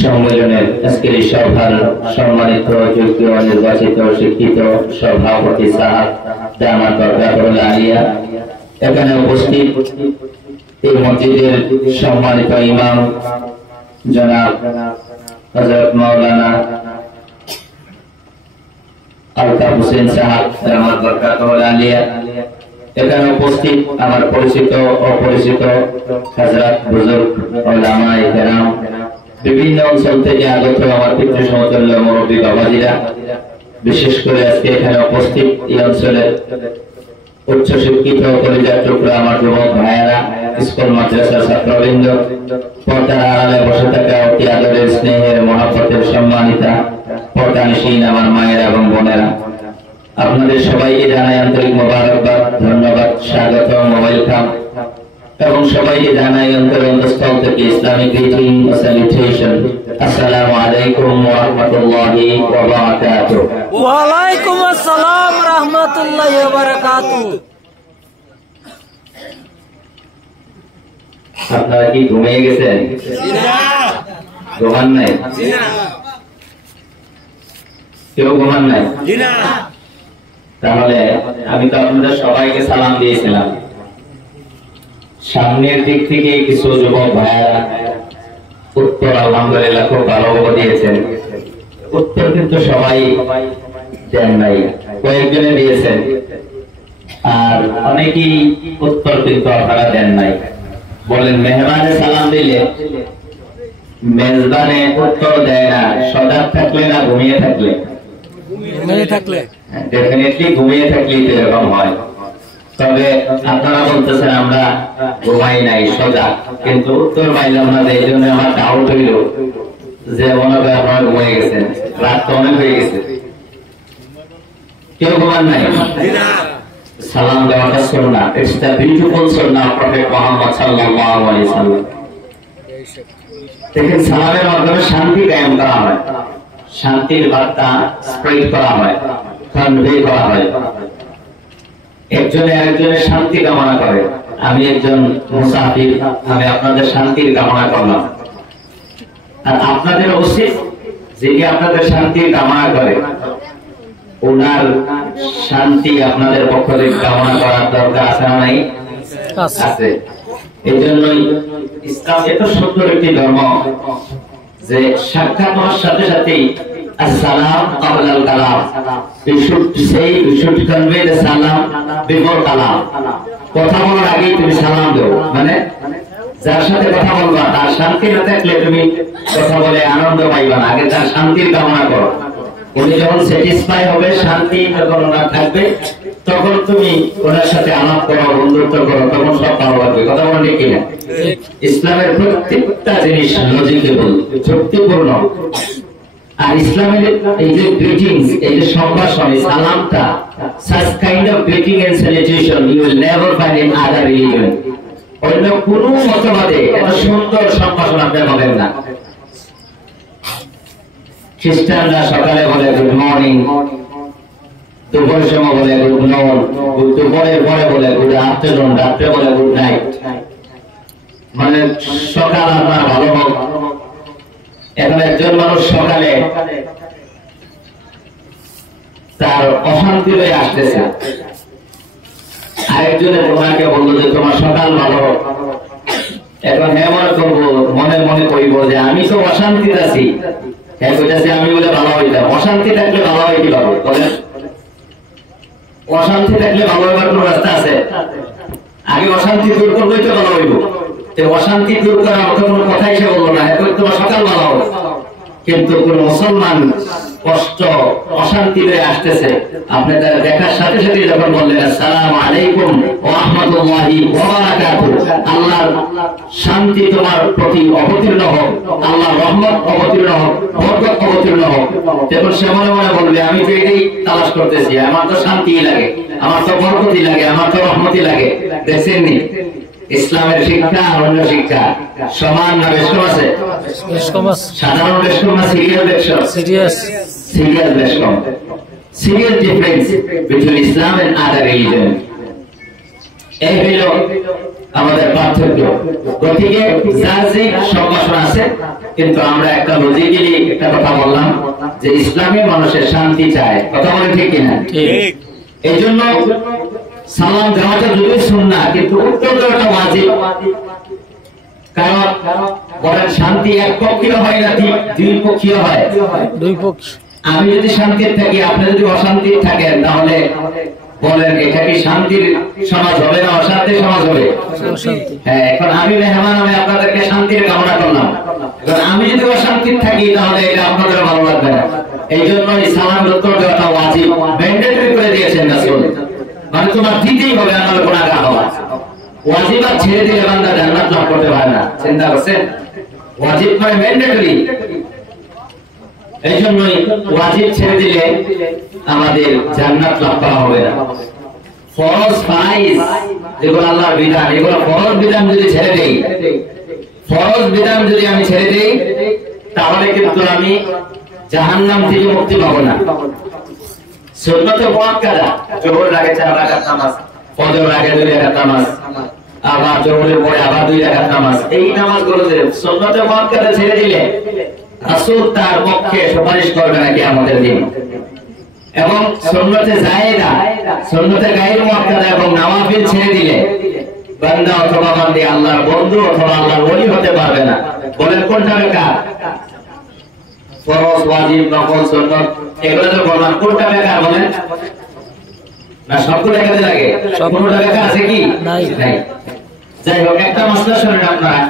সম্মেলনের আজকের এই সভার সম্মানিত যোগ্য নির্বাচিত শিক্ষিত সভাপতি সাহেব দামাত বরকাতুল আলিয়া, এখানে উপস্থিত এই মসজিদের সম্মানিত ইমাম জনাব হযরত মাওলানা আলতাফ হোসেন সাহেব দামাত বরকাতুল আলিয়া, এখানে উপস্থিত আমার পরিচিত অপরিচিত হযরত বুজুর্গ উলামায়ে কেরাম, বিভিন্ন অঞ্চল থেকে আগত আমার পিতৃ সমতুল্য মুরব্বী বাবাজিরা, বিশেষ করে আজকে এখানে উপস্থিত এই অঞ্চলের উচ্চ শিক্ষিত কলেজের টুকরা আমার যুবক ভাইয়েরা, স্কুল মাদ্রাসার ছাত্রবৃন্দ, পর্দার আড়ালে বসে থাকা অতি আদরের স্নেহের মহাব্বতের সম্মানিতা পর্দানশীন আমার মায়েরা এবং বোনেরা, আপনাদের সবাইকে জানাই আন্তরিক মোবারকবাদ, ধন্যবাদ, স্বাগত, ওয়েলকাম এবং সবাইকে জানাই অন্তরস্থল থেকে ইসলামিক গ্রিটিং ও স্যালুটেশন। আসসালামু আলাইকুম ওয়া রাহমাতুল্লাহি ওয়া বারাকাতুহু। ওয়া আলাইকুম আসসালাম ওয়া রাহমাতুল্লাহি ওয়া বারাকাতুহু। আপনারা কি ঘুমিয়ে গেছেন? না, ঘুমান নাই? না, কেউ ঘুমান নাই? না। তাহলে আমি তো আপনাদের সবাইকে সালাম দিয়েছিলাম। সামনের দিক থেকে কিছু যুবক ভাইয়েরা উত্তর আলহামদুলিল্লাহ খুব ভালো দিয়েছেন। উত্তর কিন্তু সবাই দেন নাই, কয়েকজনে দিয়েছেন, আর অনেকেই উত্তর কিন্তু আপনারা দেন নাই। বলেন মেহমানে সালাম দিলে মেজবানে উত্তর দেয় না, সজাগ থাকলে না ঘুমিয়ে থাকলে? ঘুমিয়ে থাকলে। ডেফিনেটলি ঘুমিয়ে থাকলেই তো এরকম হয়। তবে আপনারা বলতেছেন আমরা ঘুমাই নাই, সজাগ, কিন্তু উত্তর পাইলাম না, এই জন্য আমার ডাউট হইল যে মনে হয় আপনারা ঘুমিয়ে গেছেন, রাত তো অনেক হয়ে গেছে। কেউ ঘুমান নাই? সালাম দেওয়াটা সুন্নাহ, it's the beautiful Sunnah of prophet Muhammad সাল্লাল্লাহু আলাইহি ওয়াসাল্লাম। দেখেন, সালামের মাধ্যমে শান্তি কায়েম করা হয়, শান্তির বার্তা স্প্রেড করা হয়, কনভে করা হয়। একজনে আরেকজনের শান্তি কামনা করে। আমি একজন মুসাফির, আমি আপনাদের শান্তির কামনা করলাম, আর আপনাদের উচিত যিনি আপনাদের শান্তির কামনা করে ওনার শান্তি আপনাদের পক্ষ থেকে কামনা করার দরকার আছে না নাই? আছে। এই জন্যই ইসলাম এত সুন্দর একটি ধর্ম যে সাক্ষাৎ হওয়ার সাথে সাথেই আসসালাম ক্বাবলাল কালাম, we should convey the salam before kalam. কথা বলার আগেই তুমি সালাম দাও, মানে যার সাথে কথা বলবা তার শান্তি না থাকলে তুমি কথা বলে আনন্দ পাইবা না, আগে তার শান্তির কামনা করো। উনি যখন স্যাটিসফাই হবে, শান্তি যখন ওনার থাকবে, তখন তুমি ওনার সাথে আলাপ করো, বন্ধুত্ব করো, তখন সব ভালো লাগবে। কথা বলেন ঠিক কিনা? ইসলামের প্রত্যেকটা জিনিস লজিকেবল, যুক্তিপূর্ণ। আর ইসলামের এই যে গ্রিটিংস, এই যে সম্ভাষণ, এই সালামটা, such kind of greeting and salutation you will never find in other religion. অন্য কোন মতবাদে এত সুন্দর সম্ভাষণ আপনি পাবেন না। খ্রিস্টানরা সকালে বলে গুড মর্নিং, দুপুরের সময় বলে গুড নুন, দুপুরের পরে বলে গুড আফটারনুন, রাত্রে বলে গুড নাইট। মানে সকাল আপনার ভালো হোক। এখন একজন মানুষ সকালে তার অশান্তি হয়ে আসতেছে, আরেকজনের ওনাকে বললো যে তোমার সকাল ভালো হোক। এখন হ্যাঁ মনে করবো, মনে মনে কইব যে আমি তো অশান্তিতে আছি, হ্যাঁ কইতাছে আমি বলে ভালো হইতাম। অশান্তি থাকলে ভালো হয় কিভাবে বলেন? অশান্তি থাকলে ভালো হইবার কোন রাস্তা আছে? আগে অশান্তি দূর করলেই তো ভালো হইব। অশান্তি দূর করার মতো কোনো কথাই সে বললো না, এখন তোমার সকাল ভালো হবে। কিন্তু কোন মুসলমান কষ্ট অশান্তি হয়ে আসতেছে, আপনি তার দেখার সাথে সাথে যখন বললেন আসসালামু আলাইকুম ওয়া রাহমাতুল্লাহি ওয়া বারাকাতুহু, আল্লাহর শান্তি তোমার প্রতি অবতীর্ণ হোক, আল্লাহর রহমত অবতীর্ণ হোক, বরকত অবতীর্ণ হোক, তখন সে মনে মনে বলবে আমি তো এটাই তালাশ করতেছি, আমার তো শান্তিই লাগে, আমার তো বরকতই লাগে, আমার তো রহমতই লাগে। দেখছেননি ইসলামের শিক্ষা আর অন্য শিক্ষা সমান না বেশকম আছে? সাধারণ বেশকম না সিরিয়াল বেশকম? সিরিয়াল বেশকম। Serial difference between Islam and other religion. এই হলো আমাদের পার্থক্য। গতিকে যার যে সংগঠন আছে, কিন্তু আমরা একটা লজিক্যালি একটা কথা বললাম যে ইসলামী মানুষের শান্তি চায়। কথা বলে ঠিক কিনা? ঠিক। এই জন্য সালাম দেওয়াটা যদি সুন্নাহ, কিন্তু উত্তর দেওয়াটা ওয়াজিব। কারণ বলেন শান্তি এক পক্ষীয় হয় না দুই পক্ষীয় হয়? দুই পক্ষ। আমি যদি শান্তির থাকি, আপনি যদি অশান্তির থাকেন, তাহলে বলেন এটা কি শান্তির সমাজ হবে না অশান্তির সমাজ হবে? হ্যাঁ, এখন আমি মেহমান, আমি আপনাদেরকে শান্তির কামনা করলাম। এখন আমি যদি অশান্তির থাকি, তাহলে এটা আপনাদের ভালো লাগবে না। এই জন্য এই সালাম উত্তর দেওয়াটা ওয়াজিব, ম্যান্ডেটরি করে দিয়েছেন রাসূল। মানে তোমার দিতেই হবে, আমার গুনাহগার হওয়া। ওয়াজিব আর ছেড়ে দিলে বান্দা জান্নাত লাভ করতে পারে না। চিন্তা করছেন? ওয়াজিব মানে ম্যান্ডেটরি। এই জন্যই ওয়াজিব ছেড়ে দিলে আমাদের জান্নাত লাভ করা হবে না। ফরজ ফারাইজ যেগুলো আল্লাহর বিধান, এগুলো ফরজ বিধান যদি ছেড়ে দেই, ফরজ বিধান যদি আমি ছেড়ে দেই, তাহলে কিন্তু আমি জাহান্নাম থেকে মুক্তি পাবো না। সুন্নতে মুআক্কাদা, জোহর আগে 4 রাকাত নামাজ, ফজর আগে 2 রাকাত নামাজ, আবার জোহরের পরে আবার 2 রাকাত নামাজ, এই নামাজগুলো যে সুন্নতে মুআক্কাদা ছেড়ে দিলে রাসূল তার পক্ষে সুপারিশ করবে না কিয়ামতের দিন। এবং সুন্নতে জায়েদা, সুন্নতে গায়র মুআক্কাদা এবং নওয়াফিল ছেড়ে দিলে বান্দা অথবা বান্দি আল্লাহর বন্ধু অথবা আল্লাহর ওলি হতে পারবে না। বলেন কোনটা বেকার? ফরজ, ওয়াজিব, নফল, সুন্নাত এগুলো তো বললাম, কোনটা বেকার বলেন? না সবগুলো কাজে লাগে? কোনটা বেকার আছে কি? নাই। যাই হোক, একটা মাসলা শুনেন আপনারা।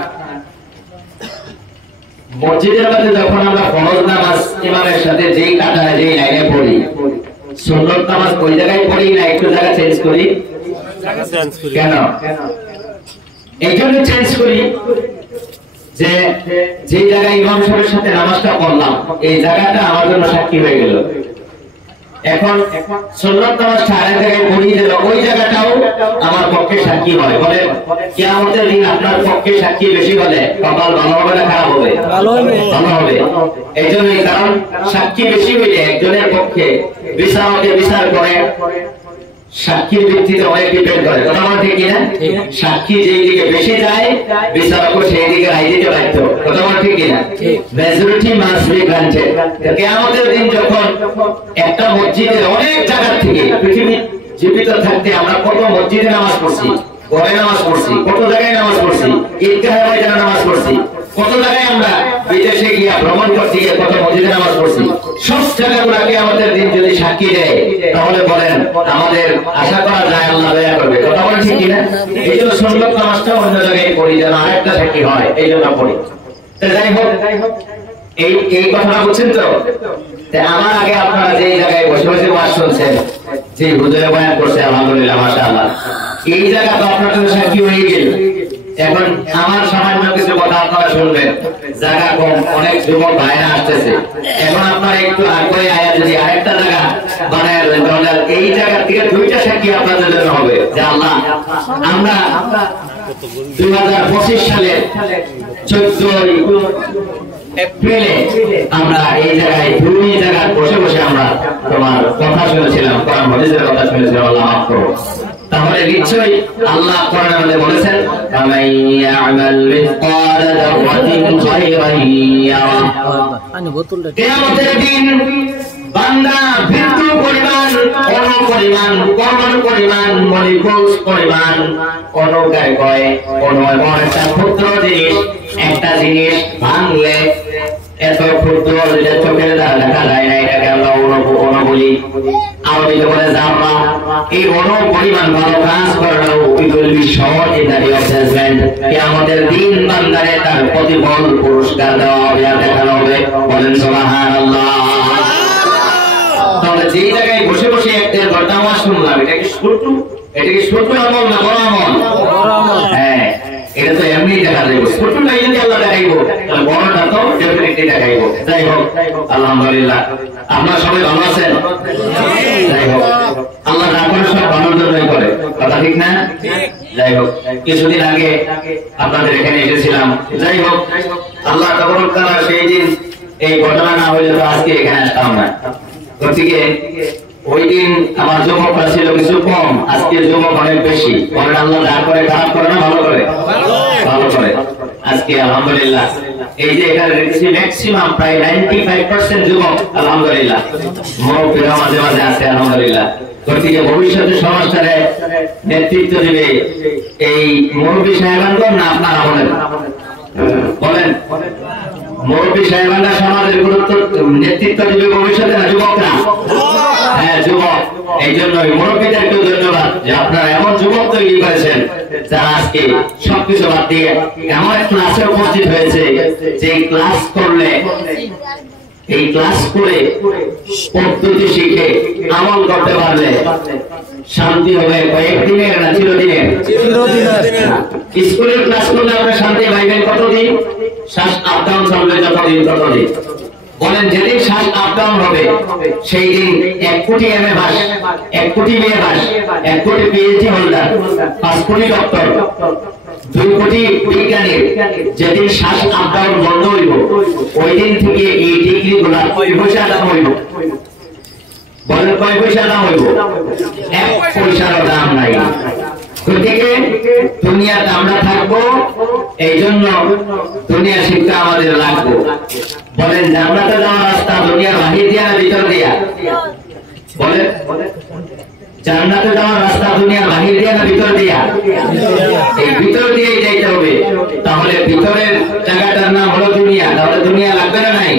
মসজিদের মধ্যে যখন আমরা ফরজ নামাজ ইমামের সাথে যেই কাতারে যেই লাইনে পড়ি, সুন্নত নামাজ ওই জায়গায় পড়ি না একটু জায়গা চেঞ্জ করি? কেন? এই জন্য চেঞ্জ করি যে যে জায়গায় ইমাম সাহেবের সাথে নামাজটা পড়লাম, এই জায়গাটা আমার জন্য সাক্ষী হয়ে গেল। এখন সুন্নত নামাজটা আরেক জায়গায় পড়িয়ে দিল, ওই জায়গাটাও আমার পক্ষে সাক্ষী হয়। বলে কিয়ামতের দিন আপনার পক্ষে সাক্ষী বেশি হলে কপাল ভালো হবে না খারাপ হবে? ভালো হবে। ভালো হবে। এই জন্যই, কারণ সাক্ষী বেশি হইলে একজনের পক্ষে বিচারকে বিচার করে সাক্ষীর ভিত্তিতে অনেক ডিপেন্ড করে। কথা বলা ঠিক কিনা? সাক্ষী যেই দিকে বেশি যায়, বিচারকও সেই দিকে রায় দিতে বাধ্য। কথা বলা ঠিক কিনা? Majority must be granted. কিয়ামতের দিন যখন একটা মসজিদের অনেক জায়গা থেকে পৃথিবী জীবিত থাকতে আমরা কত মসজিদে নামাজ পড়ছি, ঘরে নামাজ পড়ছি, কত জায়গায় নামাজ পড়ছি, ঈদগাহে ময়দানে নামাজ পড়ছি, কত জায়গায় আমরা বিদেশে গিয়া ভ্রমণ করতে গিয়ে কত মসজিদে নামাজ পড়ছি, সব জায়গাগুলোকে আমাদের দিন যদি সাক্ষী দেয়, তাহলে বলেন আমাদের আশা করা যায় আল্লাহ দয়া করবে। কথা বলেন ঠিক কিনা? এই জন্য সুন্নত নামাজটা অন্য জায়গায় পড়ি যেন আরেকটা সাক্ষী হয়, এই জন্য পড়ি। যাই হোক, এই কথাটা বুঝছেন তো? আমার আগে আপনারা যে জায়গায় বসে বসে ওয়াজ শুনছেন, যে হুজুরে বয়ান করছে আলহামদুলিল্লাহ মাশাআল্লাহ, এই জায়গা তো আপনার জন্য সাক্ষী হয়ে গেল। এখন আমার সামান্য কিছু কথা আপনারা শুনবেন, জায়গা কম, অনেক যুবক ভাইরা আসতেছে। এখন আপনারা একটু আগে আয়া যদি আরেকটা জায়গা বানায় দেন, তাহলে এই জায়গা থেকে 2টা সাক্ষী আপনাদের জন্য হবে যে আল্লাহ আমরা 2025 সালে 14 এপ্রিলে আমরা এই জায়গায় 2 জায়গায় বসে বসে আমরা তোমার কথা শুনেছিলাম, কোরআন হাদিসের কথা শুনেছিলাম। আল্লাহ মাফ করো। তাহলে নিশ্চয়ই আল্লাহ কোরআনে আমাদের বলেছেন ফামাইয়ামাল মিসকাল যাররাতিন খায়রান ইয়ারা। কিয়ামতের দিন বান্দা বিন্দু পরিমাণ, কোন পরিমাণ, পরমাণু পরিমাণ, মলিকুলস পরিমাণ, কোন গায় কোন এমন একটা ক্ষুদ্র জিনিস, একটা জিনিস ভাঙলে এত ক্ষুদ্র যে চোখের দ্বারা দেখা যায় না, এটাকে আমরা অণু বলি, আরবিতে বলে জাররা। এই অণু পরিমাণ ভালো কাজ করানো will be short in the day of judgement. কিয়ামতের দিন বান্দারে তার প্রতিফল পুরস্কার দেওয়া হবে, দেখানো হবে। বলেন সুবহানাল্লাহ। তাহলে যেই জায়গায় বসে বসে একটা ঘটনা শুনলাম, এটা কি ছোট? এটা কি ছোট আমল না বড় আমল? বড় আমল। হ্যাঁ, এটা তো এমনি দেখা যাবে। ছোটটাই যদি আল্লাহ দেখাইবো, তাহলে বড়টা তো ডেফিনেটলি দেখাইবো। যাই হোক, আলহামদুলিল্লাহ, আপনারা সবাই ভালো আছেন? যাই হোক, আল্লাহ যা করে সব ভালোর জন্যই করে, কথা ঠিক না? যাই হোক, কিছুদিন আগে আপনাদের এখানে এসেছিলাম। যাই হোক, আল্লাহ তাবারক তাআলা সেই দিন এই ঘটনা না হলে তো আজকে এখানে আসতাম না। গতিকে ওই দিন আমার যুবকরা ছিল কিছু কম, আজকে যুবক অনেক বেশি। পরে আল্লাহ যা করে খারাপ করে না ভালো করে? ভালো করে। আজকে আলহামদুলিল্লাহ এই যে এখানে দেখছি ম্যাক্সিমাম প্রায় 95% যুবক আলহামদুলিল্লাহ, মুরব্বীরা মাঝে মাঝে আছে আলহামদুলিল্লাহ। গতিকে ভবিষ্যতে সমাজটারে নেতৃত্ব দিবে এই মুরব্বী সাহেবানগণ না আপনারা বলেন? বলেন মুরব্বী সাহেবানরা সমাজের গুরুত্ব নেতৃত্ব দিবে ভবিষ্যতে না যুবকরা? হ্যাঁ যুবক। এই জন্যই মুরব্বীদেরকে ধন্যবাদ যে আপনারা এমন যুবক তৈরি করেছেন যারা আজকে সবকিছু বাদ দিয়ে এমন ক্লাসে উপস্থিত হয়েছে যে ক্লাস করলে, এই ক্লাস করে পদ্ধতি শিখে আমল করতে পারলে শান্তি হবে কয়েকদিনের না চিরদিনের? স্কুলের ক্লাস করলে আমরা শান্তি পাইবেন কতদিন? শ্বাস আপ ডাউন চলবে যতদিন ততদিন। বলেন যেদিন শ্বাস আপ ডাউন হবে সেই দিন 1 কোটি এমএ পাস, 1 কোটি বিএ পাস, 1 কোটি পিএইচডি হোল্ডার, 5 কোটি ডক্টর, 2 কোটি বিজ্ঞানীর যেদিন শ্বাস আপ ডাউন বন্ধ হইব ওই দিন থেকে এই ডিগ্রি গুলা কয় পয়সা দাম হইব? বলেন কয় পয়সা দাম হইব? 1 পয়সারও দাম নাই। গতিকে দুনিয়াতে আমরা থাকবো, এই জন্য দুনিয়া শিক্ষা আমাদের লাগবে। বলেন জান্নাতে যাওয়ার রাস্তা দুনিয়ার বাহির দিয়া না ভিতর দিয়া? বলেন জান্নাতে যাওয়ার রাস্তা দুনিয়ার বাহির দিয়া না ভিতর দিয়া? এই ভিতর দিয়েই যাইতে হবে। তাহলে ভিতরের জায়গাটার নাম হলো দুনিয়া। তাহলে দুনিয়া লাগবে না নাই?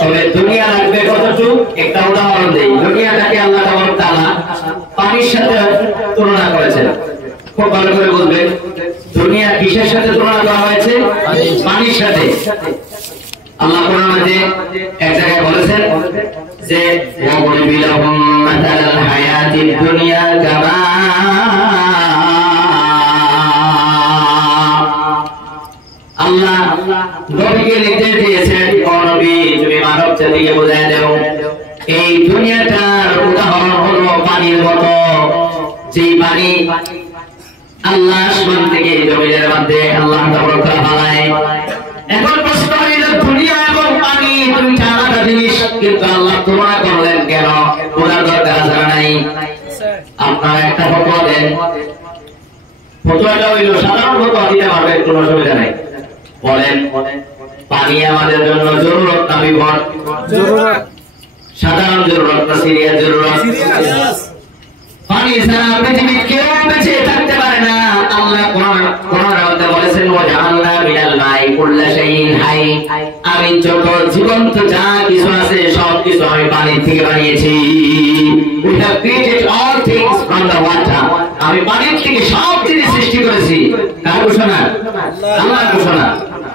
তবে দুনিয়া লাগবে কতটুকু? একটা উদাহরণ দেই। দুনিয়াটাকে আল্লাহ তাআলা পানির সাথে তুলনা করেছেন, খুব ভালো করে বুঝবেন। দুনিয়া কিসের সাথে তুলনা করা হয়েছে? পানির সাথে। আল্লাহ কোরআনে এক জায়গায় বলেছেন যে ওয়াবুলিলাহুম মাতালাল হায়াতিদ দুনিয়া কামা, আল্লাহ নবীকে নির্দেশ দিয়েছেন ও নবী তুমি মানব জাতিকে বোঝায় দাও এই দুনিয়াটার উদাহরণ হলো পানির মতো। যেই পানি আল্লাহ আসমান থেকে জমিনের মধ্যে আল্লাহ তাআলা ফলায়। এখন প্রশ্ন হইল দুনিয়া এবং পানি দুইটা আলাদা জিনিস, কিন্তু আল্লাহ তুলনা করলেন কেন? বোঝার দরকার আছে না নাই? আপনারা একটা ফতোয়া দেন। ফতোয়াটা হইল সাধারণ ফতোয়া দিতে পারবেন, কোনো অসুবিধা নাই। বলেন পানি আমাদের জন্য জরুরত না বিপদ? জরুরত। সাধারণ জরুরত না সিরিয়াস জরুরত? পানি ছাড়া পৃথিবীর কেউ বেঁচে থাকতে পারে না। আল্লাহ কোরআনের মধ্যে বলেছেন ওয়াজআলনা মিনাল মাই কুল্লা শাইইন হাই, আমি যত জীবন্ত যা কিছু আছে সব কিছু আমি পানি থেকে বানিয়েছি। We have created all things from the water, আমি পানির থেকে সব জিনিস সৃষ্টি করেছি। কার ঘোষণা? আল্লাহর ঘোষণা।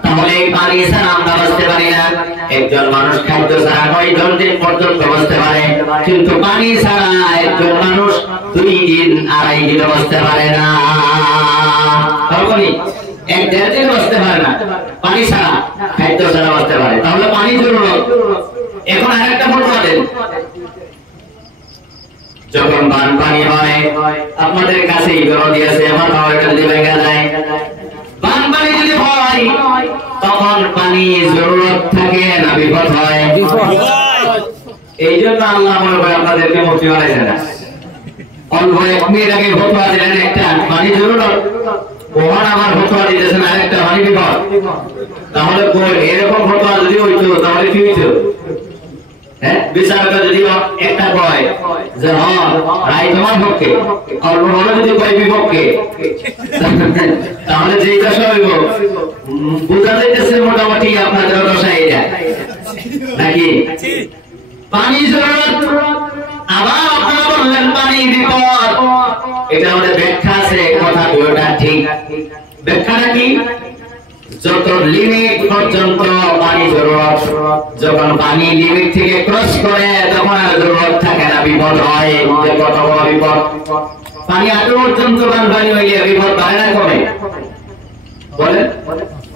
তাহলে এই পানি ছাড়া আমরা বাঁচতে পারি না। একজন মানুষ খাদ্য ছাড়া 9 দিন পর্যন্ত বাঁচতে পারে, কিন্তু পানি ছাড়া একজন মানুষ 2 দিন 2.5 দিন বাঁচতে পারে না। তখনই 1-1.5 দিন বাঁচতে পারে না পানি ছাড়া, খাদ্য ছাড়া বাঁচতে পারে। তাহলে পানি জরুরত। এখন আরেকটা ফতোয়া দেন। যখন বানপানি হয় আপনাদের কাছেই নদী আছে, আমার পাওয়ারটা যদি ভেঙে যায়, বানপানি যদি হয় তখন পানি জরুরত থাকে না বিপদ হয়? এই জন্য আল্লাহ মনে করে আপনাদেরকে মুক্তি বানাইছে না। অল্প 1 মিনিট আগে ফতোয়া দিলেন একটা পানি জরুরত, ওখানে আবার ফতোয়া দিতেছেন আরেকটা পানি বিপদ। তাহলে এরকম ফতোয়া যদি হইতো তাহলে কি হইতো? বিচারকরা যদি একটা কয় যে হ্যাঁ রায় তোমার পক্ষে, অল্প বড় যদি কয় বিপক্ষে, তাহলে যেটা সইব বোঝা যাইতেছে মোটামুটি আপনাদের দশায় যায় নাকি? পানি জরুরত। আবার আপনারা বললেন পানি বিপদ। এটা আমাদের ব্যাখ্যা আছে, কথা পুরোটা ঠিক। ব্যাখ্যাটা কি? যত লিমিট পর্যন্ত পানি জরুরত, যখন পানি লিমিট থেকে ক্রস করে তখন আর জরুরত থাকে না, বিপদ হয়। যে কত বড় বিপদ! পানি এত পর্যন্ত বানপানি হইলে বিপদ বাড়ে না কমে? বলেন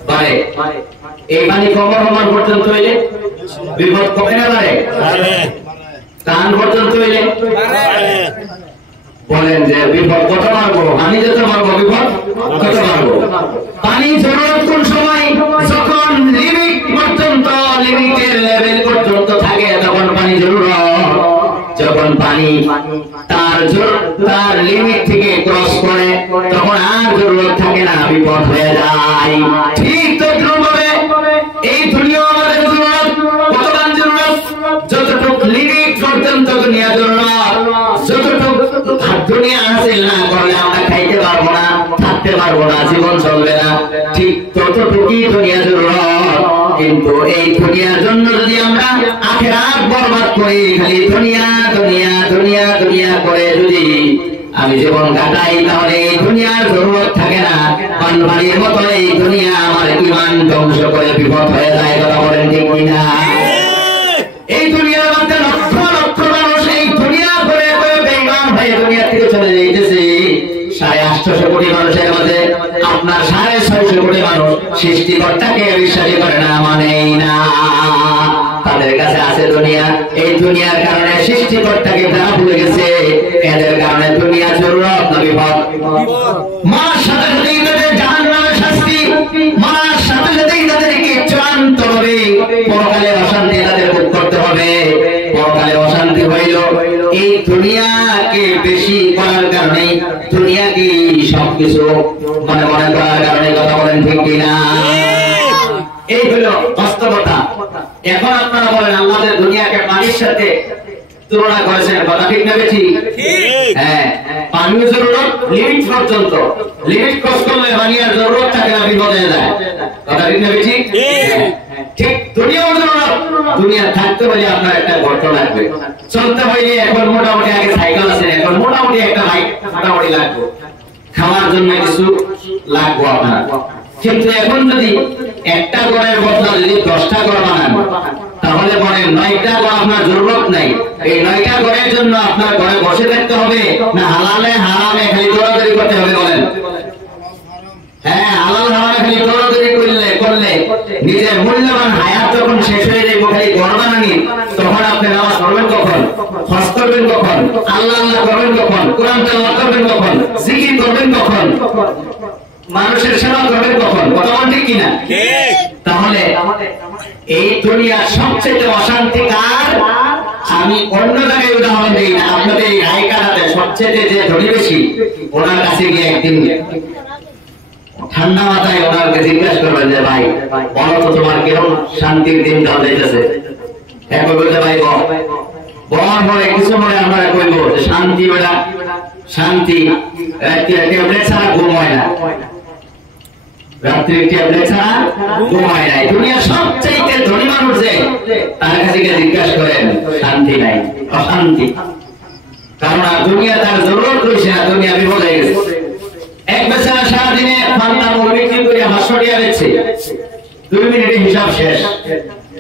বাড়ে। এই পানি কমর হওয়ার পর্যন্ত হইলে বিপদ কমে না বাড়ে? কান পর্যন্ত হইলে বলেন যে বিপদ কত মারবো? পানি যত মারবো বিপদ কত মারবো? পানি জরুরত কোন সময়? যখন লিমিট পর্যন্ত, লিমিটের লেভেল পর্যন্ত থাকে তখন পানি জরুরত। যখন পানি পানি তার লিমিট থেকে ক্রস করে তখন আর জরুরত থাকে না, বিপদ হয়ে যায়। ঠিক তদ্রুপভাবে এই দুনিয়া আমাদের জরুরত, কতক্ষণ জরুরত? যতটুকু লিমিট পর্যন্ত দুনিয়া জরুরত, যতটুকু দুনিয়া হাসিল না করলে আমরা খাইতে পারবো না, থাকতে পারবো না, জীবন চলবে না, ঠিক ততটুকুই দুনিয়া জরুরত। কিন্তু এই দুনিয়ার জন্য যদি আমরা আখিরাত বরবাদ করি, খালি দুনিয়া দুনিয়া দুনিয়া দুনিয়া করে যদি আমি জীবন কাটাই, তাহলে এই দুনিয়ার জরুরত থাকে না। পানবাড়ির মতো এই দুনিয়া আমার ঈমান ধ্বংস করে বিপদ হয়ে যায়। কথা বলেন ঠিক কিনা? এই দুনিয়ার মধ্যে লক্ষ লক্ষ মানুষ এই দুনিয়া করে বেঈমান হয়ে দুনিয়া থেকে চলে যাইতেছে। 850 কোটি মানুষের মধ্যে আপনার 650 কোটি মানুষ সৃষ্টিকর্তাকে বিশ্বাস করে না, মানেই না। তাদের কাছে আছে দুনিয়া, এই দুনিয়ার কারণে সৃষ্টিকর্তাকে তারা ভুলে গেছে। এদের কারণে দুনিয়া জরুরত না বিপদ। মারার সাথে সাথেই তাদের জাহান্নামের শাস্তি, মারার সাথে সাথেই তাদেরকে চূড়ান্তভাবে পরকালে অশান্তি তাদের ভোগ করতে হবে। পরকালে অশান্তি হইল এই দুনিয়াকে বেশি করার কারণে, দুনিয়াকে সবকিছু মনে মনে করার কারণে। কথা বলেন ঠিক কিনা? এই হলো বাস্তবতা। এখন আপনারা বলেন আমাদের দুনিয়াকে পানির সাথে তুলনা করেছেন, কথা ঠিক না বেশি? হ্যাঁ, পানির জরুরত লিমিট পর্যন্ত, লিমিট ক্রস করলে পানির জরুরত থাকে না, বিপদ হয়ে যায়। কথা ঠিক না বেশি? ঠিক দুনিয়াও জরুরত। দুনিয়া থাকতে হলে আপনার একটা গর্ত লাগবে, চলতে হইলে এখন মোটামুটি আগে সাইকেল আছে, এখন মোটামুটি একটা বাইক মোটামুটি লাগবে, খাওয়ার জন্য কিছু লাগবে আপনার। কিন্তু এখন যদি একটা ঘরের বদলা যদি 10টা ঘর বানান, তাহলে বলেন 9টা ঘর আপনার জরুরত নাই। এই 9টা ঘরের জন্য আপনার ঘরে বসে থাকতে হবে না হালালে হারামে খালি দৌড়াদৌড়ি করতে হবে? বলেন। হ্যাঁ, হালাল হারামে খালি দৌড়াদৌড়ি করলে নিজের মূল্যবান হায়াত যখন শেষ হয়ে যাবে, খালি ঘর বানানি, তখন আপনি নামাজ পড়বেন কখন? হজ করবেন কখন? আল্লাহ আল্লাহ করবেন কখন? কোরআন তেলাওয়াত করবেন কখন? জিকির করবেন কখন? মানুষের সেবা করবেন কখন? কথা বল ঠিক কিনা? তাহলে এই দুনিয়ার সবচেয়ে অশান্তি কার? আমি অন্য জায়গায় উদাহরণ দিই না, আপনাদের এই রায়কাটাতে সবচেয়ে যে ধনী বেশি, ওনার কাছে গিয়ে একদিন ঠান্ডা মাথায় ওনাকে জিজ্ঞাসা করবেন যে ভাই বলো তো তোমার কিরকম শান্তির দিন কাল যাইতেছে? একবার বলতে ভাই বলার পরে কিছু মনে আমরা কইব যে শান্তি বেড়া শান্তি, ট্যাবলেট ছাড়া ঘুম হয় না, রাত্রি ট্যাবলেট ছাড়া ঘুম হয় না। দুনিয়ার সবচেয়ে ধনী মানুষ যে, তার কাছে গিয়ে জিজ্ঞাসা করেন শান্তি নাই, অশান্তি। কারণ দুনিয়া তার জরুরত রয়েছে না, দুনিয়া বিপদ হয়ে গেছে। এক বেচারা সারাদিনে পান্তা মুড়ি বিক্রি করে 500 টাকা বেচছে, 2 মিনিটে হিসাব শেষ।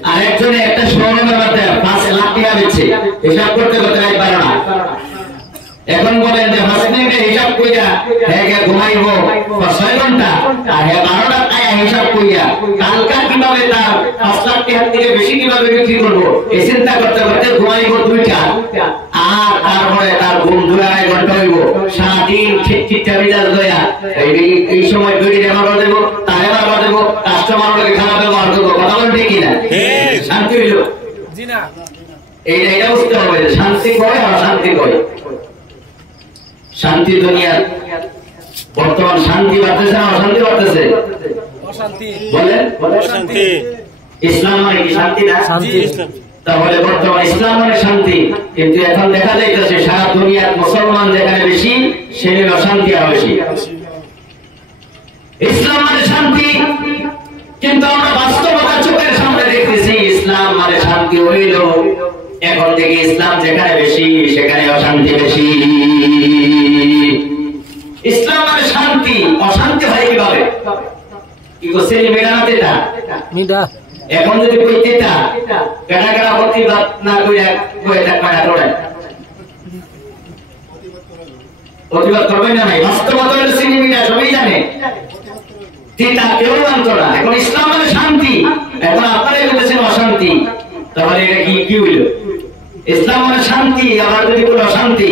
আর একজনে একটা শোরুমের মধ্যে 5 লাখ টাকা বেচছে, হিসাব করতে করতে রাত 12টা। এখন বলেন যে 5 মিনিটে হিসাব কইরা হ্যাঁ ঘুমাইবো 6 ঘন্টা, আর হ্যাঁ 12টা টাকা হিসাব কইরা কালকা কিভাবে তার 5 লাখ টাকার থেকে বেশি কিভাবে বিক্রি করবো এই চিন্তা করতে করতে ঘুমাইবো 2টা। আর তারপরে তার ঘুম 2-2.5 ঘন্টা হইব, সারাদিন খিটখিটটা মেজাজ লইয়া এই সময় 2 টাকা মারা দেবো, তারে মারা দেবো, কাস্টমারকে খারাপ ব্যবহার করবো। কথা বলেন ঠিক কিনা? শান্তি হইল? জি না। এইটা বুঝতে হবে, শান্তি কয় আর শান্তি কয়। শান্তি দুনিয়া বর্তমান শান্তি বাড়তেছে না অশান্তি বাড়তেছে? বলেন। ইসলাম মানে কি শান্তি না? তাহলে বর্তমান ইসলাম মানে শান্তি, কিন্তু এখন দেখা যাইতেছে সারা দুনিয়ার মুসলমান যেখানে বেশি, সেখানে অশান্তি আর বেশি। ইসলাম মানে শান্তি, কিন্তু আমরা বাস্তবতা চোখের সামনে দেখতেছি ইসলাম মানে শান্তি হইল, এখন থেকে ইসলাম যেখানে বেশি সেখানে অশান্তি বেশি। ইসলাম মানে শান্তি, অশান্তি হয় কিভাবে? কি করছে মেঘানাতে তা এখন যদি কইতে তা কেনা কেনা প্রতিবাদ না করে প্রতিবাদ করবেন না? নাই, বাস্তবতা হলো সিনেমিটা সবাই জানে, তিতা কেউ জানতো না। এখন ইসলাম মানে শান্তি, এখন আপনারাই বলতেছেন অশান্তি, তাহলে এটা কি হইল? ইসলাম মানে শান্তি, আবার যদি বলে অশান্তি,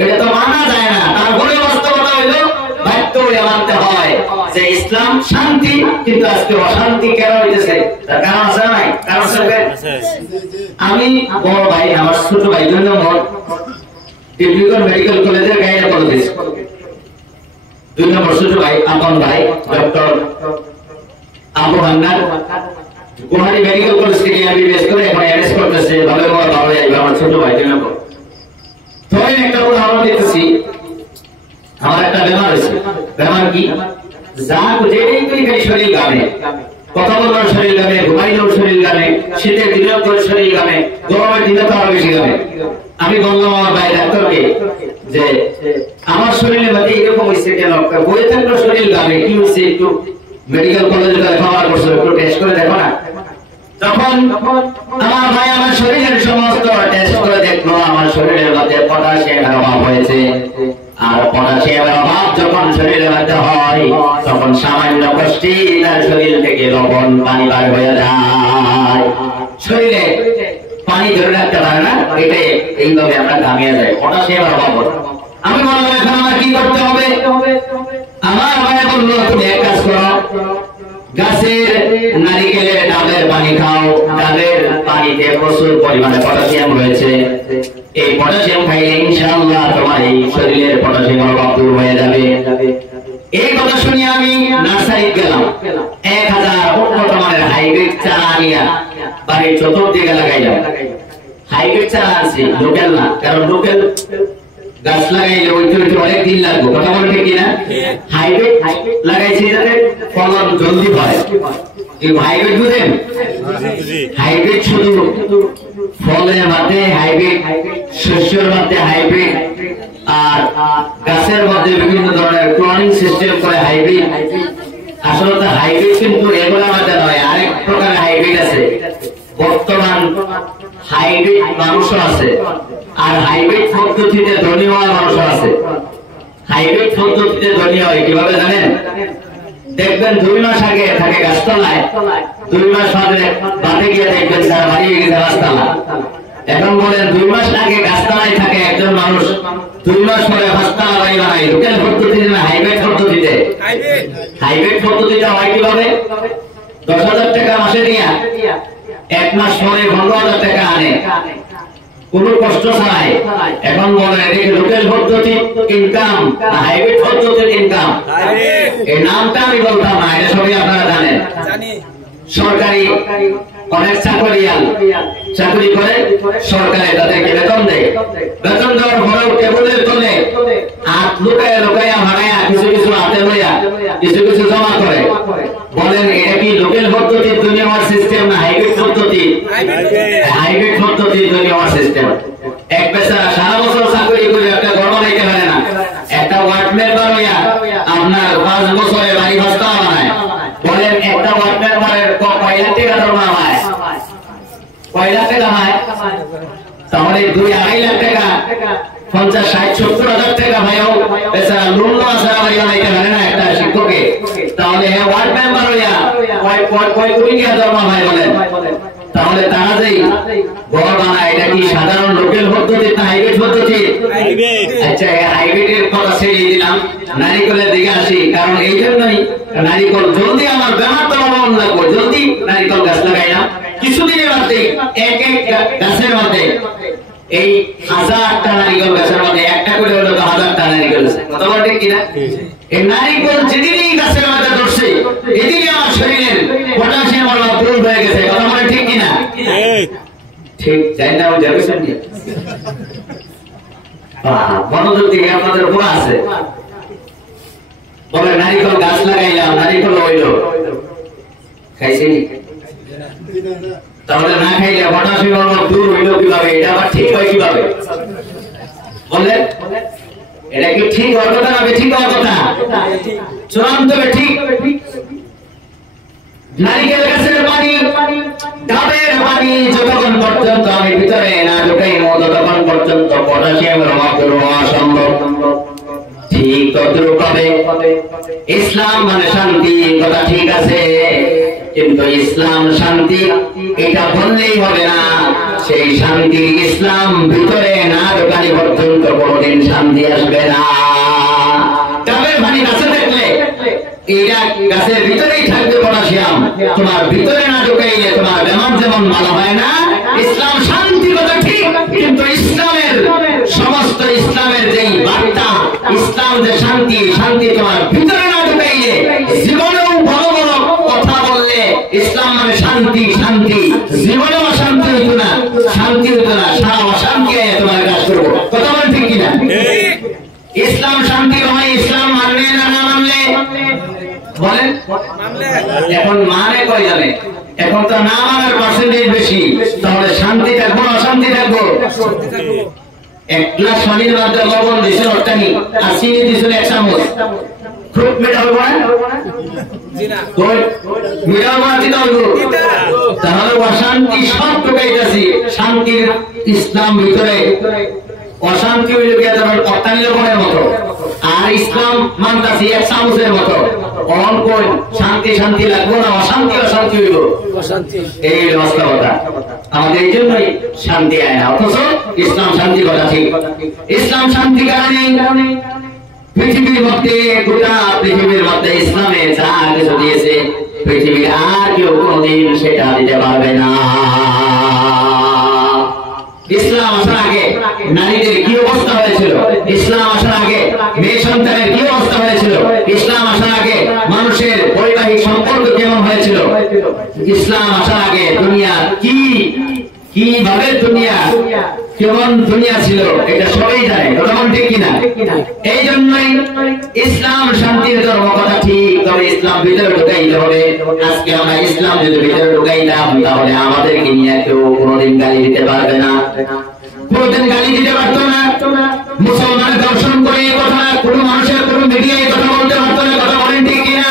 এটা তো মানা যায় না। তারপরে বাস্তবতা হইলো বাধ্য হয়ে মানতে হয় যে ইসলাম শান্তি, কিন্তু আজকে অশান্তি কেন হইতেছে? তার কারণ আছে নাই? কারণ আমি বড় ভাই, আমার ছোট ভাই 2 নম্বর টিবলিগঞ্জ মেডিকেল কলেজের গাইনোকোলজিস্ট। 2 নম্বর ছোট ভাই আপন ভাই doctor Abu Hannan Guwahati medical college থেকে এমবিবিএস করে এখন এমএস করতেছে। ভালো ভালো যাইবে আমার ছোট ভাই 2 নম্বর। ধরেন একটা উদাহরণ দিতেছি, আমার একটা বেমার হয়েছে। বেমার কি? যা যেটাই তুই খালি শরীর গানে, কথা বলার শরীর গানে, ঘুমাইলেও শরীর গানে, শীতের দিনেও তোর শরীর গানে, গরমের দিনে তো আরো বেশি গানে। আমি বললাম আমার ভাই ডাক্তারকে যে আমার শরীরের মধ্যে এরকম হয়েছে কেন? বইয়ে থাকলো শরীর গানে, কি হয়েছে একটু মেডিকেল কলেজে খাবার করছো, একটু টেস্ট করে দেখো না। তখন আমার ভাই আমার শরীরের সমস্ত টেস্ট করে দেখলো, আমার শরীরের মধ্যে পটাশিয়ামের অভাব হয়েছে। আর পটাশিয়ামের অভাব যখন শরীরের মধ্যে হয় তখন সামান্য কষ্টে তার শরীর থেকে লবণ পানি বার হয়ে যায়, শরীরে পানি ধরে রাখতে পারে না। এটা এইভাবে আমরা ঘামিয়ে যাই, পটাশিয়ামের অভাব। আমি বললাম এখন আমার কি করতে হবে? আমার ভাই বললো তুমি এক কাজ করো, গাছের নারিকেলের ডাবের পানি খাও। ডাবের পানিতে প্রচুর পরিমাণে পটাশিয়াম রয়েছে। এই পটাশিয়াম খাইলে ইনশাআল্লাহ তোমার এই শরীরের পটাশিয়ামের অভাব দূর হয়ে যাবে। এই কথা শুনে আমি নার্সারি গেলাম, 1000 উন্নত মানের হাইব্রিড চারা নিয়ে বাড়ির চতুর্দিকে লাগাইলাম। হাইব্রিড চারা আছে, লোকাল না, কারণ লোকাল গাছ লাগাইলে ওইটা অনেক দিন লাগবে। কথা বলে ঠিক কিনা? হাইব্রিড লাগাইছি যাতে ফলন জলদি হয়। হাইব্রিড বুঝেন? হাইব্রিড শুধু ফলের মধ্যে হাইব্রিড, শস্যের মধ্যে হাইব্রিড, আর গাছের মধ্যে বিভিন্ন ধরনের ক্লোনিং সিস্টেম করে হাইব্রিড। আসলে হাইব্রিড কিন্তু এগুলোর মধ্যে নয়, আরেক প্রকারের হাইব্রিড আছে। বর্তমান হাইব্রিড মানুষও আছে, আর হাইব্রিড পদ্ধতিতে ধনী হওয়ার মানুষও আছে। হাইব্রিড পদ্ধতিতে ধনী হয় কিভাবে জানেন? দেখবেন 2 মাস আগে থাকে গাছতলায়, 2 মাস বাদে গিয়ে দেখবেন তার বাড়ি হয়ে গেছে গাছতলা। এখন বলেন 2 মাস আগে গাছতলায় থাকে একজন মানুষ, 2 মাস পরে গাছতলা বাড়ি বানায়। লোকাল পদ্ধতিতে না, হাইব্রিড পদ্ধতিতে। হাইব্রিড পদ্ধতিটা হয় কিভাবে? 10,000 টাকা মাসে দিয়া 1 মাস পরে 15,000 টাকা আনে, কোনো কষ্ট ছাড়াই। এখন বলেন এটা লোকাল পদ্ধতি ইনকাম না হাইব্রিড পদ্ধতির ইনকাম? এই নামটা আমি বলতাম না, এটা সবই আপনারা জানেন। সরকারি অনেক চাকরিয়াল চাকরি করে, সরকারে তাদেরকে বেতন দেয়। বেতন দেওয়ার পরেও টেবিলের তলে হাত লুকায়া লুকায়া ভাড়ায়া কিছু কিছু হাতে লইয়া কিছু কিছু জমা করে। বলেন এটা কি লোকাল পদ্ধতির দুনিয়ার সিস্টেম না হাইব্রিড পদ্ধতি? হাইব্রিড পদ্ধতির দুনিয়ার সিস্টেম। এক বেচারা সারা বছর চাকরি করে একটা ঘর বানাইতে পারে না, একটা ওয়ার্ড মেম্বার হইয়া আপনার 5 বছরে বাড়ি ভাস্তা বানায়। বলেন একটা ওয়ার্ড মেম্বারের কয় লাখ টাকা দরমা হয়? কয় লাখ টাকা হয়? তাহলে 2-2.5 লাখ টাকা, 50-60-70 হাজার টাকা ভাইও বেচারা লোন আছে বাড়ি বানাইতে পারে না একটা শিক্ষকে। তাহলে ওয়ার্ড মেম্বার হইয়া কয় কোটি টাকা দরমা হয় বলেন? তাহলে তারা যেই ঘর বানায় এটা কি সাধারণ লোকাল পদ্ধতি না হাইব্রিড পদ্ধতি? আচ্ছা, হাইব্রিডের কথা ছেড়ে দিলাম, নারিকেলের দিকে আসি। কারণ এই জন্যই নারিকেল জলদি আমার বেমার তো লবণ লাগবে, জলদি নারিকেল গাছ লাগাইলাম। কিছুদিনের মধ্যে এক এক গাছের মধ্যে এই 1000টা নারিকেল গাছের মধ্যে একটা করে হলো 1000টা নারিকেল আছে। কথা বল ঠিক কিনা? এই নারিকেল যেদিনই গাছের মধ্যে ধরছে এদিনই আমার শরীরের পটাশিয়াম অভাব দূর হয়ে গেছে। কথা বলে ঠিক কিনা? ঠিক যাই না? ওই জায়গায় নিয়ে মনোযোগ দিকে আপনাদের উপর আছে। বলে নারিকেল গাছ লাগাইলাম, নারিকেল হইল, খাইছি তাহলে না খাইলে পটাশিয়াম অভাব দূর হইল কিভাবে? এটা আবার ঠিক হয় কিভাবে? বলে এটা কি ঠিক হওয়ার কথা না ঠিক হওয়ার কথা? চূড়ান্ত ঠিক। নারিকেল গাছের পানি, ডাবের পানি যতক্ষণ পর্যন্ত আমি ভিতরে না ঢুকাইব ততক্ষণ পর্যন্ত পটাশিয়ামের অভাব দূর হওয়া সম্ভব। ঠিক তদ্রূপ হবে ইসলাম মানে শান্তি, কথা ঠিক আছে, কিন্তু ইসলাম শান্তি এটা বললেই হবে না। সেই শান্তি ইসলাম ভিতরে না ঢোকানি পর্যন্ত কোনদিন শান্তি আসবে না। ডাবের পানি গাছে দেখলে এটা গাছের ভিতরেই থাকবে পটাশিয়াম, তোমার ভিতরে না ঢুকাইলে তোমার বেমার যেমন ভালো হয় না। ইসলাম শান্তি কথা ঠিক, কিন্তু ইসলামের সমস্ত সমস্ত ইসলামের যেই বার্তা, ইসলাম যে শান্তি, শান্তি তোমার ভিতরে না ঢুকাইলে জীবনেও বড় বড় কথা বললে ইসলাম মানে শান্তি শান্তি, জীবনেও অশান্তি হইতো না, শান্তি হইতো না, সারা অশান্তি তোমার কাজ করবো। কথা বলেন ঠিক কিনা? ইসলাম শান্তি হয়, ইসলাম মানলে না না মানলে বলেন। এখন মানে কই জানে, এখন তো না মানার পার্সেন্টেজ বেশি, তাহলে শান্তি থাকবো না অশান্তি থাকবো? এক গ্লাস পানির মধ্যে লবণ দিয়েছেন অর্থানি আর চিনি দিয়েছেন 1 চামচ, খুব মিঠা হবে না? মিঠা হবে না? তাহলে অশান্তি সব ঢুকাইতেছি, শান্তির ইসলাম ভিতরে অশান্তি হইল গিয়ে যেমন অর্থানি লবণের মতো, আর ইসলাম মানতাছি 1 চামচের মতো। কোন শান্তি শান্তি লাগবো না অশান্তি অশান্তি হইব? এই বাস্তবতা। আমাদের এই জন্যই শান্তি আয় না, অথচ ইসলাম শান্তি কথা ঠিক। ইসলাম শান্তি কারণে পৃথিবীর মধ্যে, গোটা পৃথিবীর মধ্যে ইসলামে যা কিছু দিয়েছে পৃথিবীর আর কেউ কোনদিন সেটা দিতে পারবে না। ইসলাম আসার আগে নারীদের কি অবস্থা হয়েছিল, ইসলাম আসার আগে মেয়ে সন্তানের কি অবস্থা হয়েছিল, ইসলাম আসার আগে মানুষের বৈবাহিক সম্পর্ক কেমন হয়েছিল, ইসলাম আসার আগে দুনিয়া কিভাবে দুনিয়া কেমন দুনিয়া ছিল, এটা সবাই জানে। তখন ঠিক কিনা? এই জন্যই ইসলাম শান্তির ধর্ম কথা ঠিক, তবে ইসলাম ভিতরে ঢুকাইতে হবে। আজকে আমরা ইসলাম যদি ভিতরে ঢুকাইতাম তাহলে আমাদেরকে নিয়ে কেউ কোনোদিন গালি দিতে পারবে না, কোনোদিন গালি দিতে পারতো না। মুসলমান দর্শন করে এই কথা কোনো মানুষের কোনো মিডিয়া এই কথা বলতে পারতো না। কথা বলেন ঠিক কিনা?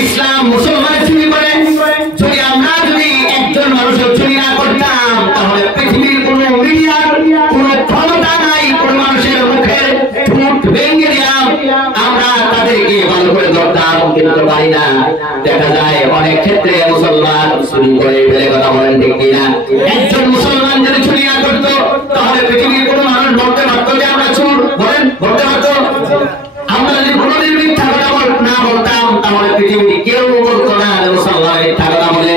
ইসলাম মুসলমান চুরি করে, যদি আমরা যদি একজন মানুষের চুরি না করতাম তাহলে পৃথিবীর কোন মিডিয়ার কোন ক্ষমতা নাই কোন মানুষের মুখের ঠোঁট ভেঙে দিলাম আমরা তাদেরকে ভালো করে ধরতাম, কিন্তু পারি না। দেখা যায় অনেক ক্ষেত্রে মুসলমান চুরি করে ফেলে। কথা বলেন ঠিক কিনা? একজন মুসলমান যদি চুরি না করতো তাহলে পৃথিবীর কোন মানুষ বলতে পারতো যে আমরা চোর? বলেন, বলতে পারতো? আমরা যদি কোনদিন মিথ্যা কথা না বলতাম তাহলে পৃথিবীতে কেউ বলতো না যে মুসলমান মিথ্যা কথা বলে।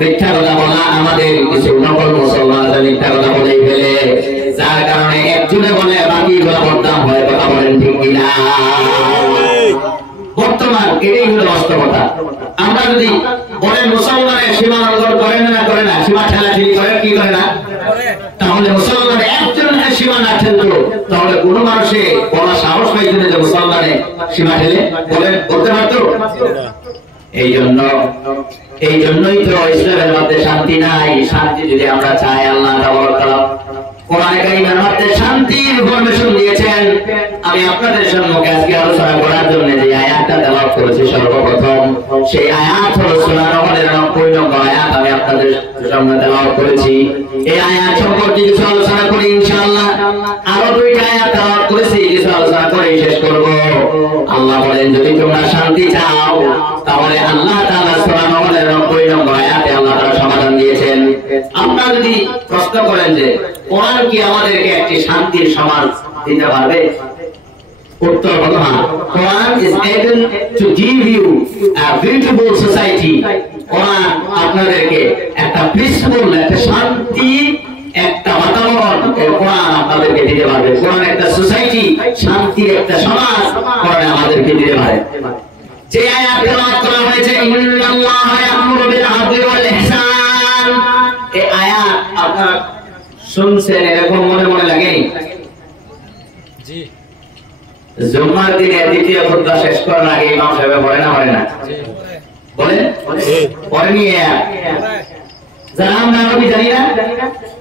মিথ্যা কথা বলা আমাদের কিছু নকল মুসলমান মিথ্যা কথা বলেই ফেলে, যার কারণে একজনে বলে বাকি গুলা বদনাম হয়। কথা বলেন ঠিক কিনা? বর্তমান এটাই হলো বাস্তবতা। আমরা যদি বলেন মুসলমানের সীমা লঙ্ঘন করে না করে না, সীমা ঠেলাঠেলি করে কি করে না, তাহলে মুসলমানের একজনের সীমা না ঠেলতো তাহলে কোন মানুষে বলা সাহস পাইতো না যে মুসলমানে সীমা ঠেলে বলতে পারতো? এই জন্যই তো ইসলামের মধ্যে শান্তি নাই। শান্তি যদি আমরা চাই, আল্লাহ তাআলা কোরআনে কারীমের মধ্যে শান্তির ইনফরমেশন দিয়েছেন। আমি আপনাদের সম্মুখে আজকে আলোচনা করার জন্য যে আয়াতটা তেলাওয়াত করেছি সর্বপ্রথম, সেই আয়াত হলো সূরা নহলের 90 নম্বর আয়াত। আমি আপনাদের সামনে তেলাওয়াত করেছি। এই আয়াত সম্পর্কে কিছু আলোচনা করি ইনশাআল্লাহ। আরো 2টা আয়াত তেলাওয়াত করেছি, কিছু আলোচনা করে শেষ করব। আল্লাহ বলেন, যদি তোমরা শান্তি চাও তাহলে আল্লাহ তাআলা সূরা নহলের 90 নম্বর আয়াতে আল্লাহ তাআলা সমাধান দিয়েছেন। আপনারা যদি প্রশ্ন করেন যে কোরআন কি আমাদেরকে একটি শান্তির সমাজ দিতে পারবে, উত্তর হলো হ্যাঁ। কোরআন is able to give you a beautiful society। কোরআন আপনাদেরকে একটা পিসফুল, একটা শান্তি, একটা বাতাবরণ কোরআন আপনাদেরকে দিতে পারবে। কোরআন একটা সোসাইটি, শান্তির একটা সমাজ কোরআন আমাদেরকে দিতে পারে। যে আয়াত তেলাওয়াত করা হয়েছে, ইন্নাল্লাহা ইয়া'মুরু বিল আদলি ওয়াল ইহসান, এই আয়াত আপনারা শুনছেন, এরকম মনে মনে লাগেনি? জি, জুমার দিনে দ্বিতীয় খুতবা শেষ করার আগে ইমাম সাহেব পড়ে না বলে পড়েনি? যারা আমরা আরবি জানি না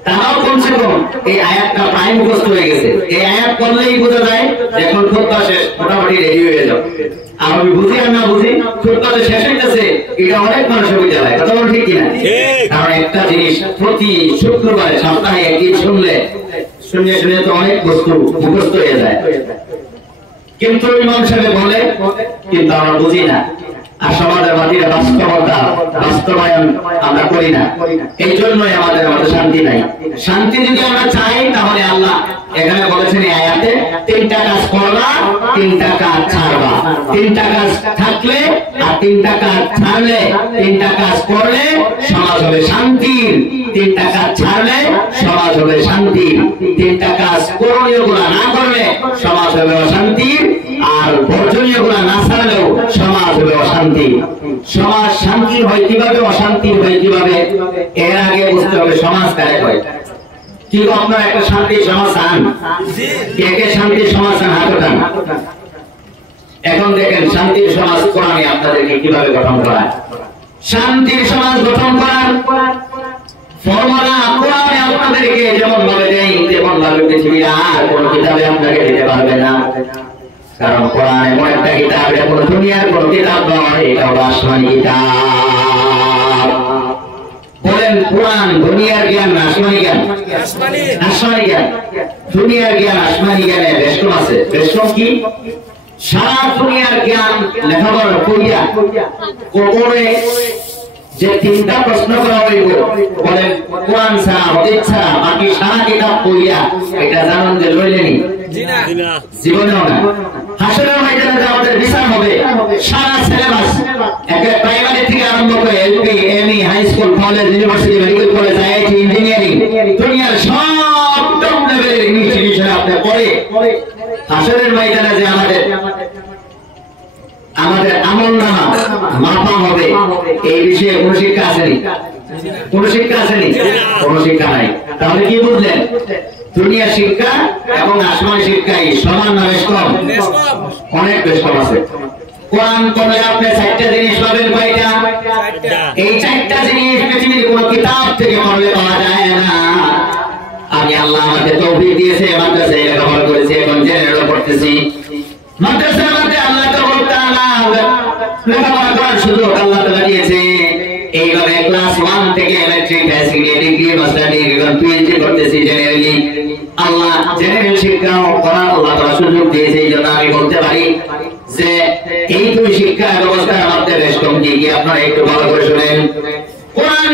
তারাও কমসে কম এই আয়াতটা প্রায় মুখস্থ হয়ে গেছে। এই আয়াত পড়লেই বোঝা যায় এখন খুতবা শেষ, মোটামুটি রেডি হয়ে যাও। আরবি বুঝি আর না বুঝি, খুতবা শেষ হইতেছে, এটা অনেক মানুষের বুঝতে হয়। কথা বল ঠিক কিনা? কারণ একটা জিনিস প্রতি শুক্রবারে সপ্তাহে একদিন শুনলে শুনে শুনে তো অনেক বস্তু মুখস্থ হয়ে যায়, কিন্তু ইমাম সাহেব বলে কিন্তু আমরা বুঝি না। আর সমাজের বাতিরা বাস্তবতা বাস্তবায়ন আমরা করি না। এই জন্যই আমাদের মধ্যে শান্তি নাই। শান্তি যদি আমরা চাই তাহলে আল্লাহ এখানে বলেছেন এই আয়াতে তিনটা কাজ করবা, তিনটা কাজ ছাড়বা। তিনটা কাজ থাকলে আর তিনটা কাজ ছাড়লে, তিনটা কাজ করলে সমাজ হবে শান্তির, তিনটা কাজ ছাড়লে সমাজ হবে শান্তির, তিনটা কাজ করণীয় গুলা না করলে সমাজ হবে অশান্তির, আর বর্জনীয় গুলা না ছাড়লেও সমাজ হবে অশান্তি। সমাজ শান্তির হয় কিভাবে, অশান্তির হয় কিভাবে, এর আগে বুঝতে হবে সমাজ কারে হয়। কি আপনারা একটা শান্তির সমাজ চান? কে কে শান্তির সমাজ চান? হাত ওঠান। এখন দেখেন শান্তির সমাজ কোরআনে আপনাদেরকে কিভাবে গঠন করা। শান্তির সমাজ গঠন করার ফর্মুলা কোরআনে আপনাদেরকে যেমন ভাবে দেয়, তেমন ভাবে পৃথিবীর আর কোন কিতাবে আপনাকে দিতে পারবে না। কারণ কোরআন এমন একটা কিতাব, এটা কোন দুনিয়ার কোন কিতাব নয়, এটা হলো আসমানি কিতাব। বলেন কোরআন দুনিয়ার জ্ঞান না আসমানি জ্ঞান? আসমানি জ্ঞান। দুনিয়ার জ্ঞান আসমানি জ্ঞানে বেষ্টন আছে। বেষ্টন কি? সারা দুনিয়ার জ্ঞান লেখাপড়া করিয়া কবরে যে তিনটা প্রশ্ন করা হইব, বলেন কোরআন ছাড়া, হাদিস ছাড়া বাকি সারা কিতাব পড়িয়া এটা জানেন যে লইলেনি? জীবনেও না। হাসরের ময়দানে যে আমাদের বিচার হবে, সারা সিলেবাস একেবারে প্রাইমারি থেকে আরম্ভ করে LP, ME, high school, college, university, medical college, IIT, engineering, দুনিয়ার সব টপ লেভেলের ইনস্টিটিউশনে আপনি পড়ে হাসরের ময়দানে যে আমাদের আমলনামা মাপা হবে, এই বিষয়ে কোন শিক্ষা আসেনি? কোন শিক্ষা আসেনি? কোন শিক্ষা নাই। তাহলে কি বুঝলেন? দুনিয়া শিক্ষা এবং আসমান শিক্ষাই সমান না বেশ কম? অনেক বেশ কম আছে। কোরআন পড়লে আপনি 4টা জিনিস পাবেন। কয়টা? এই 4টা জিনিস পৃথিবীর কোন কিতাব থেকে পড়লে পাওয়া যায় না। আমি আল্লাহ আমাকে তৌফিক দিয়েছে, মাদ্রাসায় লেখাপড়া করেছি, এবং জেনারেল পড়তেছি। মাদ্রাসার মধ্যে আল্লাহ তাআলা লেখাপড়া করার সুযোগ আল্লাহ তাআলা দিয়েছে। এইভাবে ক্লাস 1 থেকে matric, high school, degree, master degree, PhD করতেছি জেনারেলি। আল্লাহ জেনারেল শিক্ষাও করার আল্লাহ তাআলা সুযোগ দিয়েছে। এই জন্য আমি বলতে পারি যে এই দুই শিক্ষা ব্যবস্থার মধ্যে বেশ কম কি কি আপনারা একটু ভালো করে শুনেন। কোরআন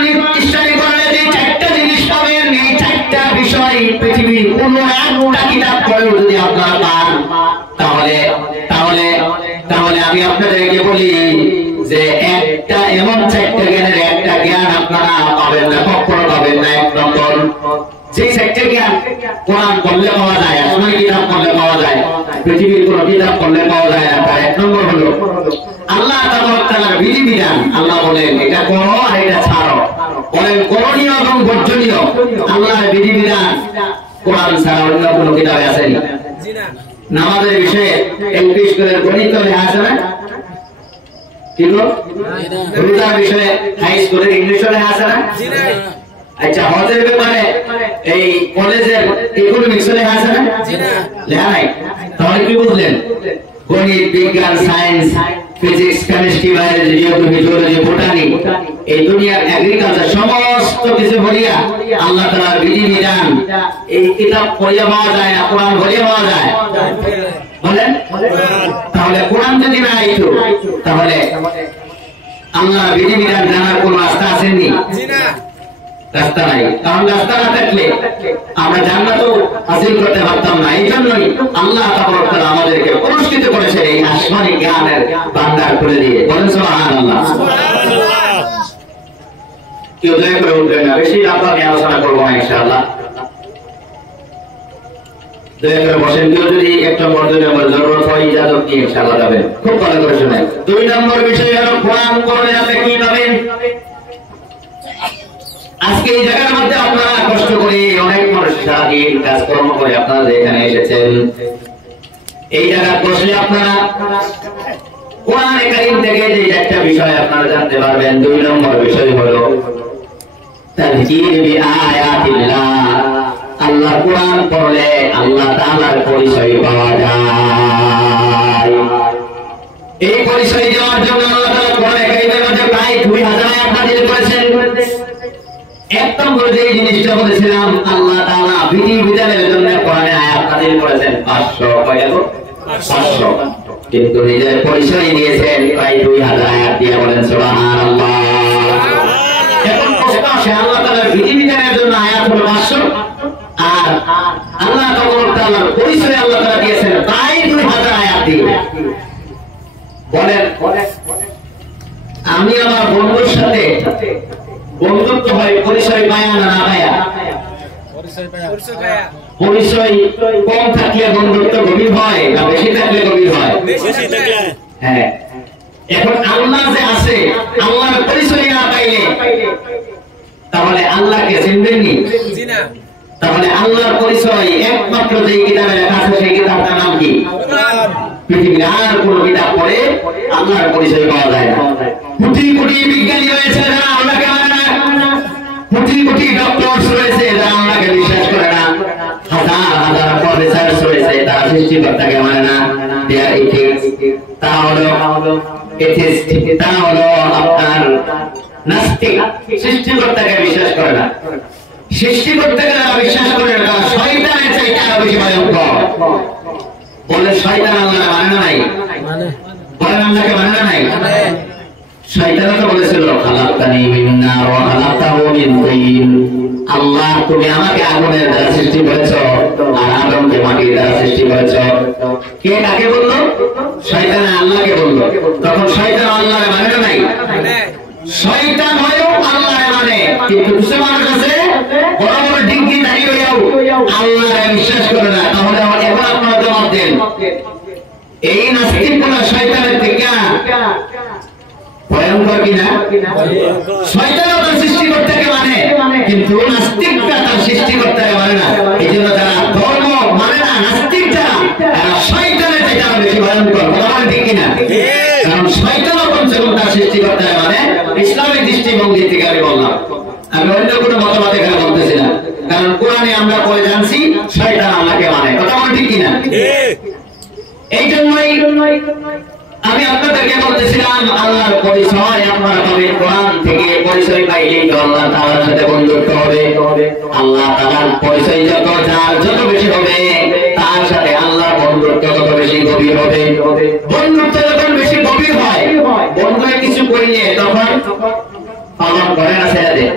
স্টাডি করলে যে 4টা জিনিস পাবেন, এই 4টা বিষয় পৃথিবীর কোন একটা কিতাব পড়েও যদি আপনারা পান, তাহলে তাহলে তাহলে আমি আপনাদেরকে বলি যে একটা এমন 4টা জ্ঞানের একটা জ্ঞান আপনারা পাবেন না, কখনো পাবেন না। 1 নম্বর, যে 4টা জ্ঞান কোরআন পড়লে পাওয়া যায়, আসমানি কিতাব পড়লে পাওয়া যায়, পৃথিবীর কোন কিতাব পড়লে পাওয়া যায় না। তার 1 নম্বর হলো আল্লাহ তাআলার বিধিবিধান। আল্লাহ বলেন এটা করো আর এটা ছাড়ো। বলেন করণীয় এবং বর্জনীয় আল্লাহর বিধিবিধান কোরআন ছাড়া অন্য কোন কিতাবে আছে না? নামাজের বিষয়ে এলপি স্কুলের গণিত লেখা আছে না? ঠিক না? রোজার বিষয়ে হাই স্কুলের ইংলিশ লেখা আছে না? আচ্ছা, হজের ব্যাপারে এই কলেজের ইকোনমিক্স লেখা আছে না? লেখা নাই। তাহলে কি বুঝলেন? গণিত, বিজ্ঞান, science, physics, chemistry, biology, geography, geology, botany, এই দুনিয়ার এগ্রিকালচার সমস্ত কিছু ভরিয়া আল্লাহ তাআলার বিধিবিধান এই কিতাব পড়িয়া পাওয়া যায় না? কোরআন ভরিয়া পাওয়া যায়? বলেন। তাহলে কোরআন যদি না আইতো তাহলে আল্লাহর বিধিবিধান জানার কোন রাস্তা আসেনি? রাস্তা নাই। কারণ রাস্তা না থাকলে আমরা জান্নাতও হাসিল করতে পারতাম না। এই জন্যই আল্লাহ তাআলা আমাদেরকে পুরস্কৃত করেছে এই আসমানি জ্ঞানের ভান্ডার খুলে দিয়ে। বলেন সুবহানাল্লাহ। কেউ দয়া করে উঠবেন না, বেশি আমরা আলোচনা করবো না ইনশাআল্লাহ। দয়া করে বসেন। কেউ যদি একটা মর্যাদা জরুরত হয় ইজাজত নিয়ে ইনশাআল্লাহ যাবেন। খুব ভালো করে শুনেন। 2 নম্বর বিষয় হলো কোরআন পড়লে আপনি কি পাবেন। আজকে এই জায়গার মধ্যে আপনারা কষ্ট করে অনেক মানুষ সারাদিন কাজকর্ম করে আপনারা এখানে এসেছেন। এই জায়গায় বসলে আপনারা কোরআনে কারীম থেকে যে একটা বিষয় আপনারা জানতে পারবেন। 2 নম্বর বিষয় হলো তাযকির বিআয়াতিল্লাহ। আল্লাহ কোরআন পড়লে আল্লাহ তাআলার পরিচয় পাওয়া যায়। এই পরিচয় দেওয়ার জন্য আল্লাহ তাআলা কোরআনে কারীমের মধ্যে প্রায় 2000 আয়াত নাযিল করেছেন। 1 নম্বর যে জিনিসটা বলেছিলাম, আল্লাহ তাআলা বিধিবিধানের জন্য কোরআনে আয়াত নাযিল করেছেন 500। কয়টা? 500। কিন্তু নিজের পরিচয় দিয়েছেন প্রায় 2000 আয়াত দিয়ে। বলেন সুবহানাল্লাহ। এখন প্রশ্ন আসে, আল্লাহ তাআলার বিধিবিধানের জন্য আয়াত হলো 500 আর আর আল্লাহ তাআলার পরিচয় আল্লাহ তাআলা দিয়েছেন তাই 2000 আয়াত দিয়ে। বলেন আমি আমার বন্ধুর সাথে বন্ধুত্ব হয় পরিচয় পায়া না না পায়া? পরিচয় কম থাকলে বন্ধুত্ব গভীর হয় না বেশি থাকলে গভীর হয়? হ্যাঁ। এখন আল্লাহ যে আছে আল্লাহর পরিচয় না পাইলে তাহলে আল্লাহকে চিনবেননি? তাহলে আল্লাহর পরিচয় একমাত্র যে কিতাবে লেখা আছে সেই কিতাবটার নাম কি? পৃথিবীর আর কোন কিতাব পড়ে আল্লাহর পরিচয় পাওয়া যায় না। কোটি কোটি বিজ্ঞানী রয়েছে যারা আল্লাহকে মানে না, কোটি কোটি ডক্টরস রয়েছে যারা আল্লাহকে বিশ্বাস করে না, হাজার হাজার প্রফেসর রয়েছে তারা সৃষ্টিকর্তাকে মানে না। তারা হলো এথিস্ট, তারা হলো আপনার নাস্তিক, সৃষ্টিকর্তাকে বিশ্বাস করে না। সৃষ্টিকর্তাকে যারা বিশ্বাস করে না শয়তানের চাইতে আরো বেশি ভয়ঙ্কর। বলে শয়তান আল্লাহ মানে না নাই? বলেন আল্লাহকে মানে না নাই? শয়তান তো বলেছিল খালাকতানি মিন নার ওয়া খালাকতাহু মিন তিন, আল্লাহ তুমি আমাকে আগুনের দ্বারা সৃষ্টি করেছো আর আদমকে মাটির দ্বারা সৃষ্টি করেছো। কে কাকে বললো? শয়তান আল্লাহকে বললো। তখন শয়তান আল্লাহকে মানে না নাই? শয়তান হয়েও আল্লাহকে মানে, কিন্তু কিছু মানুষ আছে বড় বড় ডিগ্রি দাঁড়িয়ে হয়েও আল্লাহকে বিশ্বাস করে না। তাহলে এখন আপনারা জবাব দেন, এই নাস্তিক কোন শয়তানের থেকে ভয়ঙ্কর কিনা? শয়তানও তার সৃষ্টিকর্তাকে মানে, কিন্তু নাস্তিকটা তার সৃষ্টিকর্তাকে মানে না। এই জন্য যারা ধর্ম মানে না, নাস্তিক যারা, তারা শয়তানের থেকে আরো বেশি ভয়ঙ্কর। কথা ঠিক কিনা? কারণ শয়তানও কমসে কম তার সৃষ্টিকর্তাকে মানে। ইসলামিক দৃষ্টিভঙ্গি থেকে আমি বললাম, আমি অন্য কোনো মতবাদ এখানে বলতেছি না। কারণ কোরআনে আমরা পড়ে জানছি শয়তান আল্লাহকে মানে। কথা ঠিক কিনা? এই জন্যই আমি আপনাদেরকে বলতেছিলাম আল্লাহর পরিচয় আপনারা পাবেন কোরআন থেকে। পরিচয় পাইলেই তো আল্লাহ তাআলার সাথে বন্ধুত্ব হবে। আল্লাহ তাআলার পরিচয় যত বেশি হবে তার সাথে আল্লাহর বন্ধুত্ব তত বেশি গভীর হবে। বন্ধুত্ব যখন বেশি গভীর হয়, বন্ধুকে কিছু করিলে তখন পালন করে না ছেড়ে দেয়?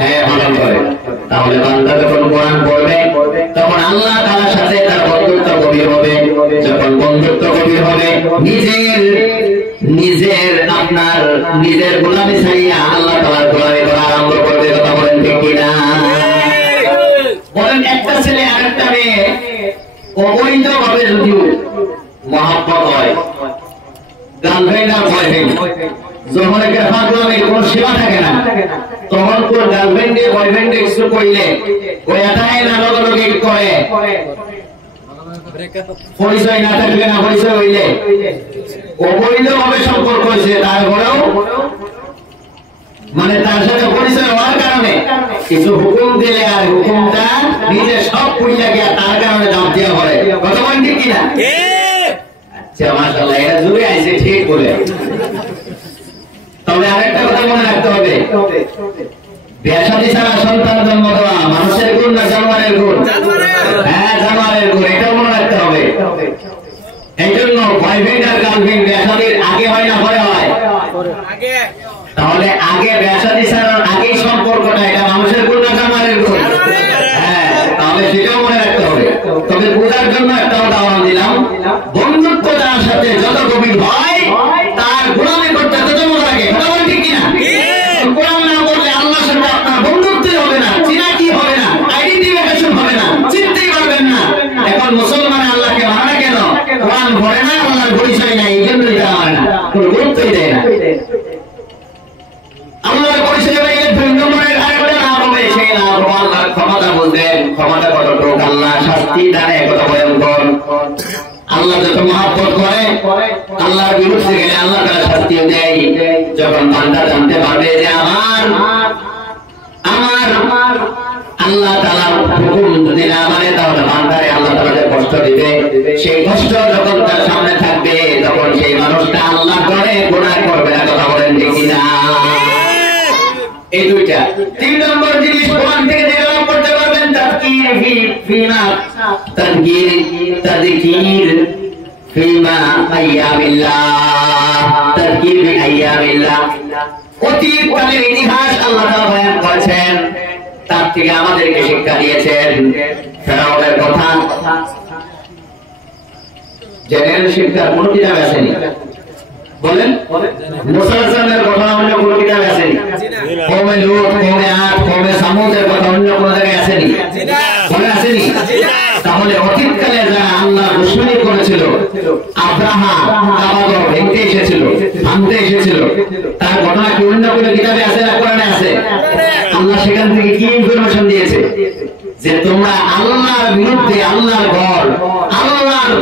হ্যাঁ, পালন করে। তাহলে বান্দা যখন কোরআন পড়বে তখন আল্লাহ তাআলার সাথে তার বন্ধুত্ব গভীর হবে। যখন বন্ধুত্ব গভীর হবে, নিজের আপনার নিজের গোলামি ছাড়িয়া আল্লাহ তাআলার গোলামি করা আরম্ভ করবে। কথা বলেন ঠিক কিনা? বলেন একটা ছেলে আরেকটা মেয়ে অবৈধভাবে যদিও মহব্বত হয়, গার্লফ্রেন্ড আর বয়ফ্রেন্ড, যখন একটা ফাগলামির কোনো সীমা থাকে না, তখন কোন গার্লফ্রেন্ডে বয়ফ্রেন্ডে কিছু করলে ওই এটাই না লগে করে পরিচয় না থাকলে না পরিচয় হইলে অবৈধভাবে সম্পর্ক হয়েছে, তারপরেও মানে তার সাথে পরিচয় হওয়ার কারণে কিছু হুকুম দিলে আর হুকুমটা নিজে সব পুড়িয়া গিয়া তার কারণে দাম দেওয়া হয়। কথা বলেন ঠিক কিনা? আচ্ছা, মাশাআল্লাহ, এটা জুড়ে আইছে ঠিক বলে। তবে আরেকটা কথা মনে রাখতে হবে, বিয়ে শাদী ছাড়া সন্তান জন্ম দেওয়া মানুষের গুণ না জানোয়ারের গুণ? হ্যাঁ, জানোয়ারের গুণ, এটাও মনে রাখতে হবে। এই জন্য বয়ফ্রেন্ড আর গার্লফ্রেন্ড বিয়ে শাদীর আগে হয় না পরে হয়? তাহলে আগে বিয়ে শাদী ছাড়ার আগেই সম্পর্কটা, এটা মানুষের গুণ না জানোয়ারের গুণ? হ্যাঁ, তাহলে সেটাও মনে রাখতে হবে। তবে বোঝার জন্য একটা উদাহরণ দিলাম, বন্ধুত্ব যার সাথে যত গভীর হয় তার গোলামি করতে তত মজা লাগে। কথা বলেন ঠিক কিনা? কোরআন না বললে আল্লাহর সাথে আপনার বন্ধুত্বই হবে না, চিনাকি হবে না, আইডেন্টিফিকেশন হবে না, চিনতেই পারবেন না। এখন মুসলমান আল্লাহকে মানে না কেন? কোরআন পড়ে না, আল্লাহর পরিচয় নাই, এই জন্যই তারা মানে না, কোনো গুরুত্বই দেয় না। আল্লাহর পরিচয় পাইলে দুই নম্বরের আরেকটা নাম হবে সেই নাম হলো আল্লাহর ক্ষমতা। বুঝলেন ক্ষমতা কতটুক? আল্লাহ শাস্তি দানে কত ভয়ঙ্কর। আল্লাহ যত মহব্বত করে, আল্লাহর বিরুদ্ধে গেলে আল্লাহ তাআলা শাস্তিও দেয়। যখন বান্দা জানতে পারবে যে আমার আল্লাহ তাআলার হুকুম যদি না মানে তাহলে বান্দারে আল্লাহ তাআলা কষ্ট দিবে, সেই কষ্ট যখন তার সামনে থাকবে তখন সেই মানুষটা আল্লাহ করে গুনাহ করবে না। কথা বলেন ঠিক কিনা? এই দুইটা। তিন নম্বর জিনিস কোরআন থেকে যেটা করতে পারবেন, তাযকির ফিমা আইয়ামিল্লাহ, তাযকির বিআইয়ামিল্লাহ। অতীত কালের ইতিহাস আল্লাহ তাআলা বয়ান করেছেন, তার থেকে আমাদেরকে শিক্ষা দিয়েছেন। ফেরাউনের কথা জেনারেল শিক্ষার কোন কিতাব আসেনি, বলেন? মুসা আলাইহিসসালামের কথা অন্য কোন কিতাব আসেনি? কওমে লূত, কওমে আদ, কওমে সামুদের কথা অন্য কোন জায়গায় আসেনি? বলে আসেনি? তাহলে অতীতকালে যারা আল্লাহর দুশমনী করেছিল, আব্রাহা কাবা ভেঙে এসেছিল, ভাঙতে এসেছিল, তার ঘটনা কি অন্য কোন কিতাবে আছে না কোরআনে আছে? আল্লাহ সেখান থেকে কি ইনফরমেশন দিয়েছে? যে তোমরা আল্লাহর বিরুদ্ধে, আল্লাহর ঘর, আল্লাহর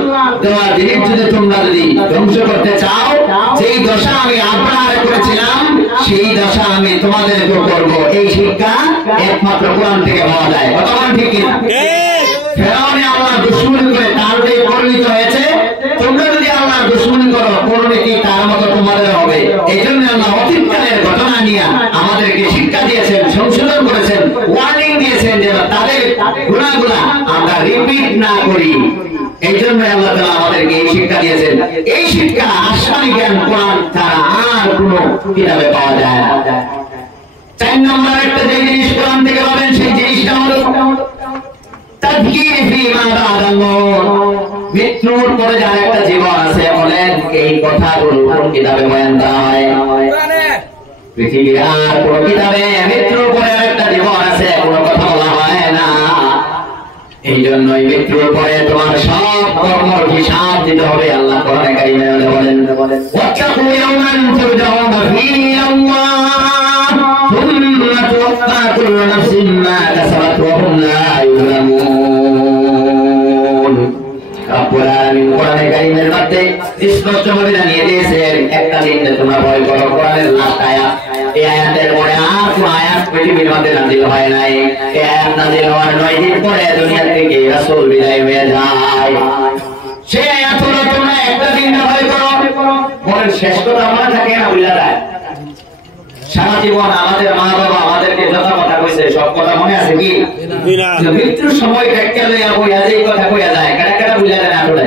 দেওয়া জিনিস যদি তোমরা যদি ধ্বংস করতে চাও, যেই দশা আমি আব্রাহার করেছিলাম সেই দশা আমি তোমাদেরকে করব। এই শিক্ষা একমাত্র কোরআন থেকে পাওয়া যায়। কতক্ষণ ঠিক কিনা? ফেরাউনে আল্লাহর দুশমনী করে তার যে পরিণত হয়েছে, তোমরা যদি আল্লাহর দুশমনী করো, পরিণতি তার মতো তোমাদের হবে। এই জন্য আল্লাহ অতীতকালের ঘটনা নিয়ে আমাদেরকে শিক্ষা দিয়েছেন, সংশোধন করেছেন, ওয়ার্নিং দিয়েছেন যে তাদের গুনাহগুলো আমরা রিপিট না করি। এই জন্য আল্লাহ তাআলা আমাদেরকে এই শিক্ষা দিয়েছেন। এই শিক্ষা আসমানি জ্ঞান কোরআন ছাড়া আর কোনো কিতাবে পাওয়া যায় না। 4 নম্বর একটা যে জিনিস কোরআন থেকে পাবেন, সেই জিনিসটা হলো তাযকির ফিমা বাদাল মউত। মৃত্যুর পরে যার একটা জীবন আছে, বলেন এই কথাগুলো কোন কিতাবে বয়ান করা হয়? পৃথিবীর আর কোন কিতাবে মৃত্যুর পরে একটা জীবন আছে কোন কথা বলা হয় না। এই জন্যই মৃত্যুর পরে তোমার সব কর্মের হিসাব দিতে হবে। আল্লাহ কোরআনে কারিমে বলেন, ওয়াত্তাকু ইয়াওমান তুরজাউনা ফীহি ইলাল্লাহ সুম্মা তুওয়াফফা কুল্লু নাফসিন মা কাসাবাত ওয়া হুম লা ইউলামুন। রব্বুল আলামিন কোরআনে কারিমের মধ্যে স্পষ্টভাবে জানিয়ে দিয়েছেন, একটা দিন তোমরা ভয় করো। কোরআনের লাস্ট আয়াত, এই আয়াতের পরে আর কোন আয়াত পৃথিবীর মধ্যে নাযিল হয় নাই। এই আয়াত নাযিল হওয়ার 9 দিন পরে দুনিয়া থেকে রাসূল বিদায় হয়ে যায়। সেই আয়াত হলো তোমরা একটা দিন ভয় করো। বলেন শেষ কথা মনে থাকে না? ভুলে যায়। সারা জীবন আমাদের মা বাবা আমাদেরকে যত কথা কইছে সব কথা মনে আছে কি? মৃত্যুর সময় একটা লইয়া বইয়া যে কথা কইয়া যায়, কারা কারা ভুলে যায় না? আসলে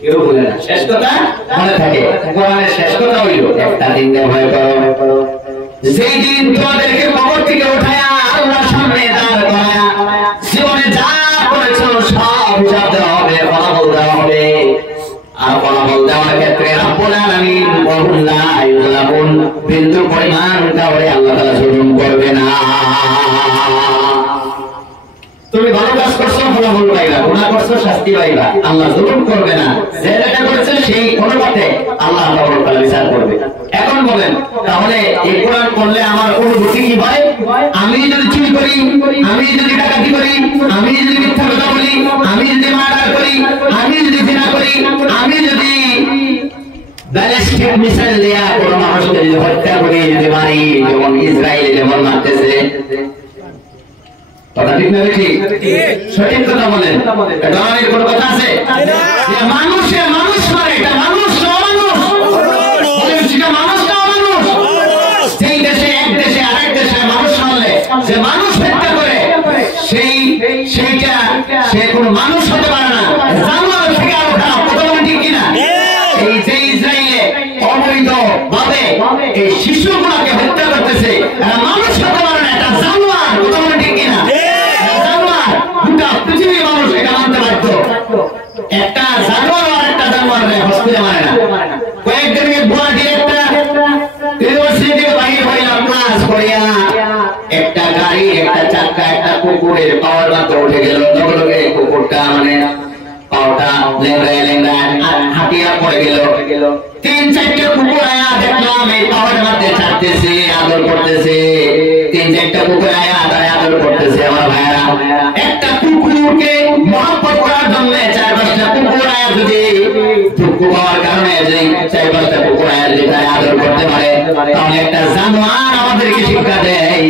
কেউ ভুলে না। শেষ কথা মনে থাকে। কোরআনের শেষ কথা হইল একটা দিন ভয় করো, যেই দিন তোমাদেরকে কবর থেকে উঠায়া আল্লাহর সামনে দাঁড় করায়া জীবনে যা করেছো সব হিসাব দেওয়া হবে, ফলাফল দেওয়া হবে। আর ফলাফল দেওয়ার ক্ষেত্রে রব্বুল আলামিন ওয়া হুম লা ইউলামুন, বিন্দু পরিমাণ কাউরে আল্লাহ তাআলা জুলুম করবে না। তুমি ভালো কাজ করছো, ফলাফল পাইবা, গুনাহ করছো, শাস্তি পাইবা। আল্লাহ জুলুম করবে না। যে যেটা করেছে সেই অনুপাতে আল্লাহ তাআলা বিচার করবে। এখন বলেন, তাহলে এই কোরআন পড়লে আমার অনুভূতি কি হয়? আমি যদি চুরি করি, আমি যদি ডাকাতি করি, আমি যদি মিথ্যা কথা বলি, আমি যদি মার্ডার করি, আমি যদি জিনা করি, আমি যদি ব্যালিস্টিক মিসাইল দিয়া কোনো মানুষকে যদি হত্যা করি, যদি মারি, যেমন ইসরায়েল যেমন মারতেছে, কথা ঠিক না? ঠিক সঠিক কথা বলেন। ডরানোর কোনো কথা আছে? মানুষে মানুষ মারে, এটা মানুষ না অমানুষ? সেটা মানুষ না অমানুষ? সেই দেশে এক দেশে আরেক দেশে মানুষ মারলে যে মানুষ হত্যা করে সেইটা সে কোনো মানুষ হতে পারে না, জানোয়ার থেকে আরো খারাপ। কথা বলেন ঠিক কিনা? এই যে ইসরায়েলে অবৈধ ভাবে এই শিশুগুলোকে হত্যা করতেছে, এরা মানুষ হতে পারে না, এটা জানোয়ার। কথা বলেন ঠিক কিনা? পৃথিবীর মানুষ এটা মানতে বাধ্য। একটা জানোয়ার আর একটা জানোয়ার হসপিটাল মানে না। কয়েকদিন গুয়াহাটির একটা ইউনিভার্সিটি থেকে বাইরে হইলাম ক্লাস করিয়া, একটা গাড়ি একটা চাক্কা একটা কুকুরের পাওয়ার মাত্র উঠে গেল। লগে কুকুরটা মানে পাওয়াটা লেংড়ায় লেংড়ায় হাতিয়া পড়ে গেল। 3-4টা কুকুর আয়া দেখলাম এই পাওয়ার মধ্যে ছাড়তেছে, আদর করতেছে। 3-4টা কুকুর আয়া আদর করতেছে। আমার ভাইরা, একটা কুকুরকে মহব্বত করার জন্য 4-5টা কুকুর আয়া যদি দুঃখ পাওয়ার কারণে যদি 4-5টা কুকুর আয়া যদি তারা আদর করতে পারে, তাহলে একটা জানোয়ার আমাদেরকে শিক্ষা দেয়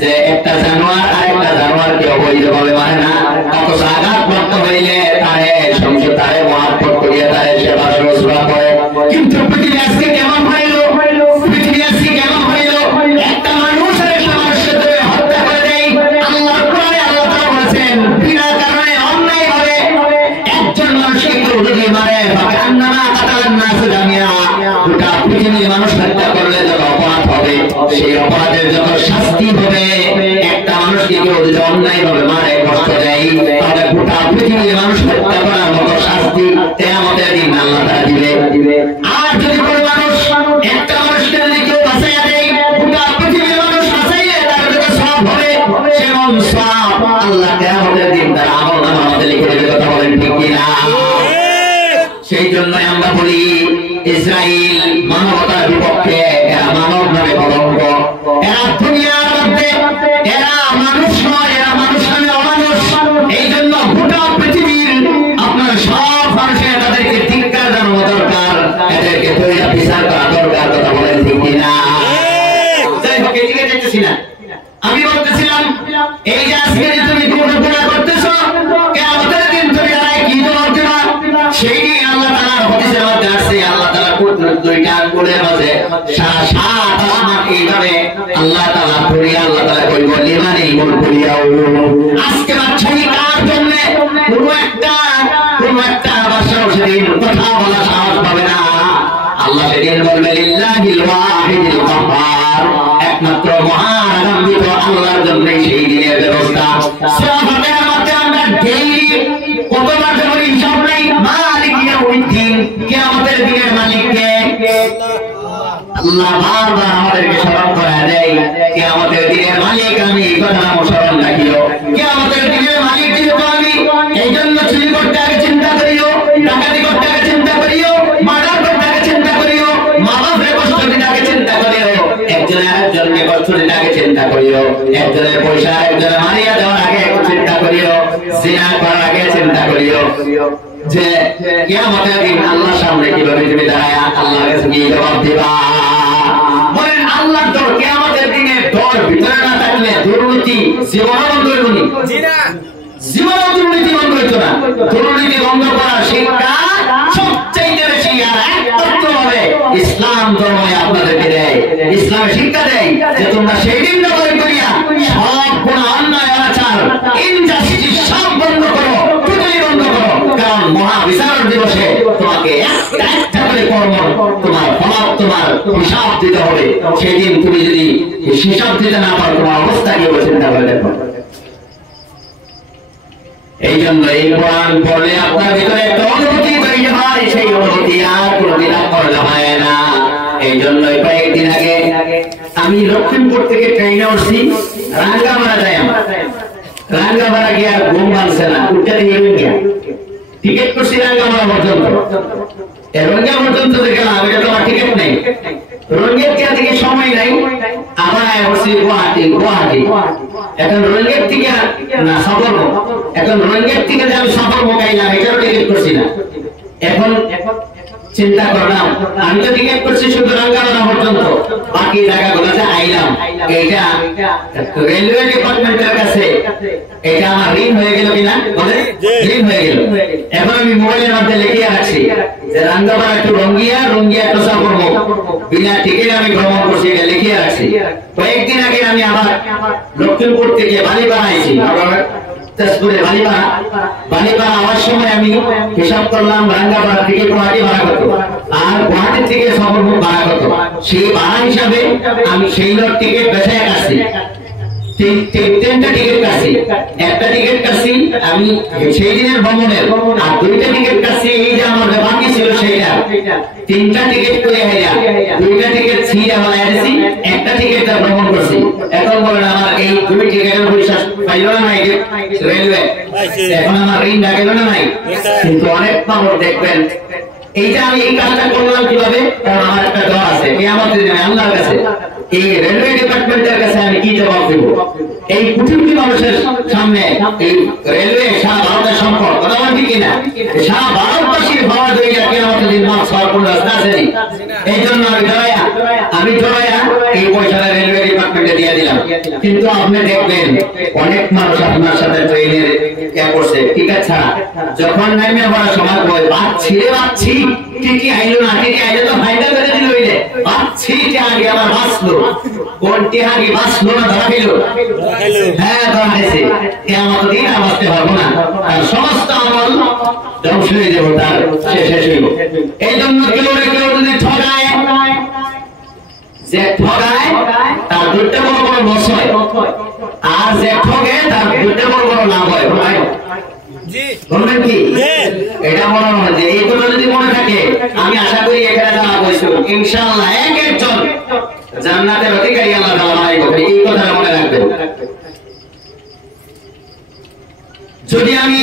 যে একটা জানোয়ার আর একটা জানোয়ারকে অবৈধভাবে মানে না। অথচ আঘাতপ্রাপ্ত হইলে তারে সংসার তারে মহব্বত করিয়া তারে সেবা শুশ্রূষা করে। কিন্তু পৃথিবী আজকে কেমন হইল? পৃথিবী আজকে কেমন হইল? একটা মানুষ আর একটা মানুষের ধরে হত্যা করে দেয়। আল্লাহ কোরআনে আল্লাহ তাআলা বলেছেন, বিনা কারণে অন্যায় ভাবে একজন মানুষকে কেউ যদি মারে, ফাকান্নামা কাতালান নাস জামিয়া, গোটা পৃথিবীর মানুষ হত্যা করলে যত অপরাধ হবে, সেই অপরাধের যত শাস্তি হবে মানুষকে কেউ যদি অন্যায়ভাবে মারে, কষ্ট দেয়, তাহলে গোটা পৃথিবীর মানুষ হত্যা করার মতো শাস্তি কিয়ামতের দিন আল্লাহ তাআলা দিবে। আর যদি কোনো মানুষ একটা মানুষকে যদি কেউ বাঁচাইয়া দেয়, গোটা পৃথিবীর মানুষ বাঁচাইলে তার যদি সওয়াব হবে, সেমন সওয়াব আল্লাহ কিয়ামতের দিন তার আমলনামায় আমাদের লিখে দেবে। কথা বলেন ঠিক কিনা? সেই জন্য আমরা বলি ইসরাইল মানবতার বিপক্ষে, এরা মানব নামে কলঙ্ক, এরা দুনিয়ার মধ্যে এরা মানুষ নয়, এরা মানুষ নামে অমানুষ। এই জন্য গোটা পৃথিবীর আপনার সব মানুষের তাদেরকে ধিক্কার জানানো দরকার, এদেরকে তৈরি বিচার করা দরকার। কথা বলেন ঠিক কিনা? যাই হোক, এদিকে দেখতেছি না, আমি বলতেছিলাম এই যে আজকে তুমি গুনাহ করতেছো, কিয়ামতের দিন তুমি আর কি জবাব দিবা? সেই দিন আল্লাহ তাআলার হাদিসের মধ্যে আছে, আল্লাহ তাআলা দুইটা আঙ্গুলের মাঝে সাত আসমান এইভাবে আল্লাহ তাআলা করিয়া আল্লাহ তাআলা কইব লিমানি মুলকুলিয়াও। আজকে বাদশাহী কার জন্য? কোন একটা বাদশাহ সেদিন কথা বলা সাহস পাবে না। আল্লাহ সেদিন বলবে লিল্লাহিল ওয়াহিদিল কাহ্হার, একমাত্র মহান আনন্দিত আল্লাহর জন্য সেই দিনের ব্যবস্থা। সূরা ফাতিহার মধ্যে আমরা ডেইলি কতবার বলি হিসাব নাই, মালিক ইয়াউমিদ্দিন, কিয়ামতের দিনের মালিক কে? আল্লাহ বারবার আমাদেরকে স্মরণ করায় দেয়, কিয়ামতের দিনের মালিক আমি, এই কথা স্মরণ রাখিও। কিয়ামতের দিনের মালিক যেহেতু আমি, এই জন্য চুরি করতে আগে চিন্তা করিও, ডাকাতি করতে আগে চিন্তা করিও, মার্ডার করতে আগে চিন্তা করিও, মা বাপের কষ্ট দিতে আগে চিন্তা করিও, একজনের আরেকজনকে কষ্ট দিতে আগে চিন্তা করিও, একজনের পয়সা একজনের মারিয়া দেওয়ার আগে চিন্তা করিও, জিনা করার আগে চিন্তা করিও যে কিয়ামতের দিন আল্লাহর সামনে কিভাবে তুমি দাঁড়ায় আল্লাহর কাছে গিয়ে জবাব দিবা। বলেন আল্লাহর ডর কিয়ামতের দিনে ডর ভিতরে না থাকলে দুর্নীতি জীবনও বন্ধ হইব না। জীবনও দুর্নীতি বন্ধ হইতো না। দুর্নীতি বন্ধ করার শিক্ষা সবচাইতে বেশি আর একমাত্র ভাবে ইসলাম ধর্মে আপনাদেরকে দেয়। ইসলাম শিক্ষা দেয় যে তোমরা সেই দিন নকল করিয়া সব গুনাহ, অন্যায়, অনাচার, ইনজাস্টিস সব বন্ধ করো, টোটালি বন্ধ করো। কারণ মহাবিচার দিবসে তোমাকে একটা করে কর্ম, তোমার ফলাফল, তোমার হিসাব দিতে হবে। সেদিন তুমি যদি হিসাব দিতে না পারো, তোমার অবস্থা কি হবে চিন্তা করে দেখো। এই জন্য এই কোরআন পড়লে আপনার ভিতরে একটা অনুভূতি তৈরি হয়, সেই অনুভূতি আর কোনোদিন করলে হয় না। এই জন্য কয়েকদিন আগে আমি লক্ষ্মীপুর থেকে ট্রেনে উঠছি, রাঙ্গামারা যাই। রাঙ্গামারা গিয়ে আর ঘুম ভাঙছে না, উঠতে দিয়ে গিয়া টিকিট করছি রাঙ্গামারা পর্যন্ত। রোহিঙ্গা পর্যন্ত দেখলাম এটা তো আমার টিকিট নেই, রোহিঙ্গা থেকে সময় নাই, আবার উঠছি গুয়াহাটি। এখন রোহিঙ্গা থেকে না সফর, এখন রোহিঙ্গা থেকে যে আমি সফর মোকাইলাম এটারও টিকিট করছি না। এখন চিন্তা করলাম আমি তো টিকিট করছি শুধু রাঙ্গামারা পর্যন্ত, বাকি জায়গাগুলোতে আইলাম। এইটা রেলওয়ে ডিপার্টমেন্টের কাছে এটা আমার ঋণ হয়ে গেল কিনা? ঋণ হয়ে গেল। এখন আমি মোবাইলের মধ্যে লিখে রাখছি যে রাঙ্গামারা টু রঙ্গিয়া, রঙ্গিয়া টু সাফরমুখ, বিনা টিকিট আমি ভ্রমণ করছি, এটা লিখে রাখছি। কয়েকদিন আগে আমি আবার লক্ষ্মীপুর থেকে বালিপাড়া আইছি, তেজপুরে বালিপাড়া আওয়ার সময় আমি হিসাব করলাম রাঙ্গাপাড়া থেকে গুয়াহাটি ভাড়া কত আর গুয়াহাটি থেকে সাফরমুখ ভাড়া কত। সেই ভাড়া হিসাবে আমি সেই লোক টিকিট বেছে আসছি, তিনটা টিকিট কাটছি। একটা টিকিট কাটছি আমি সেই দিনের ভ্রমণের, আর দুইটা টিকিট কাটছি এই যে আমার বাকি ছিল সেইটা। তিনটা টিকিট করে হাইয়া দুইটা টিকিট ছিঁড়ে আমার এনেছি, একটা টিকিট ভ্রমণ করছি। এখন বলেন আমার এই দুই টিকিটের পয়সা পাইল না নাই রেলওয়ে? এখন আমার ঋণ গেল না নাই? কিন্তু অনেক মানুষ দেখবেন এইটা আমি এই কাজটা করলাম কিভাবে? কারণ আমার একটা দোয়া আছে কিয়ামতের দিনে আল্লাহর কাছে, এই রেলওয়ে ডিপার্টমেন্টের কাছে আমি কি জবাব দেব? এই কোটি মানুষের সামনে এই রেলওয়ে সারা ভারতের সম্পদ, কথা বলেন ঠিক কিনা? সারা ভারতবাসীর ভাবা দইয়া কিয়ামতের দিন মাছ খাওয়ার কোন রাস্তা আছে? এই জন্য আমি ধরাইয়া এই পয়সাটা রেলওয়ে ডিপার্টমেন্টে দিয়ে দিলাম। কিন্তু আপনি দেখবেন অনেক মানুষ আপনার সাথে ট্রেনের করছে টিকিট ছাড়া, যখন নামে আমরা সময় বই বাচ্ছি টিকি আইলো না, টিকি আইলে তো ফাইনাল করে দিল, হইলে বাচ্ছি আগে আমার বাঁচলো, কোনটি আগে বাঁচলো না ধরা গেল? হ্যাঁ ধরা গেছে। কিয়ামতের দিন আর বাঁচতে পারবো না, আর সমস্ত আমল ধ্বংস হয়ে যাবো, তার শেষ হইব। এই জন্য কেউ যদি ঠগায়, যে ঠগায় তার দুইটা বড় বড় লস হয়, আর আর যে ঠকে তার দুইটা বড় বড় লাভ হয় ভাই বলবেন কি এটা মনে হয় যে এই কথা যদি মনে থাকে আমি আশা করি এখানে যারা বসে ইনশাআল্লাহ এক একজন জান্নাতের অধিকারী আল্লাহ তাআলা বানাইবো এই কথা মনে রাখবেন যদি আমি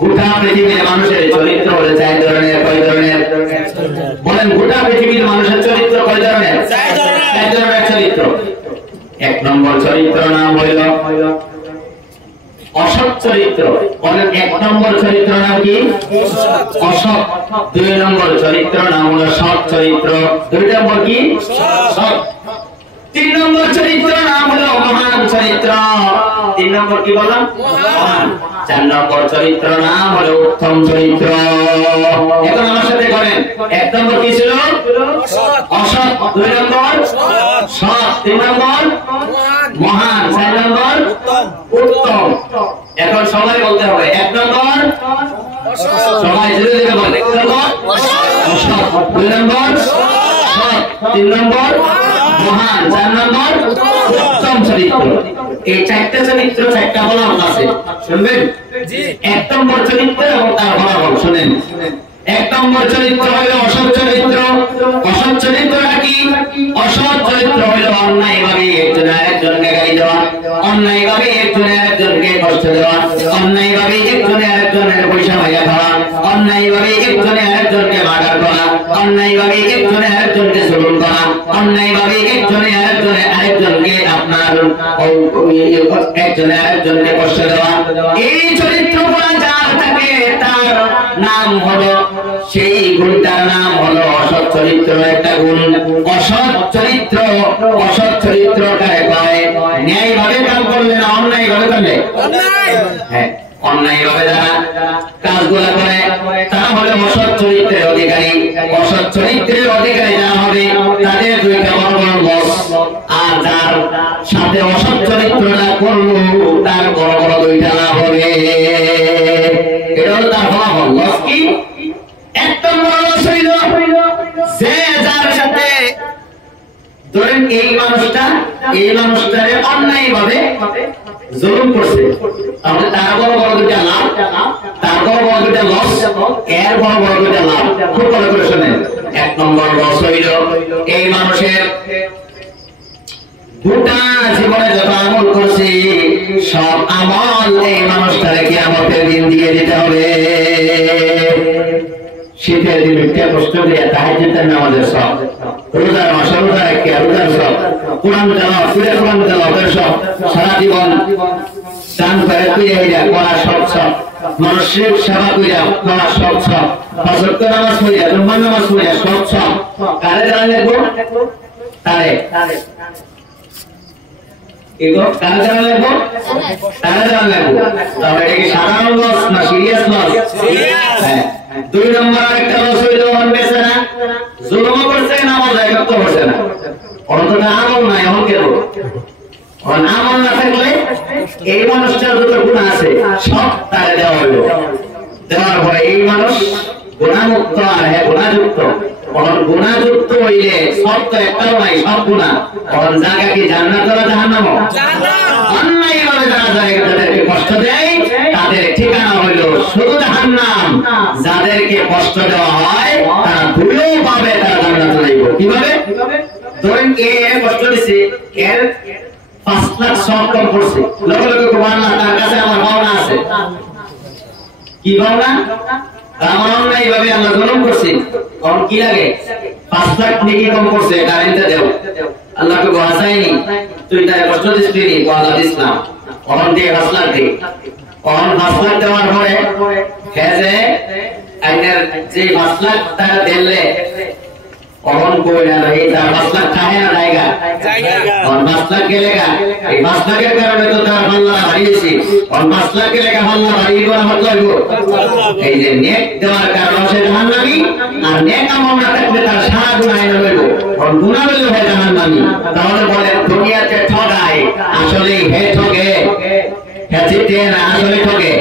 গোটা পৃথিবীর মানুষের চরিত্র হলো চার ধরনের কয় ধরনের বলেন গোটা পৃথিবীর মানুষের চরিত্র কয় ধরনের চার ধরনের চরিত্র এক নম্বর চরিত্র নাম হইল অসৎ চরিত্র বলেন এক নম্বর চরিত্র নাম কি অসৎ দুই নম্বর চরিত্র নাম হলো সৎ চরিত্র দুই নম্বর কি সৎ তিন নম্বর চরিত্র নাম হলো মহান চরিত্র তিন নম্বর কি বলেন মহান চার নম্বর চরিত্র নাম হলো উত্তম চরিত্র এখন আমার সাথে করেন এক নম্বর কি ছিল অসৎ দুই নম্বর সৎ তিন নম্বর মহান চার নম্বর উত্তম এখন সবাই বলতে হবে এক নম্বর সবাই জোরে জোরে বলেন এক নম্বর অসৎ দুই নম্বর সৎ তিন নম্বর মহান চার নম্বর উত্তম চরিত্র এই চারটা চরিত্র চারটা ফলাফল আছে শুনবেন এক নম্বর চরিত্র এবং তার ফলাফল শুনেন এক নম্বর চরিত্র হলো অসৎ চরিত্র অসৎ চরিত্রটা কি অসৎ চরিত্র হলো অন্যায় ভাবে একজন আরেকজনকে গালি দেওয়া অন্যায় ভাবে একজন আরেকজনকে কষ্ট দেওয়া অন্যায় ভাবে একজন আরেকজনের পয়সা ভাইয়া খাওয়া অন্যায় ভাবে একজন আরেকজনকে মার্ডার করা অন্যায় ভাবে একজন আরেকজনকে জুলুম করা অন্যায় ভাবে একজন আরেকজনকে আপনার একজন আরেকজনকে কষ্ট দেওয়া এই চরিত্রগুলো যার থাকে তার নাম হলো সেই গুণটার নাম হলো অসৎ চরিত্র একটা গুণ অসৎ চরিত্র কারে কয় ন্যায় ভাবে কাজ করলে না অন্যায় ভাবে করলে হ্যাঁ অন্যায় ভাবে যারা কাজগুলো করে তারা হলো অসৎ চরিত্রের অধিকারী অসৎ চরিত্রের অধিকারী যারা হবে তাদের দুইটা বড় বড় লস আর যার সাথে অসৎ চরিত্রটা করলো তার বড় বড় দুইটা লাভ হবে এটা হলো তার ফলাফল লস কি একটা বড় লস হইল যে যার সাথে ধরেন এই মানুষটারে অন্যায় ভাবে জুলুম করছে তাহলে তার বড় বড় দুইটা লাভ তার বড় বড় দুইটা লস এর বড় বড় দুইটা লাভ খুব ভালো করে শুনেন এক নম্বর লস হইল এই মানুষের গোটা জীবনে যত আমল করছে সব আমল এই মানুষটারে কিয়ামতের দিন দিয়ে দিতে হবে শীতের দিন মিথ্যা কষ্ট দিয়ে তাহাজ্জুদের নামাজের সব রোজার মাসে রোজা রেখে রোজার সব কোরআন তেলাওয়াত সুরে কোরআন তেলাওয়াতের সব সারা জীবন দান করে করা সব মানুষের সেবা করা সব পাঁচ ওয়াক্ত নামাজ পড়িয়া জুম্মার নামাজ পড়িয়া সব কারে জানা লাগবো তারে এগো কারে জানা লাগবো তারে জানা লাগবো তবে এটা কি সাধারণ লস না সিরিয়াস লস হ্যাঁ দুই নম্বর একটা লস হইল মন বেছে না জুলুম করছে নামাজ আদায় করছে না অন্তত আমল নাই এমন কেন আমল না থাকলে এই মানুষটার যত গুণ আছে সব তারে দেওয়া হইল দেওয়ার পরে এই মানুষ গুণামুক্ত আর হ্যাঁ গুণাযুক্ত গুণাযুক্ত হইলে সব তো একটাও নাই সব গুণা তখন জায়গা কি জান্নাত না জাহান্নাম অন্যায় ভাবে যাদেরকে কষ্ট দেয় তাদের ঠিকানা হইল শুধু জাহান্নাম যাদেরকে কষ্ট দেওয়া হয় তারা ভুলেও পাবে তারা জান্নাতে যাইব কিভাবে ধরেন কে কষ্ট দিছে এর 5 লাখ সব কম করছে লগে লগে কুমারনা তার কাছে আমার ভাবনা আছে কি ভাবনা আমার অন্যায় ভাবে আল্লাহ জুলুম করছে কোন কি লাগে 5 লাখ নেকি কম করছে কারেন্টে দেও আল্লাহকে বাঁচাইনি তুই তার কষ্ট দিছিস নি আল্লাহ ইসলাম কোন দিয়ে 5 লাখ দে কোন 5 লাখ দেওয়ার পরে হেজে আইনের যে 5 লাখ টাকা দিলে কোন কই না এই তার 5 লাখ খায় না জায়গা কোন 5 লাখ গেলেগা এই 5 লাখের কারণে তো তার আল্লাহ হারিয়েছে কোন 5 লাখ গেলেগা আল্লাহ হারিয়ে করা হতো এই যে নেক দেওয়ার কারণে সে জাহান্নামী আর নেক আমল না থাকলে তার সারা গুনাহ এনে লইব কোন গুনাহ হইলে হয় জাহান্নামী তাহলে বলে দুনিয়াতে ঠগায় আসলে হে ঠগে হেজিতে না আসলে ঠগে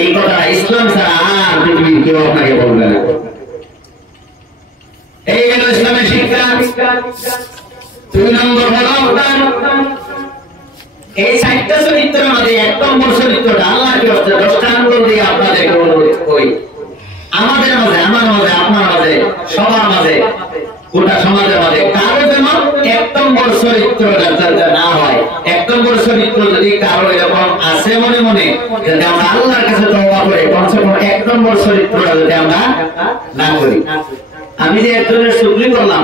এই কথা ইসলাম ছাড়া আর পৃথিবীর কেউ আপনাকে বলবে না এই হলো ইসলামের শিক্ষা। 2 নম্বর হলো এই 4টা চরিত্রের মধ্যে 1 নম্বর চরিত্রটা আল্লাহকে দৃষ্টান্ত দিয়ে আপনাদেরকে অনুরোধ করি, আমাদের মাঝে, আমার মাঝে, আপনার মাঝে, সবার মাঝে, গোটা সমাজের মাঝে কারো যেন 1 নম্বর চরিত্র যাতে না হয়। 1 নম্বর চরিত্র যদি কারো এরকম আছে মনে মনে, যদি আমরা আল্লাহর কাছে তওবা করি, কমসে কম 1 নম্বর চরিত্রটা যদি আমরা না করি। আমি যে একজনের শুকরি করলাম,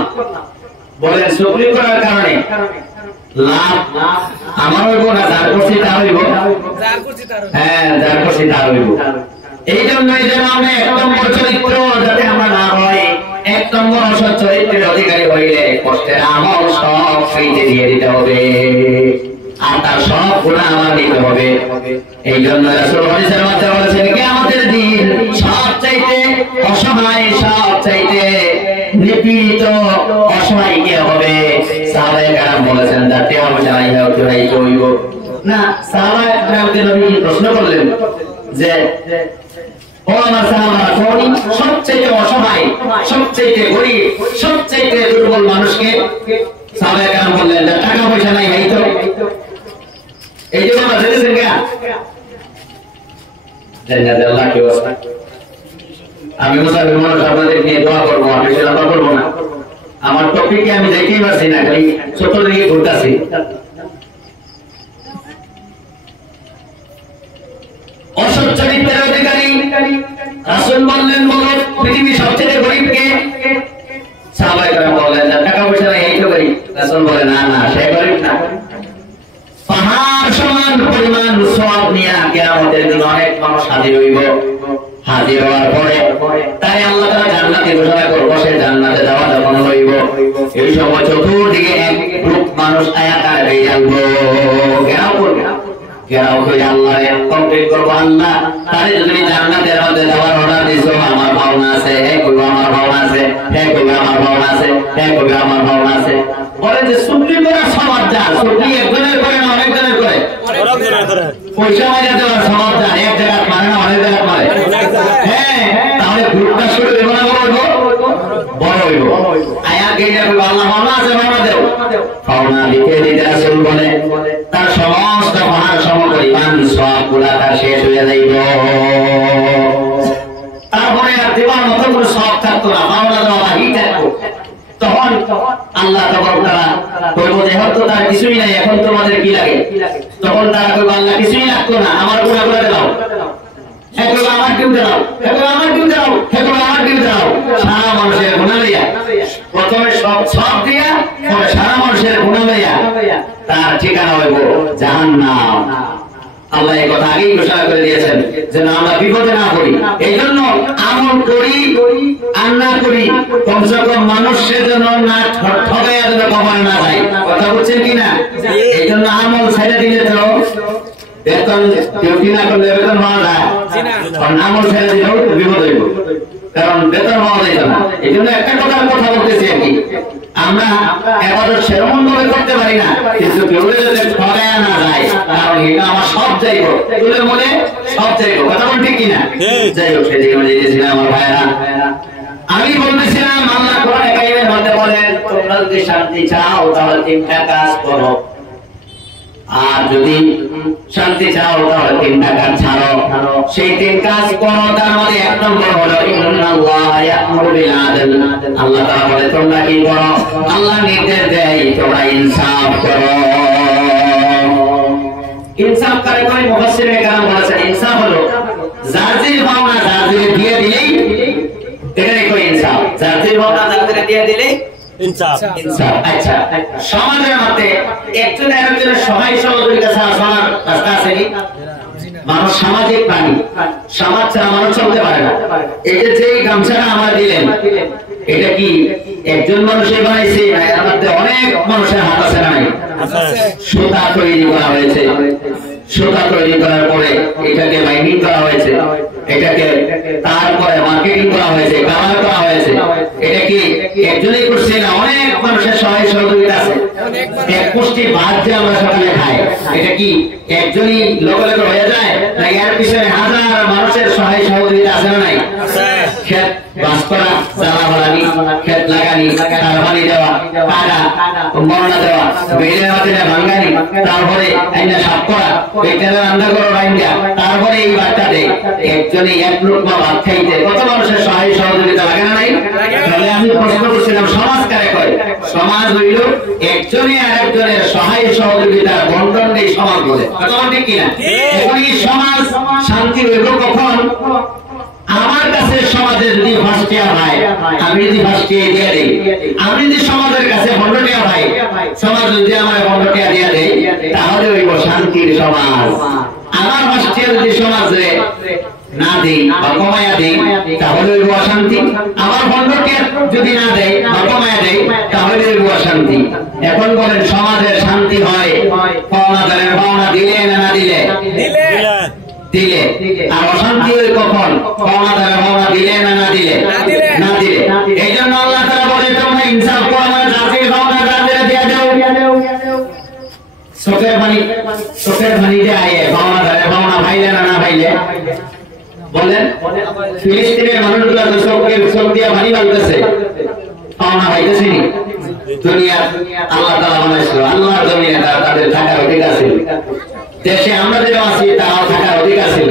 বলেন শুকরি করার কারণে লাভ আমার হইব না যার করছি তার হইব? হ্যাঁ, যার করছি তার হইব। এই জন্যই যেন আমরা 1 নম্বর চরিত্র যাতে আমরা না হয়, 1 নম্বর অসৎ চরিত্রের অধিকারী হইলে কষ্টের আমল সব ফ্রিতে দিয়ে দিতে হবে, আর তার সব গুনাহ আমার নিতে হবে। এই জন্য রাসূল হাদিসের মধ্যে বলেছেন, কিয়ামতের দিন সবচাইতে অসহায়, সবচাইতে নিপীড়িত অসহায় কে হবে? সাহাবায়ে কেরাম বলেছেন, যাতে হবে যাই হোক তাই হইব না। সাহাবায়ে কেরামকে নবী প্রশ্ন করলেন যে ও আমার সাহাবা, কোন সবচেয়ে অসহায়, সবচেয়ে গরীব, সবচেয়ে দুর্বল মানুষকে? সাহাবায়ে কেরাম বললেন, টাকা পয়সা নাই ভাই তো। এই যে আমরা দেখেছেন কেন জান্নাত আল্লাহ কি ওয়াস্তা। আমি মুসাফির মানুষ, আপনাদের নিয়ে দোয়া করবো, আমি সেটা করবো না। আমার টপিকে আমি দেখতেই পাচ্ছি না, খালি ছোট দিকে ঘুরতেছি। অসৎ চরিত্রের অধিকারী রাসূল বললেন, বলো পৃথিবীর সবচেয়ে গরীব কে? সাহাবায়ে কেরাম বললেন, টাকা পয়সা নাই এই তো গরীব। রাসূল বলে, না না, সে গরীব না। পাহাড় সমান পরিমাণ সওয়াব নিয়ে কিয়ামতের দিন অনেক মানুষ হাজির হইব। হাজির হওয়ার পরে তাই আল্লাহ তাআলা জান্নাতে ঘোষণা করব, সে জান্নাতে যাওয়া যখন হইব, এই সময় চতুর্দিকে এক গ্রুপ মানুষ আয়াকার হয়ে যাবে, ঘেরাও করবে। ঘেরাও করে আল্লাহরে কমপ্লেইন করবো, আল্লাহ তারে যদি জান্নাতের মধ্যে যাওয়ার অর্ডার দিছো, আমার ভাবনা আছে, কইবো আমার ভাবনা আছে, কইবো আমার ভাবনা আছে, কইবো আমার ভাবনা আছে। বলে যে সুপ্রি করার সমাজ যার, সুপ্রি একজনের করে না অনেকজনের করে? পয়সা মাইরা দেওয়ার সমাজ যার, এক জায়গায় মানে না অনেক জায়গায় মানে। হ্যাঁ, তাহলে গ্রুপটা শুরু হইব না বড় হইব। আয়াত গেইয়া কইবো, আল্লাহ ভাবনা আছে, ভাবনা দেও। ভাবনা দিতে দিতে রাসূল বলে, তার সমস্ত পাহাড় সমপরিমাণ সওয়াবগুলা তার শেষ হয়ে যাইব। তারপরে আর দেওয়ার মতো কোনো সওয়াব থাকতো না, ভাবনা দেওয়া বাকি থাকতো। তখন আল্লাহ তাআলা কইবো, যেহেতু তার কিছুই নাই, এখন তোমাদের কি লাগে? তখন তারা কইবো, আল্লাহ কিছুই লাগতো না, আমার গুনাহগুলো দাও। একবার আমার কেউ দাও, একবার আমার কেউ দাও, একবার আমার কেউ দাও। সারা মানুষের গুনাহ লইয়া, প্রথমে সব দিয়া, পরে সারা মানুষের গুনাহ লইয়া তার ঠিকানা হইব জাহান্নাম। আল্লাহ এই কথা আগেই ঘোষণা করে দিয়েছেন, যেন আমরা বিপদে না পড়ি। এই জন্য আমল করি আর না করি, কমসে কম মানুষের জন্য না ঠকাইয়া যেন কমানো না যায়। কথা বলছেন কিনা? এই জন্য আমল ছেড়ে দিলে তো বেতন ডিউটি না করলে বেতন পাওয়া যায়, আমল ছেড়ে দিলেও বিপদ হইব, কারণ বেতন পাওয়া যায় না। এই জন্য একটা কথার কথা বলতেছি আর কি, আমরা এবাদত সেরকম ভাবে করতে পারি না, কিন্তু কেউ যদি ঠকাইয়া না যায়, কারণ এটা আমার সব যাইব, তুলে মনে সব যাইব। কথা বল ঠিক কিনা? যাই হোক, সেদিকে আমি যেতেছিলাম আমার ভাইয়েরা, আমি বলতেছিলাম আল্লাহ কোরআনে কারীমের মধ্যে বলেন, তোমরা যদি শান্তি চাও তাহলে 3টা কাজ করো, আর যদি শান্তি চাও তাহলে 3টা কাজ ছাড়ো। সেই 3 কাজ করো, তার মধ্যে 1 নম্বর হলো ইন্নাল্লাহ ইয়া'মুরু বিল আদল। আল্লাহ তাআলা বলে তোমরা কি করো? আল্লাহ নির্দেশ দেয় তোমরা ইনসাফ করো। ইনসাফ কারে করে? মুফাসসিরে কেরাম বলেছেন, ইনসাফ হলো জাজির ভাবনা জাজিরে দিয়ে দিলেই এটাই কই ইনসাফ। জাজির ভাবনা জাজিরে দিয়ে দিলেই ইনসাফ। ইনসাফ। আচ্ছা, সমাজের মধ্যে একজন আরেকজনের সহায় সহযোগিতা ছাড়া সমাজ রাস্তা আছে কি? মানুষ সামাজিক প্রাণী, সমাজ ছাড়া মানুষ চলতে পারে না। এই যে গামছাটা আমরা দিলেন, এটা কি একজন মানুষের বানাইছে না এর মধ্যে অনেক মানুষের হাত আছে না? সুতা তৈরি করা হয়েছে, সুতা তৈরি করার পরে এটাকে বাইন্ডিং করা হয়েছে, এটাকে তারপরে মার্কেটিং করা হয়েছে, কালার করা হয়েছে। এটা কি একজনই করছে না, অনেক মানুষের সহায় সহযোগিতা আছে। এক পুষ্টি ভাত যে আমরা সকালে খাই, এটা কি একজনই লোকে হয়ে যায় না? এর পিছনে হাজার মানুষের সহায় সহযোগিতা আছে না নাই? ক্ষেত বাস করা, জ্বালা বালানি, ক্ষেত লাগানি, তার পানি দেওয়া, কাটা বর্ণা দেওয়া, বেলের মাঝে ভাঙ্গানি, তারপরে আইনা সাফ করা, বেটারে রান্না করো রাইন্দা, তারপরে এই বাচ্চা দেয়। একজনে এক লোকমা ভাত খাইতে কত মানুষের সহায় সহযোগিতা লাগে না নাই? তাহলে আমি প্রশ্ন করছিলাম সমাজ কারে কয়? সমাজ হইল একজনে আরেকজনের সহায় সহযোগিতার বন্টন দিয়ে সমাজ বলে। কথা ঠিক কিনা? এখন এই সমাজ শান্তি হইব কখন? আমার কাছে সমাজে যদি ফার্স্টিয়া ভাই, আমি যদি ফার্স্টিয়া দিয়ে দেই, আমি যদি সমাজের কাছে ভন্ডটিয়া ভাই, সমাজ যদি আমার ভন্ডটিয়া দিয়ে দেয়, তাহলে হইব শান্তির সমাজ। আমার ফার্স্টিয়া যদি সমাজে না দেই বা কমায়া দেই, তাহলে হইব অশান্তি। আমার ভন্ডটিয়া যদি না দেয় বা কমায়া দেয়, তাহলে হইব অশান্তি। এখন বলেন সমাজের শান্তি হয় পাওনাদারের পাওনা দিলে না দিলে? দিলে। আর অশান্তি হয় কখন? পাওনাদারের পাওনা দিলে না দিলে? না দিলে। এই জন্য আল্লাহ তাআলা বলে তোমরা ইনসাফ করো, যাদের পাওনা যাদের দিয়ে দাও। চোখের পানিতে আয়ে পাওনাদারের পাওনা ভাইলে না ভাইলে? বলেন ফিলিস্তিনের মানুষগুলো তো চোখ দিয়ে পানি বালতেছে, পাওনা ভাইতেছে নি? দুনিয়া আল্লাহ তাআলা বানাইছিল, আল্লাহর জমিনে তাদের থাকার অধিকার ছিল। দেশে আমরা যেটা আছি তারাও থাকার অধিকার ছিল।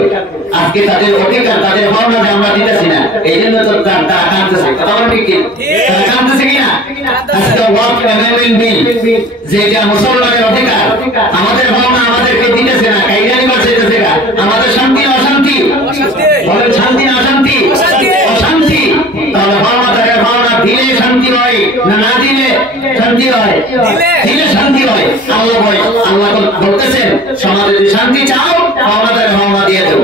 আজকে তাদের অধিকার, তাদের পাওনা আমরা দিতেছি না, এই জন্য তো তারা কাঁদতেছে। কথা বলেন ঠিক কি? তারা কাঁদতেছে কিনা? আজকে ওয়াকফ অ্যামেন্ডমেন্ট বিল, যেটা মুসলমানের অধিকার, আমাদের পাওনা আমাদেরকে দিতেছে না, কাইরানি বাঁচাইতেছে না। আমাদের শান্তি না অশান্তি? বলেন শান্তি না অশান্তি? অশান্তি। তাহলে পাওনাদারের পাওনা দিলে শান্তি হয় না না দিলে শান্তি হয়? দিলে শান্তি হয়। আল্লাহ বলতেছেন সমাজে যদি শান্তি চাও পাওনাদারের পাওনা দিয়ে দেও।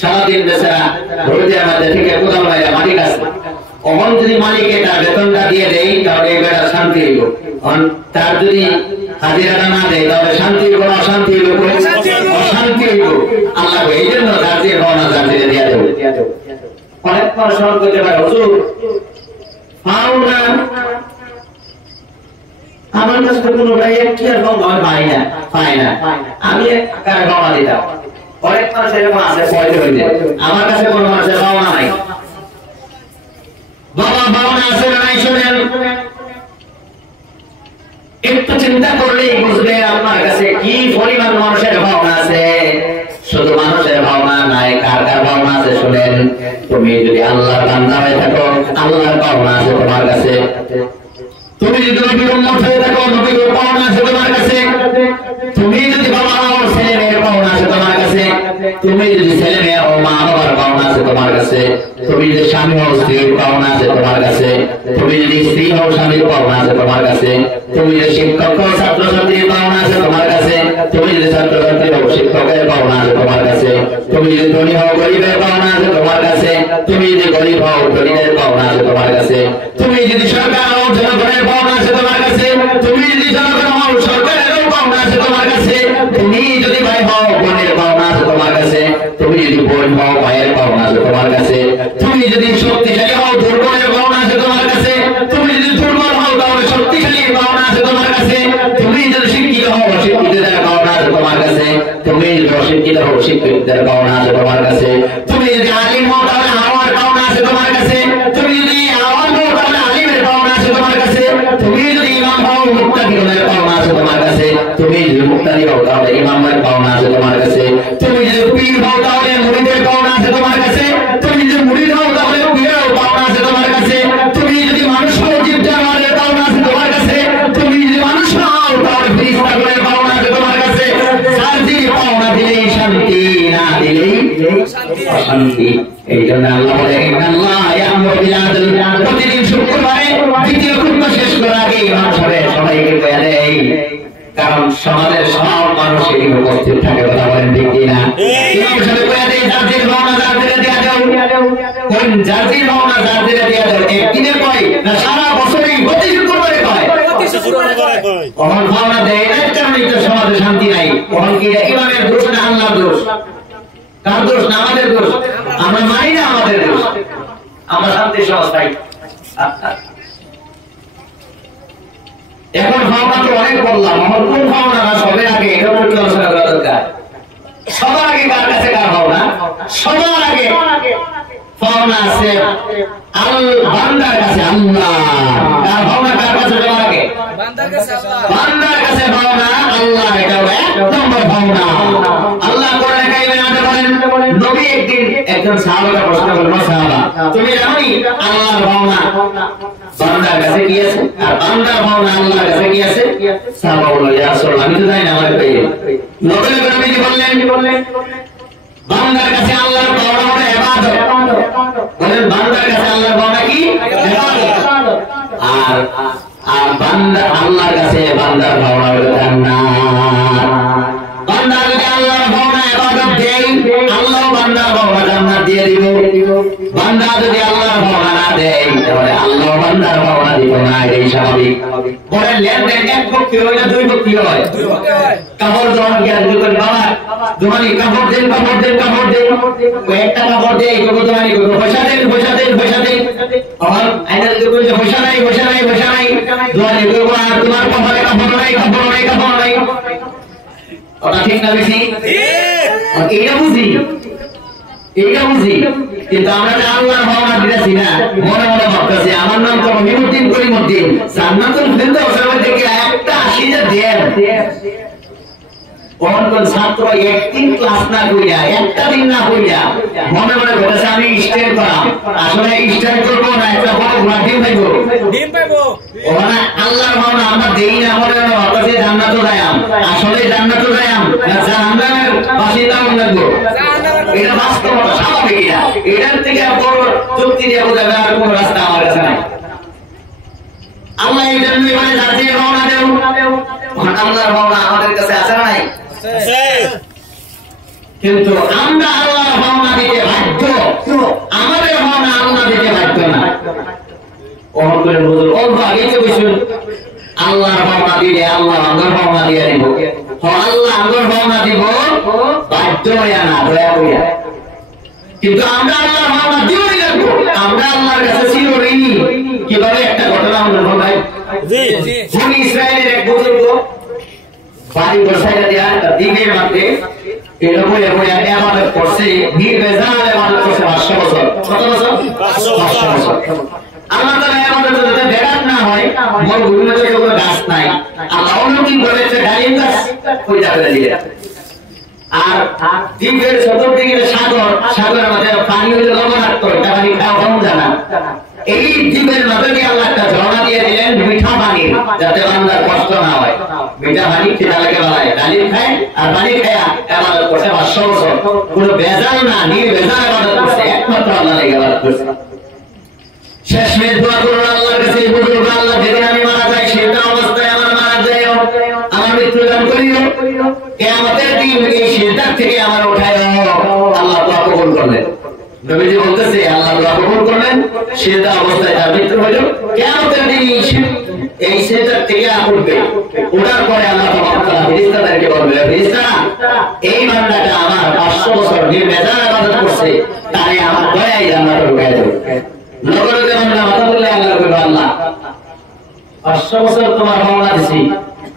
সারাদিন বেচারা রোজে আমাদের থেকে কোথাও মালিক আছে, অহন যদি মালিকে তার বেতনটা দিয়ে দেয় তাহলে এই বেড়া শান্তি হইব। তার যদি হাজিরাটা না দেয় তাহলে শান্তি হইব না অশান্তি হইব? অশান্তি হইব। আল্লাহ এই জন্য জাতির পাওনা জাতিরে দিয়ে দেব। অনেক প্রশ্ন করতে পারে হুজুর পাওনা আমার কাছে কোনো ভাই একটি আর পাই না, আমি কারে পাওনা দিতাম। অনেক মানুষ এরকম আছে পয়সা হইতে, আমার কাছে কোনো মানুষের পাওনা নাই। বাবা পাওনা আছে না নাই শুনেন, একটু চিন্তা করলেই বুঝবে আপনার কাছে কি পরিমাণ মানুষের পাওনা আছে। শুধু মানুষের ভাবনা নাই, কার কার ভাবনা আছে শুনেন। তুমি যদি আল্লাহর বান্দা হয়ে থাকো, আল্লাহর পাওনা আছে তোমার কাছে। তুমি যদি নবীর উম্মত হয়ে থাকো, নবীর পাওনা আছে তোমার কাছে। তুমি যদি বাবা হও, ছেলে মেয়ের পাওনা আছে তোমার কাছে। তুমি যদি ছেলে মেয়ে হও, মা বাবার পাওনা আছে তোমার কাছে। তুমি যদি স্বামী হও, স্ত্রীর পাওনা আছে তোমার কাছে। তুমি যদি স্ত্রী হও, স্বামীর পাওনা আছে তোমার কাছে। তুমি যদি শিক্ষক হও, ছাত্রছাত্রীর পাওনা আছে তোমার কাছে। তুমি যদি ছাত্রছাত্রী হও, শিক্ষকের পাওনা আছে তোমার কাছে। তুমি যদি ধনী হও, গরিবের পাওনা আছে তোমার কাছে। তুমি যদি গরিব হও, ধনীদের পাওনা আছে তোমার কাছে। তুমি যদি সরকার হও, জনগণের পাওনা আছে তোমার কাছে। তুমি যদি জনগণ হও, সরকারেরও পাওনা আছে তোমার কাছে। তুমি যদি ভাই হও, বোনের পাওনা আছে তোমার কাছে। তুমি যদি বোন হও, ভাইয়ের পাওনা আছে তোমার কাছে। তুমি যদি শক্তিশালী হও, দুর্বলের পাওনা আছে তোমার কাছে। তুমি যদি দুর্বল হও, তাহলে শক্তিশালী পাওনা আছে তোমার কাছে। তুমি যদি শিক্ষিত হও, অশিক্ষিতদের পাওনা আছে তোমার কাছে। তুমি যদি অশিক্ষিত হও, শিক্ষিতদের পাওনা আছে তোমার কাছে। তুমি যদি আলিম হও, তাহলে আমার পাওনা আছে তোমার কাছে। তুমি যদি আওয়াম হও, তাহলে আলিমের পাওনা আছে তোমার কাছে। তুমি যদি ইমাম হও, মুক্তাদিনের পাওনা আছে তোমার কাছে। তুমি যদি মুক্তাদি হও, তাহলে ইমামের পাওনা আছে তোমার কাছে। তুমি যদি পীর হও, তাহলে মুরিদের পাওনা আছে তোমার কাছে। তুমি যদি মুরিদ হও, তাহলে পীরের পাওনা আছে তোমার কাছে। তুমি যদি মানুষ হও, জীব-জানোয়ারের পাওনা আছে তোমার কাছে। তুমি যদি মানুষ হও, তাহলে ফেরেশতাদের পাওনা আছে তোমার কাছে। যার যে পাওনা দিলেই শান্তি, না দিলেই অশান্তি। এই জন্য আল্লাহ বলে ইন্নাল্লাহ ইয়া'মুরু বিল আদল। প্রতিদিন শুক্রবারে দ্বিতীয় খুতবা শেষ করার আগে ইমাম সাহেব সবাইকে বলে দেয়, কারণ সমাজের সব মানুষ এখানে উপস্থিত থাকে। কথা বলেন ঠিক কিনা? ইমাম সাহেব বলে দেয় জাতির ভাবনা জাতিরে দেয়া দাও। কোন জাতির ভাবনা জাতিরে দেয়া দাও? একদিনে কয় না সারা বছরই প্রতি শুক্রবারে কয়? কখন ভাবনা দেয় না, কারণে তো সমাজে শান্তি নাই। কখন কি ইমামের দোষ না আল্লাহর দোষ? কার দোষ? না আমাদের দোষ? আমরা মানি না আমাদের দোষ, আমরা শান্তি সমাজ। এখন ভাবনা তো অনেক বললাম, আমার কোন ভাবনা না সবের আগে এটা একটু আলোচনা করা দরকার। সবার আগে কার কাছে কার ভাবনা? সবার আগে ভাবনা আছে বান্দার কাছে আল্লাহ, তার ভাবনা কার কাছে যাওয়া লাগে? বান্দার কাছে ভাবনা আল্লাহ, এটা এক নম্বর ভাবনা। আল্লাহ কোরআনে কারিমে বলেন, নবী একদিন একজন সাহাবাকে প্রশ্ন করলেন, সাহাবা তুমি জানোনি আল্লাহর ভাবনা বান্দার কাছে কি আছে আর বান্দার ভাবনা আল্লাহর কাছে কি আছে? সাহাবা বলল, ইয়া রাসূলুল্লাহ আমি তো জানি না, আমার কইয়ে। নবী বললেন বান্দার কাছে আল্লাহর ভাবনা হলো ইবাদত। বলেন বান্দার কাছে আল্লাহর ভাবনা কি? ইবাদত। আর বান্দা আল্লাহর কাছে বান্দার ভাবনা হলো জান্নাত। বান্দা যদি আল্লাহর ভাবনা ইবাদত দেয়, আল্লাহ বান্দার ভাবনা জান্নাত দিয়ে দিব। বান্দা যদি আল্লাহর ভাবনা না দেয়, তাহলে আল্লাহ বান্দার ভাবনা দিব না, এটাই স্বাভাবিক। বলেন লেনদেন এক পক্ষে হয় না দুই পক্ষে হয়? কাপড় যখন জ্ঞান দিবেন, বাবা তোমার কাপড় দেন, কাপড় দেন, কাপড় দেন, একটা কাপড় দেয় তোমার পয়সা দেন, পয়সা দেন, পয়সা দেন। আমার আইনা যদি বলছে পয়সা নাই, পয়সা নাই, পয়সা নাই, তোমার কপালে কাপড় নাই, কাপড় নাই, কাপড় নাই। কথা ঠিক না বেশি? এটা বুঝি, এটা বুঝি। কিন্তু আমরা আল্লাহর ভাবনা দিতেছি না, মনে মনে ভাবতেছি আমার নাম তো মহিমুদ্দিন করিমউদ্দিন, জান্নাতুল ফিরদাউসের মধ্যে কি একটা আসিজা দেন। কোন কোন ছাত্র একদিন ক্লাস না কইরা, একটা দিন না কইরা মনে মনে বলেছে আমি স্ট্যান্ড করাম, আসলে স্ট্যান্ড করব না, একটা বড় ডিম পাইবো, ডিম পাইবো। ওনা আল্লাহর ভাবনা আমরা দেই না, মনে মনে ভাবতেছি জান্নাতে যাইম, আসলে জান্নাতে যাইম না জাহান্নামের বাসিন্দা হইব। এটা বাস্তবতা, স্বাভাবিক। এটার থেকে বড় যুক্তি দিয়ে বোঝাবে আর কোন রাস্তা আমার কাছে নাই। আল্লাহ এই জন্যই বলে যার যে ভাবনা দেও, আল্লাহর ভাবনা আমাদের কাছে আছে না নাই? কিন্তু আমরা আল্লাহর ভাবনা দিতে বাধ্য, আমাদের ভাবনা আল্লাহ দিতে বাধ্য না। অল্প আগে তো বলছেন আল্লাহর ভাবনা দিলে আল্লাহ আল্লাহর ভাবনা দিয়ে দিব। আল্লাহ আল্লাহর ভাবনা দিব বাধ্য হইয়া না, দয়া করিয়া। কিন্তু আমরা আল্লাহর ভাবনা দিবই লাগবো। আমরা আল্লাহর কাছে চিরঋণী। কিভাবে? একটা ঘটনা আমরা ভাই, বনি ইসরায়েলের এক বুজুর্গ বাড়ি বসাইয়া দেয়া দ্বীপের মধ্যে এরকম আমাদের করছে, নির্বেজাল আমাদের করছে 500 বছর। কত বছর? 500 বছর। আল্লাহ তাআলা আমাদের যাতে বেড়াত না হয়, মরুভূমির মধ্যে কোনো গাছ নাই, আল্লাহ অনুমতি করেছে ডালিম গাছ পয়দা করে দিলেন। আর দ্বীপের চতুর্দিকে সাগর, সাগরের মধ্যে পানি হইলে লবণাক্ত, এটা পানি খাওয়া যায় না। এই দ্বীপের মধ্যে আল্লাহ একটা ঝর্ণা দিয়ে দিলেন মিঠা পানি, যাতে বান্দার কষ্ট না হয়। মিঠা পানি খেতে লাগে বালাই, ডালিম খায় আর পানি খায়া আমাদের করছে 500 বছর। কোনো বেজাল না, নির্বেজাল আমাদের করছে, একমাত্র আল্লাহ লেগে আবাদত করছে। শেষমেশ দোয়া করুন আল্লাহর কাছে, বুজুর্গ আল্লাহ যেদিন আমি মারা যাই, সেটা অবস্থায় আমার মারা যায়, আমার মৃত্যু দান করিও। কিয়ামতের দিন এই সিজদার থেকে আমার উঠায় আল্লাহ দোয়া কবুল করলেন। নবীজি বলতেছে আল্লাহ দোয়া কবুল করলেন, সিজদা অবস্থায় তার মৃত্যু হইল। কিয়ামতের দিন এই সিজদার থেকে উঠবে, ওঠার পরে আল্লাহ তাআলা ফেরেশতাদেরকে বলবে, ফেরেশতারা এই বান্দাটা আমার 500 বছর নির্বেজাল ইবাদত করছে, তারে আমার দয়ায় জান্নাতে ঢুকায় দেব। নগরতে বান্দা মাথা তুললে আল্লাহ কইবে, আল্লাহ 500 বছর তোমার ভাবনা দিছি,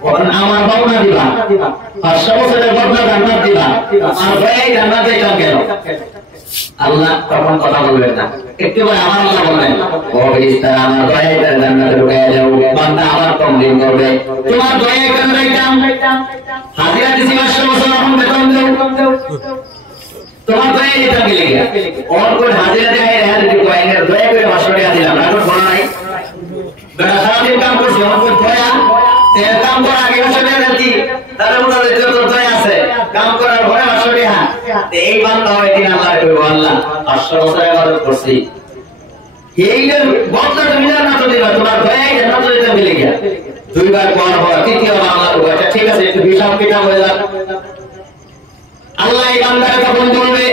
এখন আমার ভাবনা দিবা, 500 বছরের বদলা জান্নাত দিবা, আমার দয়ায় জান্নাতে যাও কেন? আল্লাহ তখন কথা বলবেন না, একটু পরে আমার আল্লাহ বলবেন, ও ফেরেশতারা আমার দয়ায় জান্নাতে ঢুকায় দাও। বান্দা আবার কমপ্লেইন করবে, তোমার দয়ায় কেন যাইতাম? হাজিরা দিছি 500 বছর, এখন বেতন দাও, তোমার দয়ায় যেতাম গেলে গিয়া। ওর কোন হাজিরা দেয় দয়া করে 500 টাকা দিলাম, এখন বলা নাই বেটা সারাদিন কাম করছি, আমার কোন দয়া কাম করার আগে 500 টাকা দিচ্ছি, তাহলে মনে হয় যত দয়া আছে কাম করার পরে 500 টাকা। এই বান্দা হয় দিন আল্লাহ কইব, আল্লাহ 500 বছর ইবাদত করছি, এইটার বদলা তুমি জান্নাত দিবা, তোমার দয়ায় জান্নাত দিতে মিলে গিয়া। দুইবার পর পর তৃতীয়বার আল্লাহ কইব, আচ্ছা ঠিক আছে, একটু হিসাব কিতাব হয়ে যাক। আল্লাহ এই বান্দাকে তখন বলবে,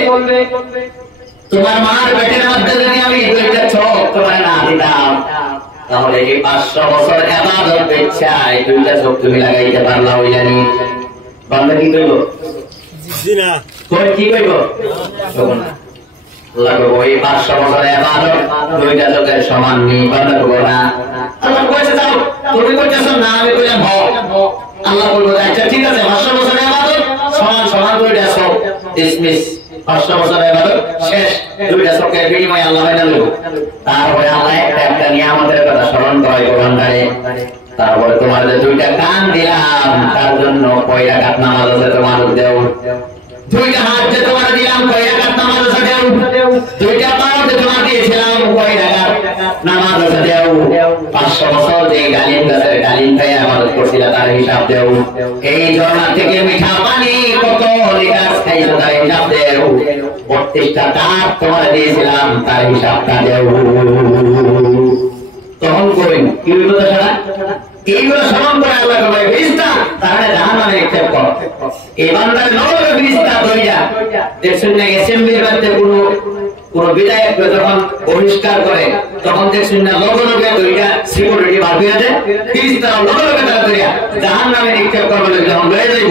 তোমার মার পেটের মধ্যে যদি আমি দুইটা চোখ তোমার না দিতাম, তাহলে এই 500 বছর ইবাদত পেছায় দুইটা চোখ তুমি লাগাইতে পারলা ওই জানি। বান্দা কি কইব? জি না, কই কি কইব? তখন আল্লাহ কইব, এই 500 বছর ইবাদত দুইটা চোখের সমান নেই। বান্দা কইব না, আল্লাহ কইছে যাও, তুমি কইতেছো না, আমি কইলাম হ। আল্লাহ বলবো, আচ্ছা ঠিক আছে, 500 বছর ইবাদত সমান সমান দুইটা চোখ, ডিসমিস। 500 বছর ইবাদত শেষ, দুইটা চোখের বিনিময়ে আল্লাহ হয় না লোক। তারপরে আল্লাহ একটা একটা নিয়ামতের কথা স্মরণ করায় কোরআনে। তারপরে তোমার যে দুইটা কান দিলাম তার জন্য কয় রাকাত নামাজ আছে তোমার দেও, দুইটা হাত যে তোমার দিলাম কয় রাকাত নামাজ আছে দেও, দুইটা পা যে তোমার দিয়েছিলাম কয় রাকাত নামাজ আছে দেও, 500 বছর যে গালিম গাছের ডালিম খাই আমাদের করছিল তার হিসাব দেও, এই ঝর্ণা থেকে মিঠা পানি কত লিটার খাইছো তার হিসাব দেও, 32টা কাপ তোমার দিয়েছিলাম তার হিসাবটা দেও। তখন করেন কি হইল তাছাড়া এইগুলো স্মরণ করে আল্লাহ বলে ফেরেশতা তাহলে জাহান্নামে নিক্ষেপ করো। এই বান্দার নরকে ফেরেশতা দইয়া দেখছেন না অ্যাসেম্বলির মধ্যে কোন বিধায়ক যখন বহিষ্কার করে তখন দেখছেন না লগে লগে দইয়া সিকিউরিটি বার হয়ে যায়, ফেরেশতা লগে লগে তারা দইয়া জাহান্নামে নিক্ষেপ করবে। যখন লয়ে যাইব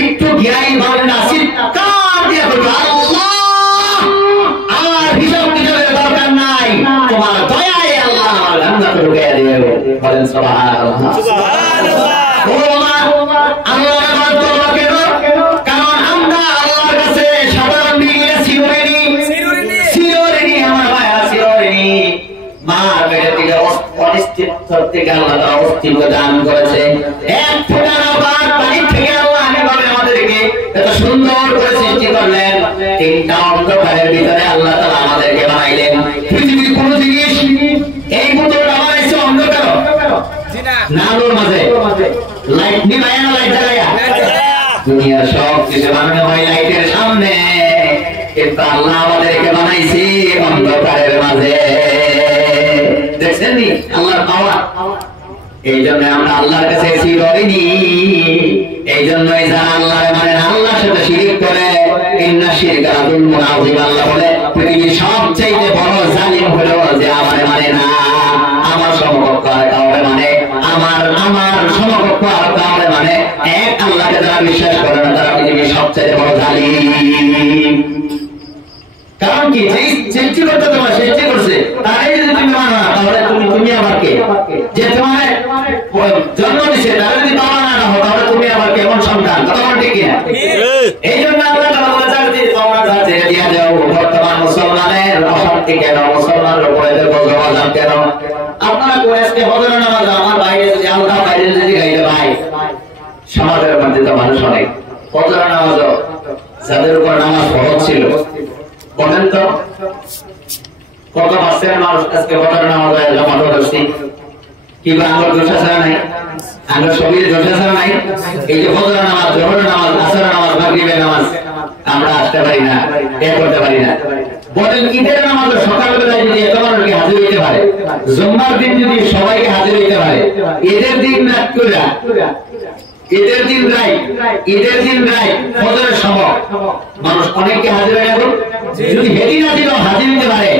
একটু জ্ঞানী ভাবে না চিৎকার দিয়া বলবে আল্লাহ আমার হিসাব কিতাবের দরকার নাই, তোমার দয়ায় আল্লাহ আমার জান্নাতে ঢুকাইয়া দিবে। বলেন সুবহানাল্লাহ সুবহানাল্লাহ। ও আমার আল্লাহর বান্দা কেন? কারণ আমরা আল্লাহর কাছে সাধারণ দিলে সিরোরেনি আমার ভাইরা সিরোরেনি মা বেটা থেকে অনিশ্চিত থেকে আল্লাহ তাআলা অস্তিত্ব দান করেছে। এক ফোঁটা পানি থেকে আল্লাহ এভাবে আমাদেরকে এত সুন্দর করে সৃষ্টি করলেন। তিনটা অন্ধকারের ভিতরে আল্লাহ তাআলা আমাদেরকে বানাইলেন। পৃথিবীর কোন জিনিস এই মতো বানাইছে অন্ধকার না আলোর মাঝে, লাইট নিবায় না লাইট জ্বালায়া, দুনিয়ার সব কিছু বানানো হয় লাইটের সামনে, কিন্তু আল্লাহ আমাদেরকে বানাইছে অন্ধকারের মাঝে। দেখছেন নি আল্লাহর পাওয়ার? এই জন্য আমরা আল্লাহর কাছে চিরঋণী। এই জন্যই যারা আল্লাহর মানে আল্লাহর সাথে শিরক করে, ইন্না শিরকা যুলমুন আযীম, আল্লাহ বলে পৃথিবীর সবচেয়ে বড় জালিম হলো যে আমারে মানে না, আমার সমকক্ষ আর কাউরে মানে, আমার সমকক্ষ আর কাউরে মানে, এক আল্লাহকে যারা বিশ্বাস করে না তারা পৃথিবীর সবচেয়ে বড় জালিম। কারণ কি সৃষ্টি করতে তোমার সৃষ্টি করছে তারাই যদি তুমি মানো না তাহলে তুমি আবার কে? যে তোমার জন্ম দিছে তারা যদি বাবা না হো তাহলে তুমি আবার কেমন সন্তান? কথা বল ঠিক কিনা? এই জন্য আল্লাহ তাআলা বলেছেন যে তোমরা যা ছেড়ে দিয়া যাও। বর্তমান মুসলমানের অশান্তি কেন? মুসলমানের উপরে গজব কেন? আপনারা কোন আজকে হজর নামাজ আমার বাইরে যদি আমরা বাইরে যদি গাইতে ভাই সমাজের মধ্যে তো মানুষ অনেক হজর নামাজ যাদের উপর নামাজ ফরজ ছিল বলেন তো কত পার্সেন্ট মানুষ আজকে হজর নামাজ জমাতে করছি? কিংবা আমার দোষ আছে নাই? আমরা সবই দোষ আছে নাই? এই যে হজর নামাজ, জোহর নামাজ, আসর নামাজ, মাগরিবের নামাজ আমরা আসতে পারি না, এ করতে পারি না। বলেন ঈদের নামাজ সকালবেলায় যদি এত মানুষকে হাজির হইতে পারে, জুম্মার দিন যদি সবাইকে হাজির হইতে পারে, ঈদের দিন রাত করে ঈদের দিন রাত ফজরের সময় মানুষ অনেককে হাজির হয়ে গেল। যদি হেদিন হাজির হইতে পারে,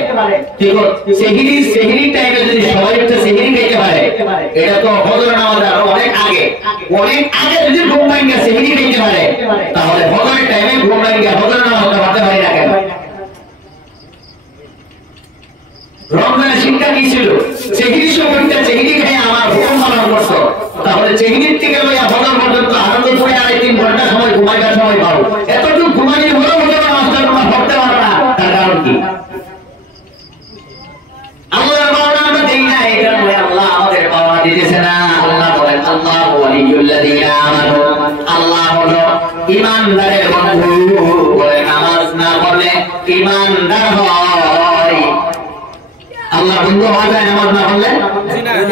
ঠিক আছে, সেহরি টাইমে যদি সবাই একটা সেহরি খেতে পারে, এটা তো ফজরের নামাজ আরো অনেক আগে যদি ঘুম ভাঙিয়ে সেহরি খেতে পারে, তাহলে ফজরের টাইমে ঘুম ভাঙিয়ে ফজরের নামাজটা পড়তে পারি না কেন? রমজানের শিক্ষা কি ছিল? সেহরির সময়টা সেহরি খেয়ে আমার হুকুম পালন করছো, তাহলে সেহরির থেকে লইয়া ফজর পর্যন্ত আনন্দ করে 2.5-3 ঘন্টা সময় ঘুমাইবার সময় পাবো। এতটুকু ঘুমাইলে হলো ফজর নামাজটা তোমরা পড়তে পারো না, তার কারণ কি? আল্লাহর পাওনা আমরা দেই না, এই জন্য আল্লাহ আমাদের পাওনা দিতেছে না। আল্লাহ বলেন আল্লাহু ওয়ালিয়ুল্লাযীনা আমানু, আল্লাহ হলো ঈমানদারের বন্ধু। বলে নামাজ না পড়লে ঈমানদার হয়, আল্লাহ বন্ধু হওয়া যায় নামাজ না পড়লে?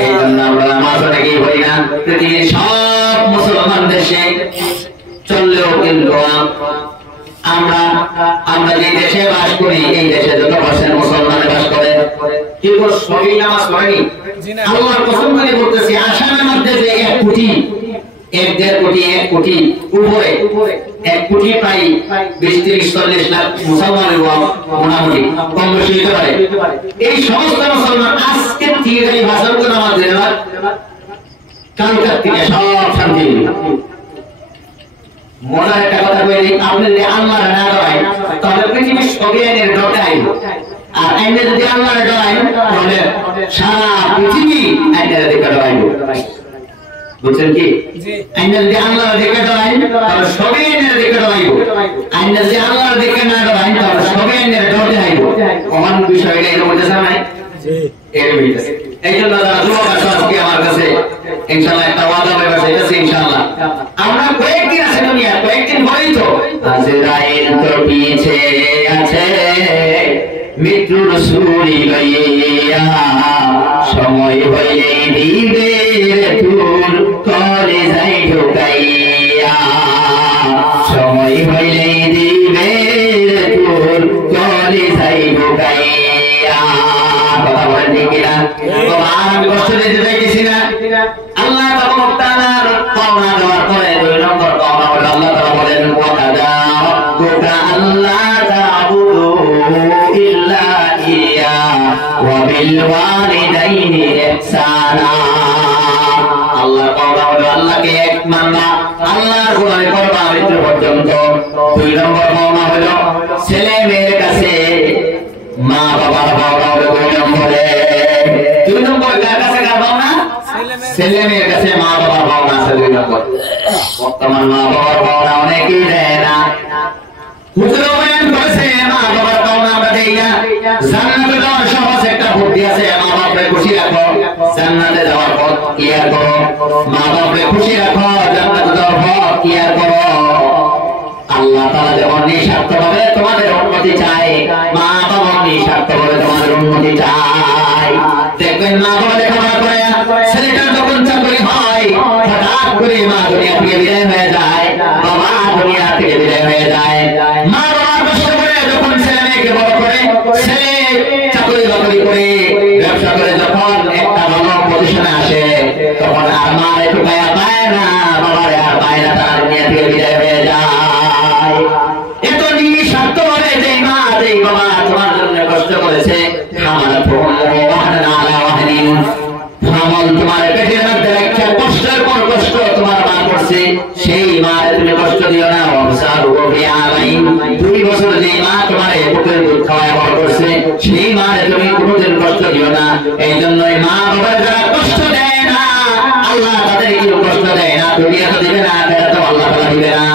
এই জন্য আমরা নামাজ অনেকেই পড়ি না। পৃথিবীর সব মুসলমান দেশে চললেও কিন্তু আমরা যে দেশে বাস করি এই দেশে যত পার্সেন্ট মুসলমান বাস করে কিন্তু সবই নামাজ পড়েনি। আল্লাহর কসম করে বলতেছি, আসামের মধ্যে যে 1 কোটি 1.5 কোটি উপরে 1 কোটি প্রায় 20-30-40 লাখ মুসলমানের মোটামুটি কম বেশি হতে পারে। এই সমস্ত মুসলমান আজকে থেকে এই ভাষণ তো নামাজ দেয় না, কালকার থেকে সব শান্তি। মজার একটা কথা বলে দিই, আপনি যদি আল্লাহর না ডরায় তাহলে পৃথিবীর সবই আইনের ডরাই, আর আইনে যদি আল্লাহর ডরায় তাহলে সারা পৃথিবী আইনের দিকে ডরাইব। বুঝছেন কি? আইনা যদি আল্লাহর দিকে ডরাই তাহলে সবই আইনের দিকে ডরাইব, আইনা যদি আল্লাহর দিকে না ডরাই তাহলে সবই আইনের ডরতে আইব। কমন বিষয়টা এর মধ্যে জানাই এর মধ্যে এই জন্য যারা যুবক আছে আজকে আমার কাছে ইনশাআল্লাহ একটা ওয়াদা হয়ে গেছে, এটা ইনশাআল্লাহ আমরা কয়েকদিন আছে দুনিয়া, কয়েকদিন পরেই তো আজরাইল তো পিছে আছে মৃত্যুর ছুরি লইয়া, সময় হইলে দিবে তোর করে যাই ঢুকাইয়া, সময় হইলে দিবে তোর করে যাই ঢুকাইয়া। কথা বলেন ঠিক কিনা? আমি কষ্ট দিতে চাইতেছি না। আল্লাহ তাআলার পাওনা দেওয়ার পরে 2 নম্বর পাওনা হলো আল্লাহ তাআলা বলেন ওয়াকাদা রাব্বুকা আল্লা তা'বুদু ইল্লা ইয়া ওয়া বিল ওয়ালিদাইনি ইহসানা। আল্লাহর পাওনা হলো আল্লাহকে এক মানবা, আল্লাহর গোলামি করবা মৃত্যু পর্যন্ত। 2 নম্বর পাওনা হলো ছেলে মেয়ের কাছে মা বাবার পাওনা হলো 2 নম্বরে। 2 নম্বর কার কাছে কার পাওনা? ছেলে মেয়ের কাছে মা বাবার পাওনা আছে 2 নম্বর। বর্তমান মা বাবার পাওনা অনেকেই দেয় না। হুজুর বয়ান করেছে মা বাবার পাওনা আমরা দেই না। জান্নাতে যাওয়ার সহজ একটা বুদ্ধি আছে, মা বাপরে খুশি রাখো, জান্নাতে যাওয়ার পথ ক্লিয়ার করো। মা বাপরে খুশি রাখো, জান্নাতে যাওয়ার পথ ক্লিয়ার করো। আল্লাহ তাআলা যেমন নিঃস্বার্থভাবে তোমাদের উন্নতি চায়, মা বাবা নিঃস্বার্থভাবে তোমাদের উন্নতি চায়। দেখবেন মা বাবা লেখাপড়া করে ছেলেটার যখন চাকরি হয় হঠাৎ করে মা দুনিয়া থেকে বিদায় হয়ে যায়, বাবা দুনিয়া থেকে বিদায় হয়ে যায়। মা বাবা কষ্ট করে যখন ছেলে মেয়েকে বড় করে, ছেলে চাকরি বাকরি করে ব্যবসা করে যখন একটা ভালো পজিশনে আসে, তখন আর মা একটু পায়া পায় না, বাবার আর পায় না, তারা দুনিয়া থেকে বিদায় হয়ে যায়। এত নিঃস্বার্থ হবে যে মা যে বাবা তোমার জন্য কষ্ট করেছে, আমার তোমার পেটের মধ্যে একটা কষ্টের পর কষ্ট তোমার মা করছে, সেই মা তুমি কষ্ট দিও না। 2 বছর যে মা তোমার বুকের দুধ খাওয়া বড় করছে, সেই মা তুমি কোনোদিন কষ্ট দিও না। এই জন্যই মা বাবার যারা কষ্ট দেয় না, আল্লাহ তাদের কেউ কষ্ট দেয় না, দুনিয়া তো দিবে না, তো আল্লাহ তাআলা দিবে না।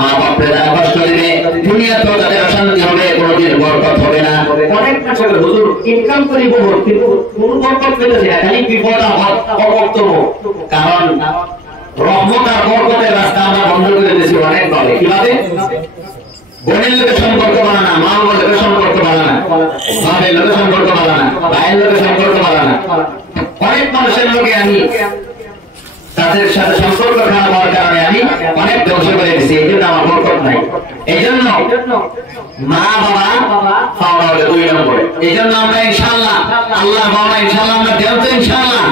মা বাপরে যারা কষ্ট দিবে, দুনিয়া তো তাদের অশান্তি হবে, কোনোদিন বরকত হবে না। অনেক মানুষের হুজুর ইনকাম করি বহু, কিন্তু কোনো বরকত পেতেছে না, খালি বিপদ আপদ অবক্তব্য। কারণ রহমত আর বরকতের রাস্তা আমরা বন্ধ করে দিয়েছি অনেক ভাবে। কিভাবে? বোনের লোকের সম্পর্ক বানানা, মা বাবার লোকের সম্পর্ক বানানা, বাপের লোকের সম্পর্ক বানানা, ভাইয়ের লোকের সম্পর্ক বানানা। অনেক মানুষের লোকে আমি তাদের সাথে সম্পর্ক খারাপ হওয়ার কারণে আমি অনেক ধ্বংস করে দিচ্ছি, এই জন্য আমার বরকত নাই। এই জন্য মা বাবা পাওনা হলো 2 নম্বরে। এই জন্য আমরা ইনশাআল্লাহ আল্লাহ পাওনা ইনশাআল্লাহ আমরা দেব তো ইনশাআল্লাহ,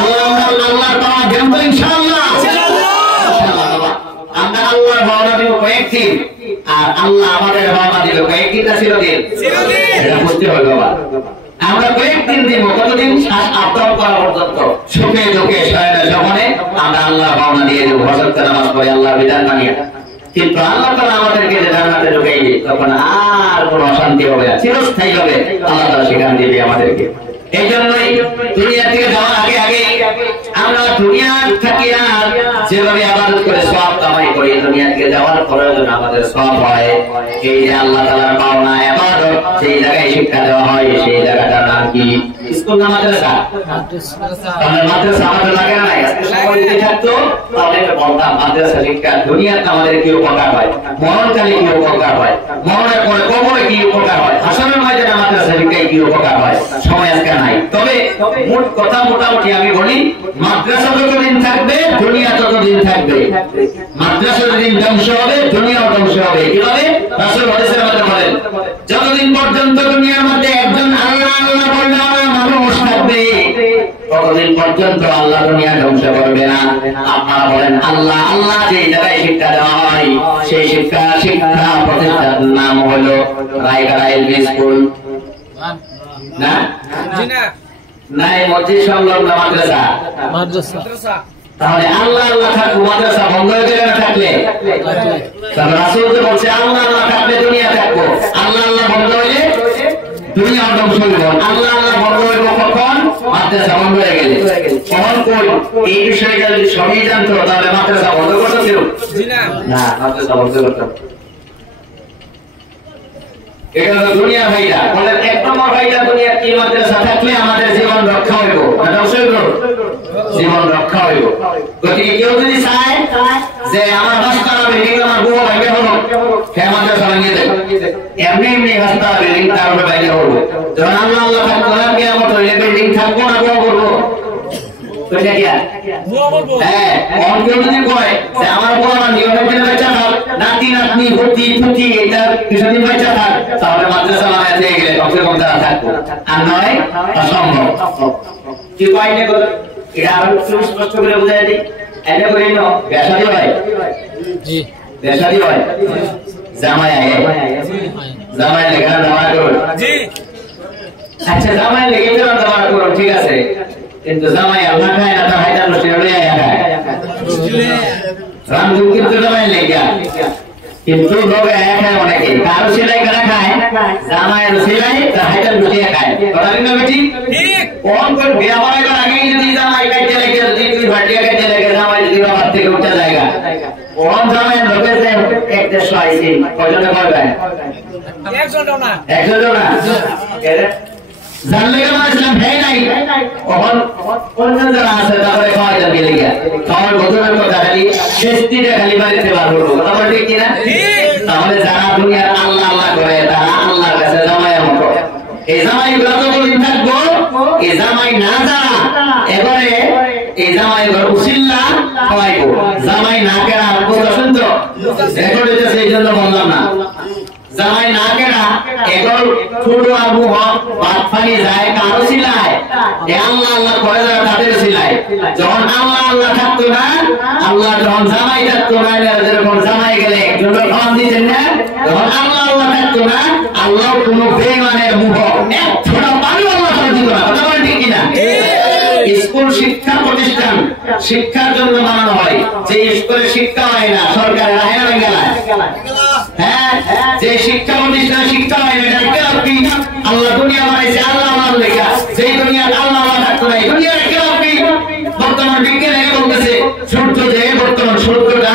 আল্লাহর পাওনা দেব তো ইনশাআল্লাহ। আমরা আল্লাহর পাওনা দিব কয়েকদিন, আর আল্লাহ আমাদের পাওনা দিল কয়েকদিন না চিরদিন? এটা বুঝতে হবে বাবা। আমরা কয়েকদিন দিব, কতদিন? শ্বাস আবদার করা পর্যন্ত, সুখে দুঃখে শয়নে স্বপনে আমরা আল্লাহ পাওনা দিয়ে দেবো। হযরত নামাজ পড়ে আল্লাহ বিধান মানিয়ে, কিন্তু আল্লাহ তাআলা আমাদেরকে যে জান্নাতে ঢুকাইবে, তখন আর কোনো অশান্তি হবে না, চিরস্থায়ী হবে। আল্লাহ তাআলা সেখানে দিবে আমাদেরকে। এই জন্যই দুনিয়া থেকে যাওয়ার আগে আগে আমরা দুনিয়া থেকে যেভাবে ইবাদত করে সওয়াব কামাই করি, দুনিয়া থেকে যাওয়ার পরে যেন আমাদের সওয়াব হয়। এই যে আল্লাহ তাআলার পাওনা ইবাদত, সেই জায়গায় শিক্ষা দেওয়া হয়, সেই জায়গাটার নাম কি? স্কুল না মাদ্রাসা? তাহলে মাদ্রাসা আমাদের লাগে না? সময় যদি থাকতো তাহলে বলতাম মাদ্রাসা শিক্ষা দুনিয়াতে আমাদের কি উপকার হয়, মরণকালে কি উপকার হয়, মরণের পরে কবরে কি উপকার হয়, হাসরের ময়দানে মাদ্রাসা শিক্ষায় কি উপকার হয়। সময় আজকে নাই। তবে মোট কথা মোটামুটি আমি বলি, মাদ্রাসা যতদিন থাকবে দুনিয়া ততদিন থাকবে। মাদ্রাসা যতদিন ধ্বংস হবে দুনিয়াও ধ্বংস হবে। কিভাবে? রাসূল হাদিসের মধ্যে বলেন, যতদিন পর্যন্ত দুনিয়ার মধ্যে একজন আল্লাহ আল্লাহ বলনেওয়ালা মানুষ থাকবে, ততদিন পর্যন্ত আল্লাহ দুনিয়া ধ্বংস করবে না। আপনারা বলেন আল্লাহ আল্লাহ যে জায়গায় শিক্ষা দেওয়া হয়, সেই শিক্ষা প্রতিষ্ঠানের নাম হলো রায়গড়া এলপি স্কুল না? নাই, মসজিদ সংলগ্ন মাদ্রাসা। তাহলে আল্লাহ আল্লাহ থাকবে, মাদ্রাসা বন্ধ হয়ে গেলে না থাকলে? তাহলে রাসূল তো বলছে আল্লাহ আল্লাহ থাকলে দুনিয়া থাকবো, আল্লাহ আল্লাহ বন্ধ হইলে দুনিয়া ধ্বংস হইব। আল্লাহ আল্লাহ বন্ধ হইব কখন? মাদ্রাসা বন্ধ হয়ে গেলে কখন কই এই বিষয়টা যদি সবই জানতো তাহলে মাদ্রাসা বন্ধ করতে ছিল না, মাদ্রাসা বন্ধ করতো। এটা হলো দুনিয়া ভাইরা বলেন, এক নম্বর ভাইরা দুনিয়ার কি মাদ্রাসা থাকলে আমাদের জীবন রক্ষা হইব, জীবন রক্ষা হইব। গতিকে কেউ যদি চায় যে আমার রাস্তার বিল্ডিং আমার বউ ভাইবে হলো, সে মাদ্রাসা ভাঙিয়ে দেবে, এমনি এমনি রাস্তার বিল্ডিং তার উপরে বাইরে হবো। যখন আল্লাহ আল্লাহ থাকতো না কিয়ামত হইলে বিল্ডিং থাকবো না, বউ করবো। হ্যাঁ, কেউ যদি কয় যে আমার বউ আমার নিয়মের জন্য বাচ্চা থাক, নাতি নাতনি ভর্তি ফুটি এটা কিছুদিন বাচ্চা থাক, তাহলে মাদ্রাসা বানায় দিয়ে গেলে কমসে কম তারা থাকবো, আর নয় অসম্ভব। কি কয় এটা আরো স্পষ্ট করে বুঝাই দিই। এটা করে বেসাদি হয়, বেসাদি হয়, জামাই আগে জামাই লেখা জামাই করুন। আচ্ছা, জামাই লেগে জামাই করুন, ঠিক আছে, কিন্তু জামাই আল্লাহ খায় না, তো হায়দার হোসেন খায় রামদুল, কিন্তু জামাই লেগা, কিন্তু লোক খায় অনেকে, কারো সেলাই করা খায়, জামাইয়ের সেলাই হায়দার হোসেন খায়, কথা কিন্তু বেশি কম করে বিয়া করার আগেই যদি জামাই কাটতে লাগে, যদি তুই ভাটিয়া কাটতে লাগে, জামাই যদি বাবার থেকে উঠে জায়গা কম জামাইয়ের লোকের যে এক দেড়শো আইসি কয়জনে করবেন, একজনও না জানলে ইসলাম ভেয়ে নাই। কখন অন্য যারা আছে তারপরে খাওয়াই যাবে লিখা খাওয়ার গতরের কথা খালি শেষটিটা খালি বাড়িতে বার করবো, কথা বলতে কিনা? তাহলে যারা দুনিয়ার আল্লাহ আল্লাহ করে তারা আল্লাহর কাছে জামাইয়ের মতো। এই জামাই গুলো যতদিন থাকবো, এই জামাই না যারা এবারে এই জামাই ঘর উচিল্লা খাওয়াইবো, জামাই না কেনা বুঝতেছেন তো, রেকর্ড হইতেছে এই জন্য বললাম না। জামাই না কেনা এগর ছোট আবু হক ভাত পানি যায় কারো সিলায়, আল্লাহ আল্লাহ করে যারা তাদের সিলায়। যখন আল্লাহ আল্লাহ থাকতো না, আল্লাহ যখন জামাই থাকতো না, যেরকম জামাই গেলে একজন খাওয়ান দিতেন না, যখন আল্লাহ আল্লাহ থাকতো না, আল্লাহ কোন বেঈমানের মুখ এক ছোট পানি আল্লাহ করে দিত না, কথা বলেন ঠিক কিনা? স্কুল শিক্ষা প্রতিষ্ঠান শিক্ষার জন্য বানানো হয়, যে স্কুলে শিক্ষা হয় না সরকারের আইন গেলায়, হ্যাঁ, যে শিক্ষা প্রতিষ্ঠান শিক্ষা হয় না, আপনি আল্লাহ দুনিয়া বানাইছে আল্লাহ আমার লেখা, যে দুনিয়া আল্লাহ আমার থাকতো না, দুনিয়ার আপনি বর্তমান বিজ্ঞান বলতেছে সূর্য যে বর্তমান সূর্যটা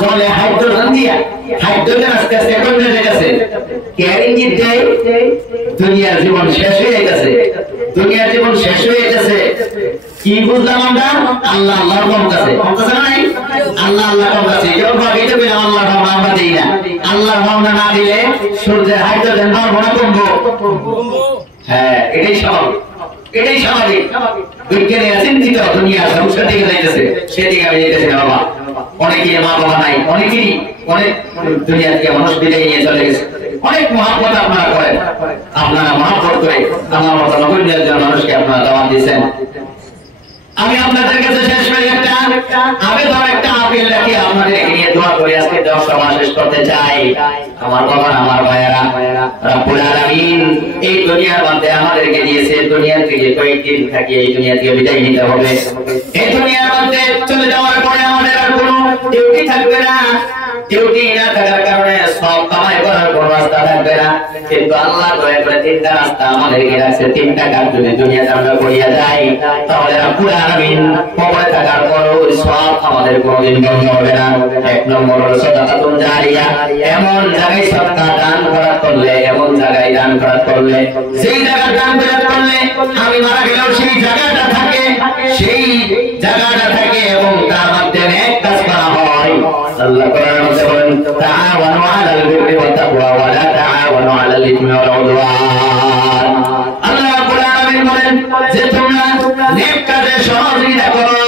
জলে হাইড্রোজেন দিয়া, হাইড্রোজেন আস্তে আস্তে কমে যাচ্ছে, ক্যারিং দেয়, দুনিয়ার জীবন শেষ হয়ে গেছে, দুনিয়ার জীবন শেষ হয়ে গেছে। কি বুঝলাম আমরা? আল্লাহ আল্লাহর কম কাছে, নাই আল্লাহ আল্লাহ কম কাছে, আল্লাহ আমরা দিই না, আল্লাহর ভাবনা না দিলে সূর্যের হাইড্রোজেন পারবো না, কমবো। হ্যাঁ, এটাই স্বাভাবিক, এটাই স্বাভাবিক। বিজ্ঞানীরা চিন্তিত দুনিয়ার ধ্বংসের দিকে যাইতেছে, সেদিকে আমি যেতেছি না বাবা। অনেকেই মা বাবা নাই, অনেকেই অনেক দুনিয়া থেকে মানুষ বিদায় নিয়ে চলে গেছে, অনেক মহাব্বত আপনারা করেন, আপনারা মহাব্বত করে আমার মতো নগরীর জন্য মানুষকে আপনারা দাওয়াত দিয়েছেন। আমি আপনাদের কাছে শেষ করে একটা আবেদন, একটা আপিল রাখি, আপনাদের নিয়ে দোয়া করে আজকে সভা শেষ করতে চাই। আমার বাবা, আমার ভাইয়েরা, রব্বুল আলামিন এই দুনিয়ার মধ্যে আমাদেরকে দিয়েছে, দুনিয়া থেকে কয়েকদিন থাকি এই দুনিয়া থেকে বিদায় নিতে হবে। এই দুনিয়ার মধ্যে চলে যাওয়ার পরে আমাদের আর কোনো ডিউটি থাকবে না, ডিউটি না থাকার কারণে সব কামাই করার কোনো রাস্তা থাকবে না। কিন্তু আল্লাহ দয়া করে তিনটা রাস্তা আমাদেরকে রাখছে, তিনটা কাজ যদি দুনিয়াতে আমরা করিয়া যাই, তাহলে রব্বুল আলামিন কবরে থাকার পরও সব আমাদের কোনোদিন বন্ধ হবে না। এক নম্বর হলো সাদাকাতুন জারিয়া, এমন জায়গায় সদকা দান করা করলে, এমন জায়গায় দান করা করলে, যেই জায়গায় দান করা করলে আমি মারা গেলেও সেই জায়গাটা থাকে, সেই জায়গাটা থাকে এবং তার মধ্যে নেক কাজ করা হয়। আল্লাহ কোরআনে বলেন, তাআওয়ানু আলাল বিররি ওয়াত তাকওয়া ওয়া লা তাআওয়ানু আলাল ইসমি ওয়াল উদওয়ান। আল্লাহ রাব্বুল আলামিন বলেন যে তোমরা নেক কাজে সহযোগিতা করো,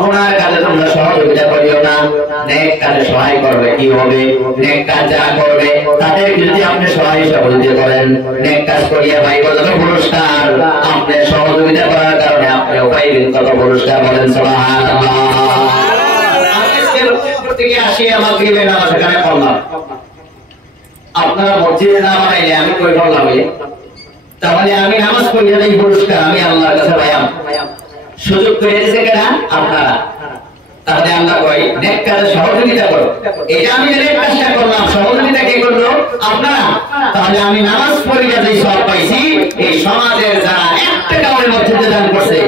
গুনার কাজে তোমরা সহযোগিতা করিও না। নেক কাজে সহায় করবে কি হবে? নেক কাজ যারা করবে তাদেরকে যদি আপনি সহযোগিতা করেন, নেক কাজ করিয়া পাইব যত পুরস্কার, আপনি সহযোগিতা করার কারণে আপনিও পাইবেন কত পুরস্কার, বলেন সুবহানাল্লাহ। থেকে আসি আমার গৃহে নামাজ সেখানে পড়লাম, আপনারা মসজিদে না বানাইলে আমি কই পড়লাম, তাহলে আমি নামাজ পড়িয়া এই পুরস্কার আমি আল্লাহর কাছে পাইলাম, সুযোগ করে দিয়েছে কেনা আপনারা। তাহলে আল্লাহ কই নেক কাজে সহযোগিতা করো, এটা আমি নেক কাজটা করলাম, সহযোগিতা কে করলো? আপনারা। তাহলে আমি নামাজ পড়িয়া যে সব পাইছি, এই সমাজের যারা একটা টাকার মধ্যে দান করছে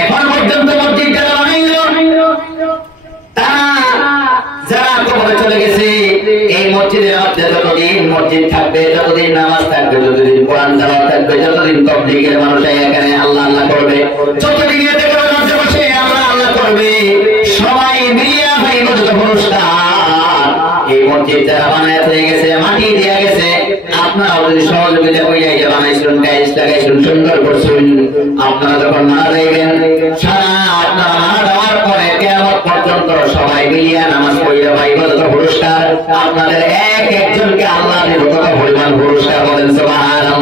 এখন পর্যন্ত মসজিদ যারা বানাইলো তারা যারা কবরে চলে গেছে, এই মসজিদের মধ্যে যতদিন মসজিদ থাকবে, যতদিন নামাজ থাকবে, যতদিন কোরআন তেলাওয়াত থাকবে, যতদিন তাবলীগের মানুষ এখানে আল্লাহ আল্লাহ করবে, যতদিন এতে করে বসে আল্লাহ আল্লাহ করবে, সবাই মিলিয়া পাইব যত পুরস্কার। এই মসজিদ যারা বানায় হয়ে গেছে, মাটি দেয়া গেছে, আপনারা যদি সহযোগিতা করিয়া যে বানাইছেন, টাইলস লাগাইছেন, সুন্দর করছেন, আপনারা যখন মারা যাইবেন, সারা আপনারা মারা যাওয়ার পরে কিয়ামত পর্যন্ত সবাই মিলিয়া নামাজ পড়িয়া পাইব যত পুরস্কার। আপনাদের এক একজনকে আল্লাহ দেব তত পরিমাণ পুরস্কার। বলেন সুবহানাল্লাহ।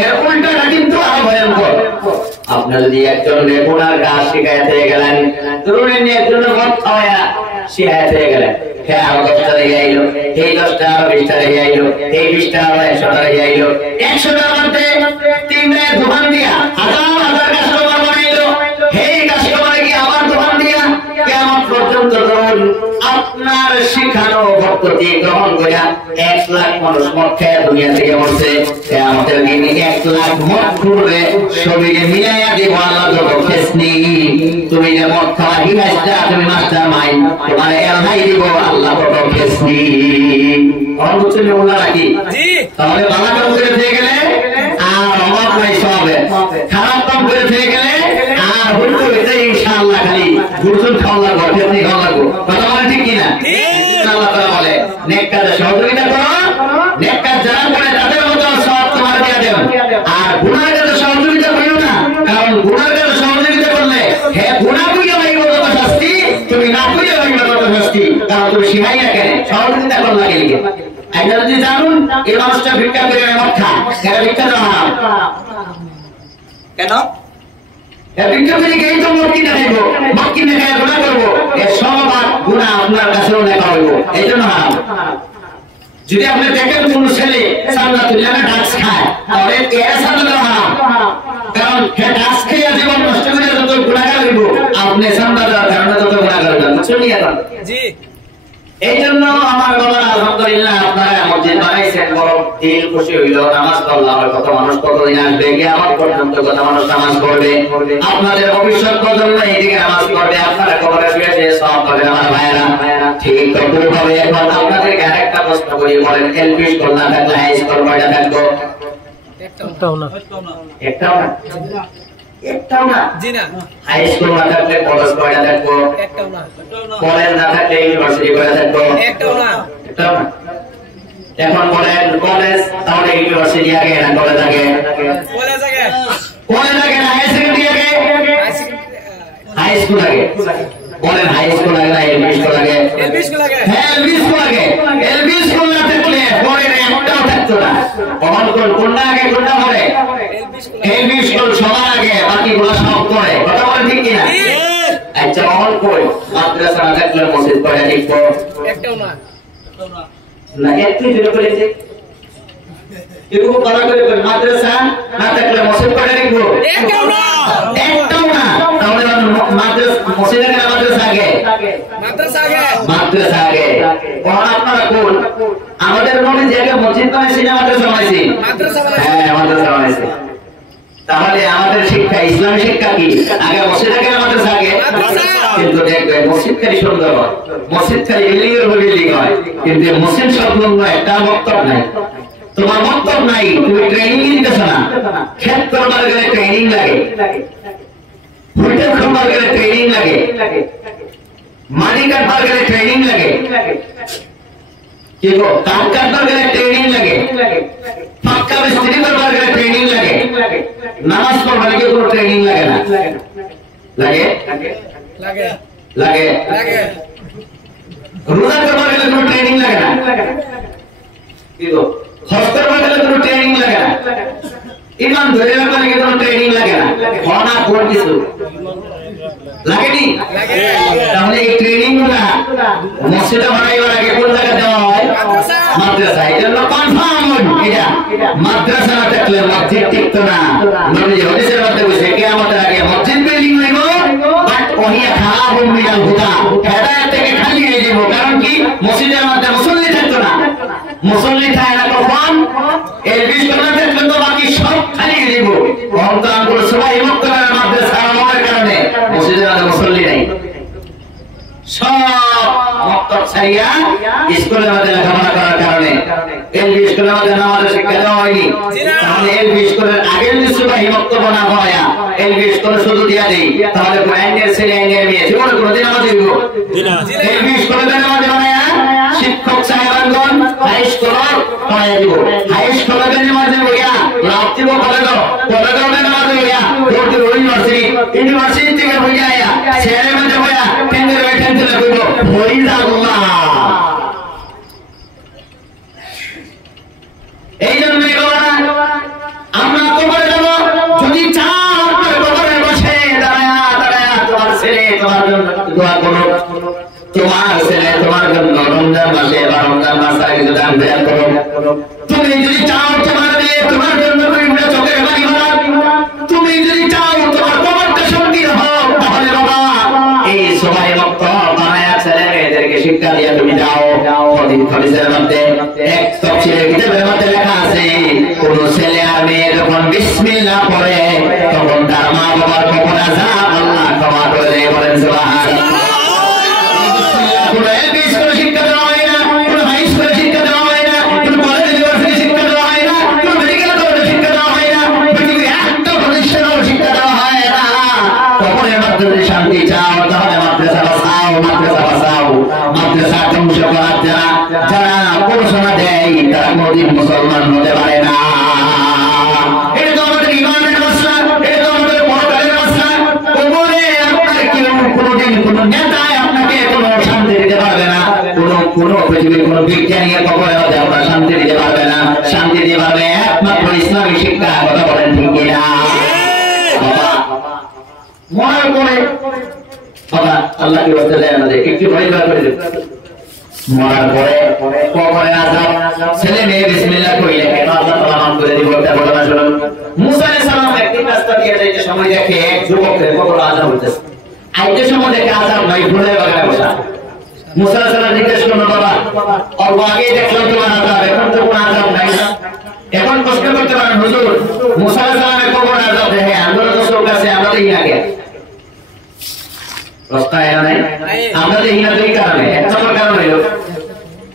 এর উল্টাটা কিন্তু আরো ভয়ঙ্কর। আপনার যদি একজন রেগুলার কাজ শিখাইতে গেলেন, ধরুন একজন মদ খাওয়া শিখাইতে হয়ে গেলেন, হ্যাঁ আরো 10টা রেগে আইলো, এই 10টা আরো 20টা রেগে আইলো, এই 20টা আরো 100টা রেগে আইলো, 100টার মধ্যে 3 দোকান দিয়া হাজার হাজার কাস্টমার বানাইলো, এই কাস্টমারে কি আমার দোকান দিয়া কিয়ামত পর্যন্ত ধরুন আপনার শিখানো পদ্ধতি গ্রহণ করিয়া 1 লাখ মানুষ মদ খেয়ে দুনিয়া থেকে মরছে, কিয়ামতের দিনে 1 লাখ মদ খুঁড়ে শরীরে মিলাইয়া দিব আল্লাহ যত খেসনি। তুমি যে মদ খাওয়া হিমাইস্টা, তুমি মাস্টার মাইন্ড, তোমার এলহাই দিব আল্লাহ তত খেসনি। বুঝছেন ওলা নাকি? তাহলে ভালো কাম করে থেকে গেলে আর অভাব নাই সবে, খারাপ কাম করে থেকে গেলে আর হুলতে হইতে ইনশাআল্লাহ খালি গুরুজন খাওয়া লাগবে, খেসনি খাওয়া লাগবে। কথা বলে ঠিক কিনা? আল্লাহ তাআলা বলে নেক কাজে সহযোগিতা করো, নেক কাজ যারা করে তাদের মতো সওয়াব তোমার দিয়ে দেব, আর গুনাহ কাজে সহযোগিতা করিও না, কারণ গুনাহ কাজে সহযোগিতা করলে হে গুনাহ কইয়া পাইব তত শাস্তি, তুমি না কইয়া পাইব তত শাস্তি, কারণ তুমি শিখাই না কেন সহযোগিতা করলা কে লিখে। আইনা যদি জানুন এই মানুষটা ভিক্ষা করে মদ খায়, এরা ভিক্ষা দেওয়া না কেন? ভিক্ষা করে গেই তো মদ কিনে খাইব, মদ কিনে খাই গুনাহ করবো, এর সব গুনাহ আপনার কাছেও লেখা হইব, এই জন্য হারাম। যদি আপনি দেখেন কোন ছেলে সান্নাতুল্লাহ ড্রাগস খায়, তাহলে এর সান্নাত হারাম, কারণ সে ড্রাগস খেয়ে জীবন নষ্ট করে যত গুনাহগার হইব, আপনি সান্নাতের কারণে তত গুনাহগার হইবেন। বুঝছেন এখন? জি। এই জন্য আমার বলা আলহামদুলিল্লাহ আপনারা মসজিদ বানাইছেন, বড় দিল খুশি হইল, নামাজ পড়লাম, কত মানুষ কতদিন আসবে, কিয়ামত পর্যন্ত কত মানুষ নামাজ পড়বে, আপনাদের ভবিষ্যৎ প্রজন্ম এইদিকে নামাজ পড়বে, আপনারা কবরে শুয়ে শুয়ে সওয়াব পাবেন আমার ভাইয়েরা। ঠিক তদ্রুপভাবে এখন আপনাদেরকে আরেকটা প্রশ্ন করি, বলেন এলপি স্কুল না থাকলে হাই স্কুল কয়টা থাকবো? একটাও না। একটাও না? একটাও না? জি না। হাই স্কুল না থাকলে কলেজ কয়টা থাকবো? একটাও না। কলেজ না থাকলে ইউনিভার্সিটি কয়টা থাকবো? একটাও না। একটাও না। এখন বলেন কলেজ তাহলে ইউনিভার্সিটি আগে না কলেজ আগে? কলেজ আগে। কলেজ আগে না হাই সেকেন্ডারি আগে? হাই স্কুল আগে। বলেন হাই স্কুল আগে না এলপি স্কুল আগে? এলপি স্কুল আগে। হ্যাঁ এলপি স্কুল আগে। এলপি স্কুল না থাকলে পরে একটাও থাকতো না। কোনটা আগে কোনটা পরে? এলপি স্কুল সবার আগে, বাকিগুলো সব পরে। কথা বলেন ঠিক কিনা? আচ্ছা অহল কই মাদ্রাসা না থাকলে মসজিদ পড়ে লিখবো? একটাও না। না একটু জোরে করে যে এরকম বলা করে মাদ্রাসা না থাকলে মসজিদ পড়ে লিখবো? একটাও না। একটাও না। তাহলে মাদ্রাসা মসজিদ আগে না মাদ্রাসা আগে? মাদ্রাসা আগে। মাদ্রাসা আগে। কোন আপনারা কোন? আমাদের নবী যে আগে মসজিদ বানাইছে না মাদ্রাসা বানাইছে? মাদ্রাসা বানাইছে। হ্যাঁ মাদ্রাসা বানাইছে। তাহলে আমাদের শিক্ষা ইসলামী শিক্ষা কি আগে মসজিদ আগে না মাদ্রাসা আগে? কিন্তু দেখবেন মসজিদ খালি সুন্দর হয়, মসজিদ খালি বিল্ডিং এর উপর বিল্ডিং হয়, কিন্তু মসজিদ সংলগ্ন একটা বক্তব্য নাই। তোমার বক্তব্য নাই, তুমি ট্রেনিং দিতেছ না। ক্ষেত করবার গেলে ট্রেনিং লাগে, ফুলটের করবার গেলে ট্রেনিং লাগে, মাটি কাটবার গেলে ট্রেনিং লাগে, কি গো কাঠ কাটবার গেলে ট্রেনিং লাগে, পাক্কা মিস্ত্রি করবার গেলে ট্রেনিং লাগে, নামাজ পড়বার গেলে কোনো ট্রেনিং লাগে না? লাগে? লাগে লাগে লাগে। রোজা করবার গেলে কোনো ট্রেনিং লাগে না? কি গো হজ করবার গেলে কোনো ট্রেনিং লাগে না? ইমান ধরে রাখবার গেলে কোনো ট্রেনিং লাগে না? হনা কোন কিছু লাগেনি? তাহলে এই ট্রেনিং গুলা মসজিদে বানাইবার আগে কোন জায়গায় দেওয়া হয়? মাদ্রাসা। এই জন্য কনফার্ম এটা মাদ্রাসা না থাকলে মসজিদ টিকতো না। নবী হাদিসের মধ্যে বলেছে কিয়ামতের আগে মসজিদ বিল্ডিং হইব, বাট ওহিয়া খারাপ মিনাল হুদা, হেদায়েত থেকে খালি হয়ে যাব। কারণ কি মসজিদের মধ্যে মুসল্লি থাকতো না। মুসল্লি থাকে না কখন? এই 20 ঘন্টা থাকলে তো বাকি সব খালি হয়ে যাব। অন্তর সবাই মুক্ত করে ছাড়িয়া স্কুলের মধ্যে লেখাপড়া করার কারণে এলপি স্কুলের মধ্যে নামাজের শিক্ষা দেওয়া হয়নি। তাহলে এলপি স্কুলের আগের নিশ্চয়ই বক্তব্য না হয় এলপি স্কুলে শুধু দিয়া দেই, তাহলে আইনের ছেলে আইনের মেয়ে জীবনে কোনোদিন নামাজ দিব। এলপি স্কুলে নামাজ বানায়া শিক্ষক সাহেবানগণ হাই স্কুল পড়াইয়া দিব, হাই স্কুলে নামাজ হইয়া লাভ দিব কলেজ, কলেজে নামাজ হইয়া ভর্তি ইউনিভার্সিটি, ইউনিভার্সিটি থেকে হইয়া ছেলে মধ্যে হইয়া কেন্দ্রের ওইখান থেকে কইব হইজাল্লাহ। এই জন্য আমরা কবরে যাব, যদি চাও কবরে বসে দাঁড়ায়া দাঁড়ায়া তোমার ছেলে তোমার জন্য দোয়া করো, তোমার ছেলে তোমার জন্য রমজান মাসে বা রমজান মাসে যদি দান দেয়া করো, তুমি যদি চাও তোমার মেয়ে তোমার জন্য চোখের বাড়ি ভরা, তুমি যদি চাও তোমার কবরটা শান্তি হোক, তাহলে বাবা এই সবাই মুক্ত বানায়া ছেলে মেয়েদেরকে শিক্ষা দিয়ে তুমি যাও। হাদিসের মধ্যে এক তাফসীরের কিতাবের মধ্যে লেখা আছে, কোন ছেলে আর মেয়ে যখন বিসমিল্লাহ পড়ে তখন তার মা বাবার কবর আযাব আল্লাহ ক্ষমা করে দেয়। বলেন সুবহানাল্লাহ। শিক্ষা দেওয়া হয় না, কোন হাই স্কুলে শিক্ষা দেওয়া হয় না, কোন কলেজে ইউনিভার্সিটি শিক্ষা দেওয়া হয় না, কোন মেডিকেল কলেজে শিক্ষা দেওয়া হয় না, পৃথিবীর একটা প্রতিষ্ঠানেও শিক্ষা দেওয়া হয় না। কবরের মধ্যে যদি শান্তি চাও তাহলে মাদ্রাসা বাঁচাও, মাদ্রাসা বাঁচাও। মাদ্রাসা ধ্বংস করার যারা পড়াশোনা দেয় তারা কোনদিন মুসলমান হতে পারে না। এটা তো আমাদের ইমানের মশলা, এটা তো আমাদের পরকালের মশলা। কবরে আপনার কেউ কোনদিন কোন নেতায় আপনাকে কোনো শান্তি দিতে পারবে না, কোন পৃথিবীর কোন বিজ্ঞানী কবরে হতে আপনার শান্তি দিতে পারবে না। শান্তি দিতে পারবে একমাত্র ইসলামী শিক্ষা। কথা বলেন ঠিক কিনা? মরার পরে বাবা আল্লাহ কি বলতে দেয় আমাদের একটু ভয় করে দেব। মরার পরে কবরে আযাব, ছেলে মেয়ে বিসমিল্লাহ কইলে কেন আল্লাহ তাআলা নাম করে দিব। এটা বলে না শুনুন, মুসা আলাইহিস সালাম একদিন রাস্তা দিয়ে যাইতে সময় দেখে এক যুবকের কবরে আযাব হইতেছে। আইতে সময় দেখে আযাব নাই, ফুলের বাগানে বসা। মুসা আলাইহিস সালাম জিজ্ঞেস করলেন, বাবা অল্প আগে দেখলাম তোমার আযাব, এখন তো কোনো আযাব নাই। এখন প্রশ্ন করতে পারেন, হুজুর মুসা আলাইহিস সালামের কবরে আযাব দেখে আমরা তো সব কাছে আমাদের আগে রাস্তা এরা নাই, আমাদের ইহা দুই কারণে। এক নম্বর কারণ হলো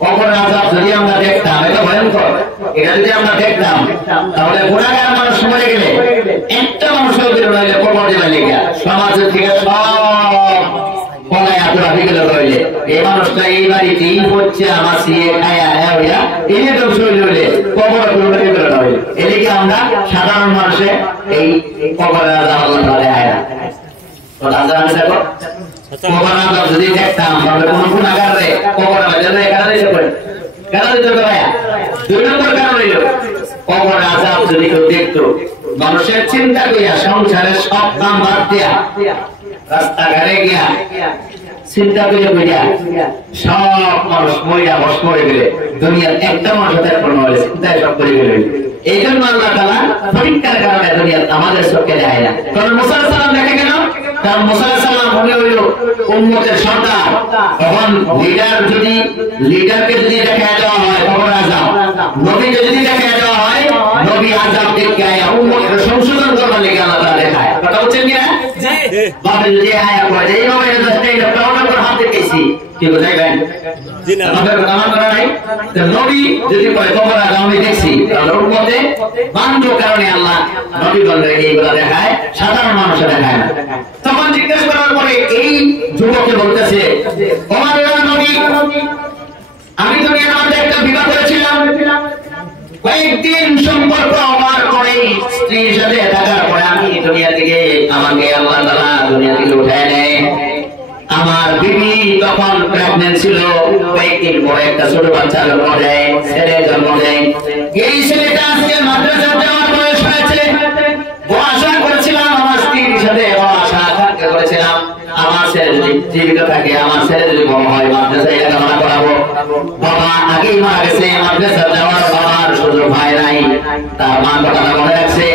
কবরের আযাব যদি আমরা দেখতাম, এটা ভয়ঙ্কর, এটা যদি আমরা দেখতাম তাহলে গুনাহগার মানুষ মরে গেলে একটা মানুষ যদি রইলে কবর দিবে লেগে সমাজের থেকে সব পলায় আতরা বিগলে রইলে এই মানুষটা এই বাড়িতেই হচ্ছে আমার সিয়ে খায়া হইয়া এই ধ্বংস হইলে কবর বিগলে রইলে। এদিকে আমরা সাধারণ মানুষে এই কবরের আযাব আল্লাহ তাআলা আয় না। যদি দেখতাম কোন গুনাহগারে কবরের মধ্যে কেন দিতে পারে, কেন দিতে পারে? দুই নম্বর কারণ হইল কবরের আযাব যদি কেউ দেখতো, মানুষের চিন্তা করিয়া সংসারের সব কাম বাদ দিয়া রাস্তাঘাটে গিয়া চিন্তা করে বুঝা সব মানুষ মরিয়া বস করে গেলে দুনিয়ার একটা মানুষ কোনো হলে চিন্তায় সব করে গেলে। এই জন্য আল্লাহ তাআলা পরীক্ষার কারণে দুনিয়া আমাদের চোখে দেয় না। কারণ মুসা আলাইহিস সালাম দেখে কেন? কারণ মুসা আলাইহিস সালাম মনে হইল উম্মতের সর্দার, তখন লিডারকে যদি দেখায় দেওয়া হয় কবর আযাব, নবীকে যদি দেখায় দেওয়া হয় নবী আযাব দেখে উম্মতকে সংশোধন করবার লেগে আল্লাহ তাআলা দেখায়। কথা বুঝছেন কিনা? বাবা যদি আয়া পড়ে এইভাবে হাত দেখেছি কি বুঝাইবেন? নবী যদি কবর আযাব আমি দেখছি, তাহলে উম্মতে বান্ধব কারণে আল্লাহ নবী বললেন এইগুলো দেখায়, সাধারণ মানুষে দেখায় না। তখন জিজ্ঞেস করার পরে এই যুবককে বলতেছে, ও আল্লাহর নবী, আমি দুনিয়ার মধ্যে একটা বিবাহ করেছিলাম, কয়েকদিন সম্পর্ক আমার করে স্ত্রীর সাথে থাকার পরে আমি দুনিয়া থেকে আমাকে আল্লাহ তাআলা দুনিয়া থেকে উঠায় নেয়। আমার বিবি তখন প্রেগন্যান্ট ছিল, কয়েকদিন পরে একটা ছোট বাচ্চা জন্ম দেয়, ছেলে জন্ম দেয়। এই ছেলেটা আজকে মাদ্রাসায় যাওয়ার বয়স হয়েছে। আশা করেছিলাম আমার স্ত্রীর সাথে আশা আকাঙ্ক্ষা করেছিলাম আমার ছেলে যদি জীবিত থাকে, আমার ছেলে যদি বড় হয় মাদ্রাসায় লেখাপড়া করাবো। বাবা আগেই মারা গেছে, মাদ্রাসা যাওয়ার বাবার সুযোগ হয় নাই। তার মা কথাটা মনে রাখছে,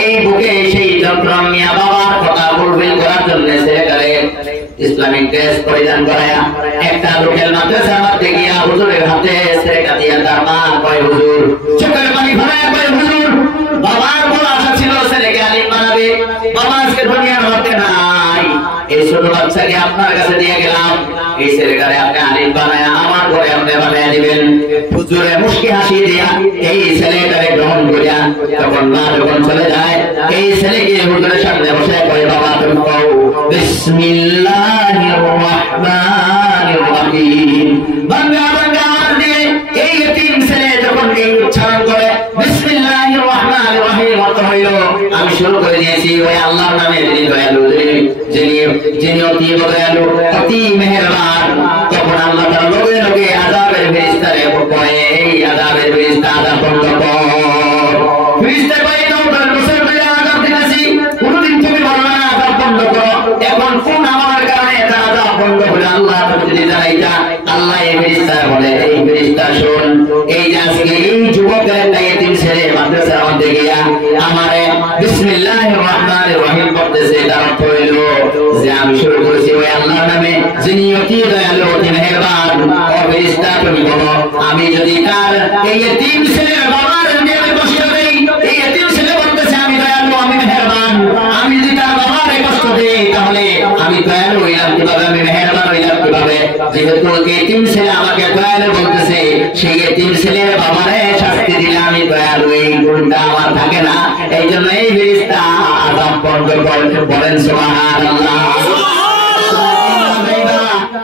এই বুকে সেই যন্ত্রণা নিয়ে বাবার কথা ফুলফিল করার জন্য ছেলেটারে ইসলামিক ড্রেস পরিধান করায়া একটা লোকেল মাদ্রাসার মধ্যে গিয়া হুজুরের হাতে ছেলেটা দিয়া তার মা কয়, হুজুর চোখের পানি ভরায় কয়, হুজুর বাবার বড় আশা ছিল ছেলেকে আলিম বানাবে, বাবা আজকে দুনিয়ার মধ্যে নাই। এই ছোট ছোট বাচ্চাকে আপনার কাছে দিয়ে গেলাম, এই ছেলেটারে আপনি আলিম বানায় আমার ঘরে আপনি বানায় দিবেন। হুজুরে মুস্কি হাসি দিয়া এই ছেলেটারে গ্রহণ করিয়া তখন মা যখন চলে যায়, এই ছেলেকে হুজুরের সামনে বসে কয়, বাবা তুমি কও বিসমিল্লাহির রহমানির রহিম। বাংলা বাংলা দিয়ে এই এতিম ছেলে যখন এই উচ্চারণ করে বিসমিল্লাহির রহমানির রহিম অর্থ হইল আমি শুরু করে দিয়েছি ওই আল্লাহর নামে, যিনি দয়ালু, যিনি অতি দয়ালু, অতি মেহেরবান। তখন আল্লাহ তাআলা লগে লগে আযাবের ফেরেশতারে পড়ে, এই আযাবের ফেরেশতা আযাব বন্ধ কর। ফেরেশতা কয় তোমরা বছর ধরে আযাব দিতেছি, কোনদিন তুমি বলো না আযাব বন্ধ করো, এখন কোন আমার কারণে এটা আযাব বন্ধ হলো? আল্লাহ যদি জানাইতা, আল্লাহ এই ফেরেশতা বলে, এই ফেরেশতা শুন, এই যে আজকে এই যুবকের এতিম ছেলে মাদ্রাসার মধ্যে গিয়া আমারে বিসমিল্লাহির রহমানির রহিম বলতেছে, তার অর্থ হইল যে আমি শুরু করেছি ওই আল্লাহর নামে, যিনি অতি দয়ালু, অতি মেহেরবান। ও ফেরেশতা তুমি বলো, আমি যদি তার এই এতিম ছেলের বাবার নামে কষ্ট দেই, এই এতিম ছেলে বলতেছে আমি দয়ালু, আমি মেহেরবান, আমি যদি তার বাবার কষ্ট দেই তাহলে আমি দয়ালু হইলাম কিভাবে, আমি মেহেরবান হইলাম কিভাবে? যেহেতু এতিম ছেলে আমাকে দয়ালু বলতেছে, সেই এতিম ছেলের বাবারে শাস্তি দিলে আমি দয়ালু, এই গুণটা আমার থাকে না। এই জন্য এই ফেরেশতা আযাব বন্ধ করতে বলেন সুবহানাল্লাহ।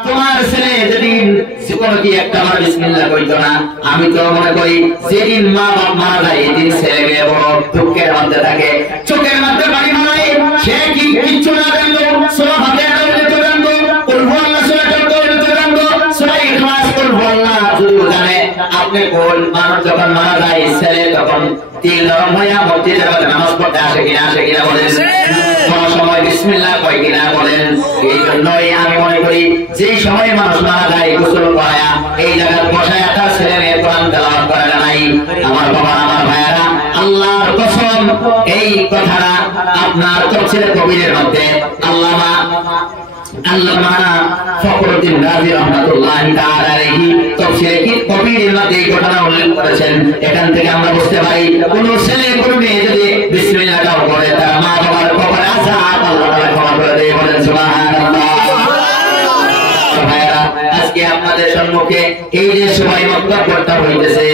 তোমার ছেলে যেদিন জীবনে কি একটা বার বিসমিল্লাহ কইতো না, আমি তো মনে করি যেদিন মা বাপ মারা যায় এদিন ছেলে মেয়ে বড় দুঃখের মধ্যে থাকে, চোখের মধ্যে পানি মারে, সে কি কিচ্ছু না জানলো, সূরা ফাতিহা পড়তে জানলো, কুল হুয়াল্লাহ সূরা পড়তে জানলো, সূরা ইখলাস কুল হুয়াল্লাহ শুধু জানে। আপনি কোন মানুষ যখন মারা যায় ছেলে তখন তিল নরম হইয়া মসজিদের মধ্যে নামাজ পড়তে আসে কিনা বলেন? কোন সময় বিসমিল্লাহ কয় কিনা বলেন? এই জন্যই আমি মনে করি যে সময় মানুষ মারা যায় গোসল করায়া এই জায়গায় বসায়া তার ছেলে মেয়ে কোরআন তেলাওয়াত করে না নাই? আমার বাবা, আমার ভাইয়ারা, আল্লাহর কসম এই কথাটা আপনার তাফসীরে কবিরের মধ্যে আল্লামা ফখরুদ্দিন রাজি রাহমাতুল্লাহি তাআলা আলাইহি তাফসীরে কবিরের মধ্যে এই ঘটনা উল্লেখ করেছেন। এখান থেকে আমরা বুঝতে পারি কোন ছেলে কোন মেয়ে যদি বিসমিল্লাহ পড়ে তার মা বাবার কবরে আযাব আল্লাহ তাআলা ক্ষমা করে দেয়, বলেন সুবহানাল্লাহ। আজকে আপনাদের সম্মুখে এই যে সবাই বক্তব্যটা হইতেছে,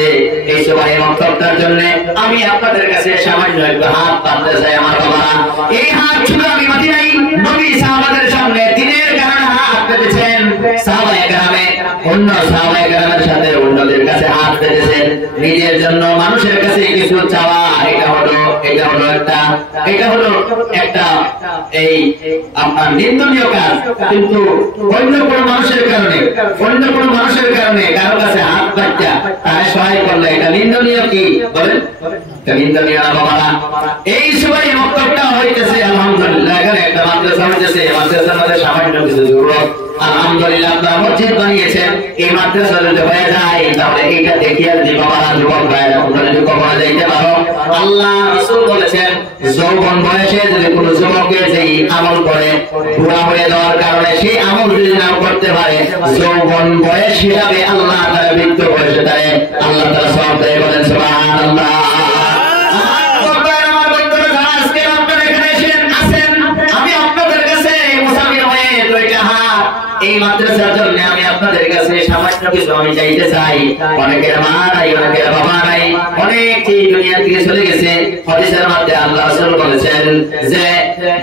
এই সবাই বক্তব্যটার জন্য আমি আপনাদের কাছে সামান্য একটু হাত পাততে চাই। আমার বাবা, এই হাত শুধু আমি পাতি নাই, নবী সাহাবাদের সামনে দিনের কারণে হাত পেতেছেন, সাহাবায়ে কেরামে অন্য সাহাবায়ে কেরামের সাথে অন্যদের কাছে হাত পেতেছেন নিজের জন্য, মানুষের কাছে কিছু চাওয়া। এটা হলো একটা এই আপনার নিন্দনীয় কাজ, কিন্তু অন্য কোনো মানুষের কারণে কারো কাছে হাত বাচ্চা তার সহায় করলে এটা নিন্দনীয় কি বলেন? নিন্দনীয় না বাবারা। এই সবাই বক্তব্যটা হইতেছে আলহামদুলিল্লাহ, এখানে একটা মাদ্রাসা হইতেছে, মাদ্রাসার মধ্যে সামান্য কিছু জরুরত, আলহামদুলিল্লাহ আপনারা মসজিদ বানিয়েছেন, এই মাদ্রাসা যদি হয়ে যায় তাহলে এইটা দেখিয়ে যদি বাবারা যুবক ভাইরা তোমরা যদি কবরে যাইতে পারো, আল্লাহ রাসূল বলেছেন যৌবন বয়সে যদি কোনো যুবকের যেই আমল করে বুড়া হয়ে যাওয়ার কারণে সেই আমল যদি না করতে পারে, যৌবন বয়স হিসাবে আল্লাহ তাআলা মৃত্যু বয়সে তারে আল্লাহ তাআলা সওয়াব দেয়, বলেন সুবহানাল্লাহ। এই মাদ্রাসার জন্য আমি আপনাদের কাছে সামান্য কিছু আমি চাইতে চাই। অনেকের মা নাই, অনেকের বাবা নাই, অনেক এই দুনিয়া থেকে চলে গেছে। হাদিসের মধ্যে আল্লাহ রাসূল বলেছেন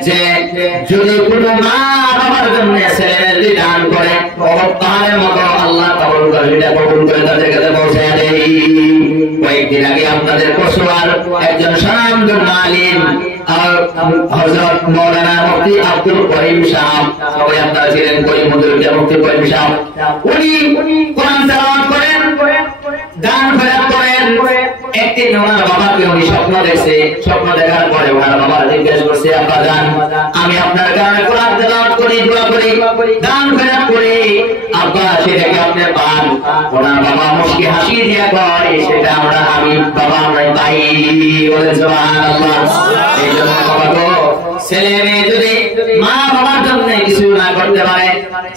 যে যদি কোনো মা বাবার জন্য ছেলে দান করে পাহাড়ের মতো আল্লাহ কবুল করে, এটা কবুল করে তাদের কাছে পৌঁছায় দেয়। কয়েকদিন আগে আপনাদের কসুয়ার একজন স্বনামধন্য আলিম হযরত মাওলানা মুফতি আব্দুল করিম সাহেব, সবাই আপনারা ছিলেন করিম মুফতি করিম সাহেব, উনি কোরআন তেলাওয়াত করেন, দান খয়রাত করেন। একদিন ওনার বাবাকে উনি স্বপ্ন দেখছে, স্বপ্ন দেখার পরে ওনার বাবা জিজ্ঞেস করছে, আব্বা জান আমি আপনার কারণে কোরআন তেলাওয়াত করি, দোয়া করি, দান খয়রাত করি, আব্বা সেটাকে আপনি পান? ওনার বাবা মুস্কি হাসি দিয়া কয় সেটা আমি বাবা আমরা পাই, বলেন সুবহানাল্লাহ। এই জন্য বাবা গো, ছেলে মেয়ে যদি মা বাবার জন্য কিছু না করতে পারে,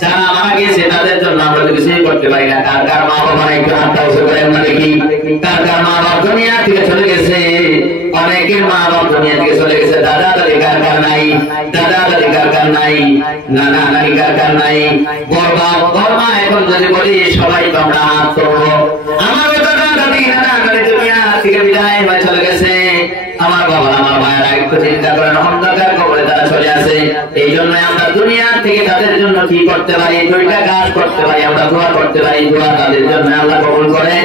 যারা মারা গেছে তাদের জন্য আমরা কিছুই করতে পারি না। কার কার মা বাবা একটু হাতটা উঁচু করেন না দেখি, কার কার মা বাবা দুনিয়া থেকে চলে গেছে? অনেকের মা বাবা দুনিয়া থেকে চলে গেছে, দাদা দাদি কার কার নাই, দাদা দাদি কার কার নাই? নাই, নানা নানি কাকার নাই, গর্বা এখন যদি বলি সবাই তোমরা হাত তোলো। আমার দাদা দাদি নানা নানি দুনিয়া থেকে বিদায় হয়ে চলে গেছে। আমার বাবা আমার ভাইয়েরা একটু চিন্তা করেন, অন্ধকার কবরে তারা চলে আসে। এই জন্য আমরা দুনিয়া থেকে তাদের জন্য কি করতে পারি, দুইটা কাজ করতে পারি। আমরা দোয়া করতে পারি, দোয়া তাদের জন্য আল্লাহ কবুল করে,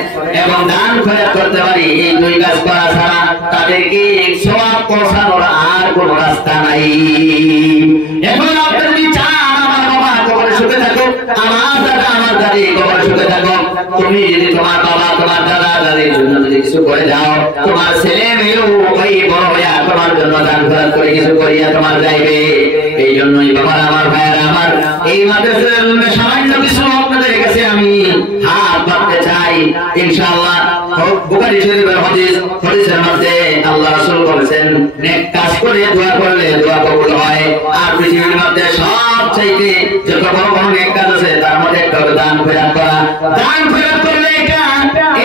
এবং দান খয়রাত করতে পারি। এই দুই কাজ করা ছাড়া তাদেরকে সওয়াব পৌঁছানোর আর কোন রাস্তা নাই। এখন আপনি যদি চান আমার বাবা কবরে সুখে থাকো, আমার দাদা আমার দাদি কবরে সুখে থাকো, তুমি যদি তোমার বাবা তোমার দাদা দাদির জন্য যদি কিছু করে যাও, তোমার ছেলে মেয়েও ওই বড় হইয়া তোমার জন্য দান খয়রাত করে কিছু করিয়া তোমার যাইবে। এই জন্যই বাবা আমার ভাইয়েরা আমার, এই মাদ্রাসার সামান্য কিছু আপনাদের কাছে আমি হাত বাঁধতে চাই। ইনশাআল্লাহ বুখারী শরীফের হাদিসের মধ্যে আল্লাহ রাসূল বলেছেন, নেক কাজ করে দোয়া করলে দোয়া কবুল হয়। আর পৃথিবীর মধ্যে সবচাইতে যত বড় বড় নেক কাজ আছে তার মধ্যে একটা হলো দান খয়রাত করা। দান খয়রাত করলে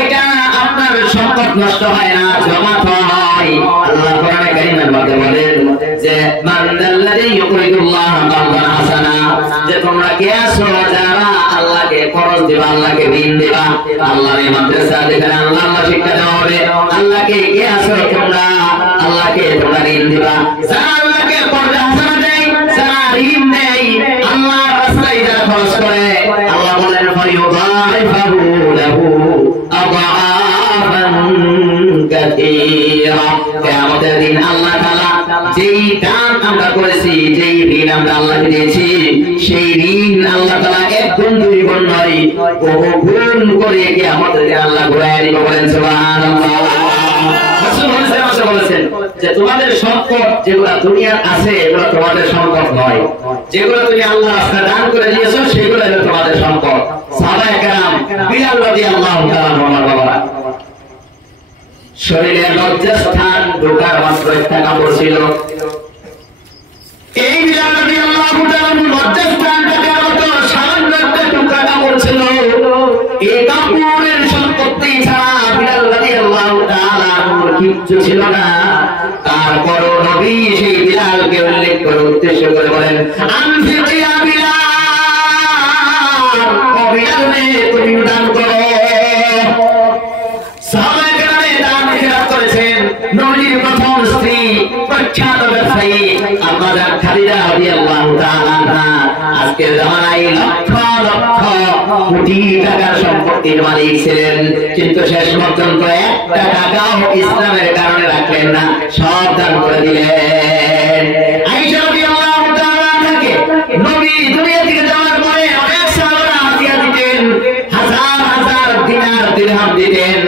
এটা আপনার সম্পদ নষ্ট হয় না, জমা হয়। আল্লাহ কোরআনে কারীমের মধ্যে বলেন যে মান যাল্লাযী ইউকরিদুল্লাহ কারদান হাসানা, যে তোমরা কে আছো যারা আল্লাহকে খরচ দিবা, আল্লাহকে ঋণ দিবা। আল্লাহর এই মাদ্রাসা যেখানে আল্লাহ শিক্ষা দেওয়া হবে, আল্লাহকে কে আছো তোমরা, আল্লাহকে তোমরা ঋণ দিবা। যারা আল্লাহকে কর্জ হাসানা দেয়, যারা ঋণ দেয়, আল্লাহর রাস্তায় যারা খরচ করে, আল্লাহ বলেন ফায়ুদাইফাহু লাহু আযআফান কাসীরা। কিয়ামতের দিন আল্লাহ তাআলা যেই দান আমরা করেছি, যেই ঋণ আমরা আল্লাহকে দিয়েছি, সেই ঋণ আল্লাহ তাআলা এক গুণ দুই গুণ নয়, বহু গুণ করে কিয়ামতের দিন আল্লাহ ঘুরায় দিবেন। বলেন সুবহানাল্লাহ। রাসূল বলেছেন যে তোমাদের সম্পদ যেগুলো দুনিয়ার আছে এগুলো তোমাদের সম্পদ নয়, যেগুলো তুমি আল্লাহ রাস্তায় দান করে দিয়েছো সেগুলো হলো তোমাদের সম্পদ। সাহাবায়ে কেরাম বিলাল রাদিয়াল্লাহু তাআলা আমার বাবা শরীরের লজ্জাস্থান ঢোকার মাত্র একটা কাপড় ছিল। এই বিলাল রাদিয়াল্লাহু তাআলা লজ্জাস্থানটাকে মতো সামান্য একটা টুকরা কাপড় ছিল। এই কাপড়ের সম্পত্তি ছাড়া বিলাল রাদিয়াল্লাহু তাআলা কিচ্ছু ছিল না। তারপরও নবী সেই বিলালকে উল্লেখ করে উদ্দেশ্য করে বলেন, আনফিক ইয়া বিলাল, ও বিলাল রে তুমি দান করো। সাহাবায়ে কেরামে দান খয়রাত করেছেন। নবীর প্রথম স্ত্রী প্রখ্যাত ব্যবসায়ী আম্মা খাদিজা রাদিয়াল্লাহু তাআলা আনহা আজকের জামানায় লক্ষ লক্ষ কোটি টাকার সম্পত্তির মালিক ছিলেন, কিন্তু শেষ পর্যন্ত একটা টাকাও ইসলামের কারণে রাখলেন না, সব দান করে দিলেন। আয়েশা রাদিয়াল্লাহু তাআলা আনহাকে নবী দুনিয়া থেকে যাওয়ার পরে অনেক সাহাবারা হাদিয়া দিতেন, হাজার হাজার দিনার দিরহাম দিতেন।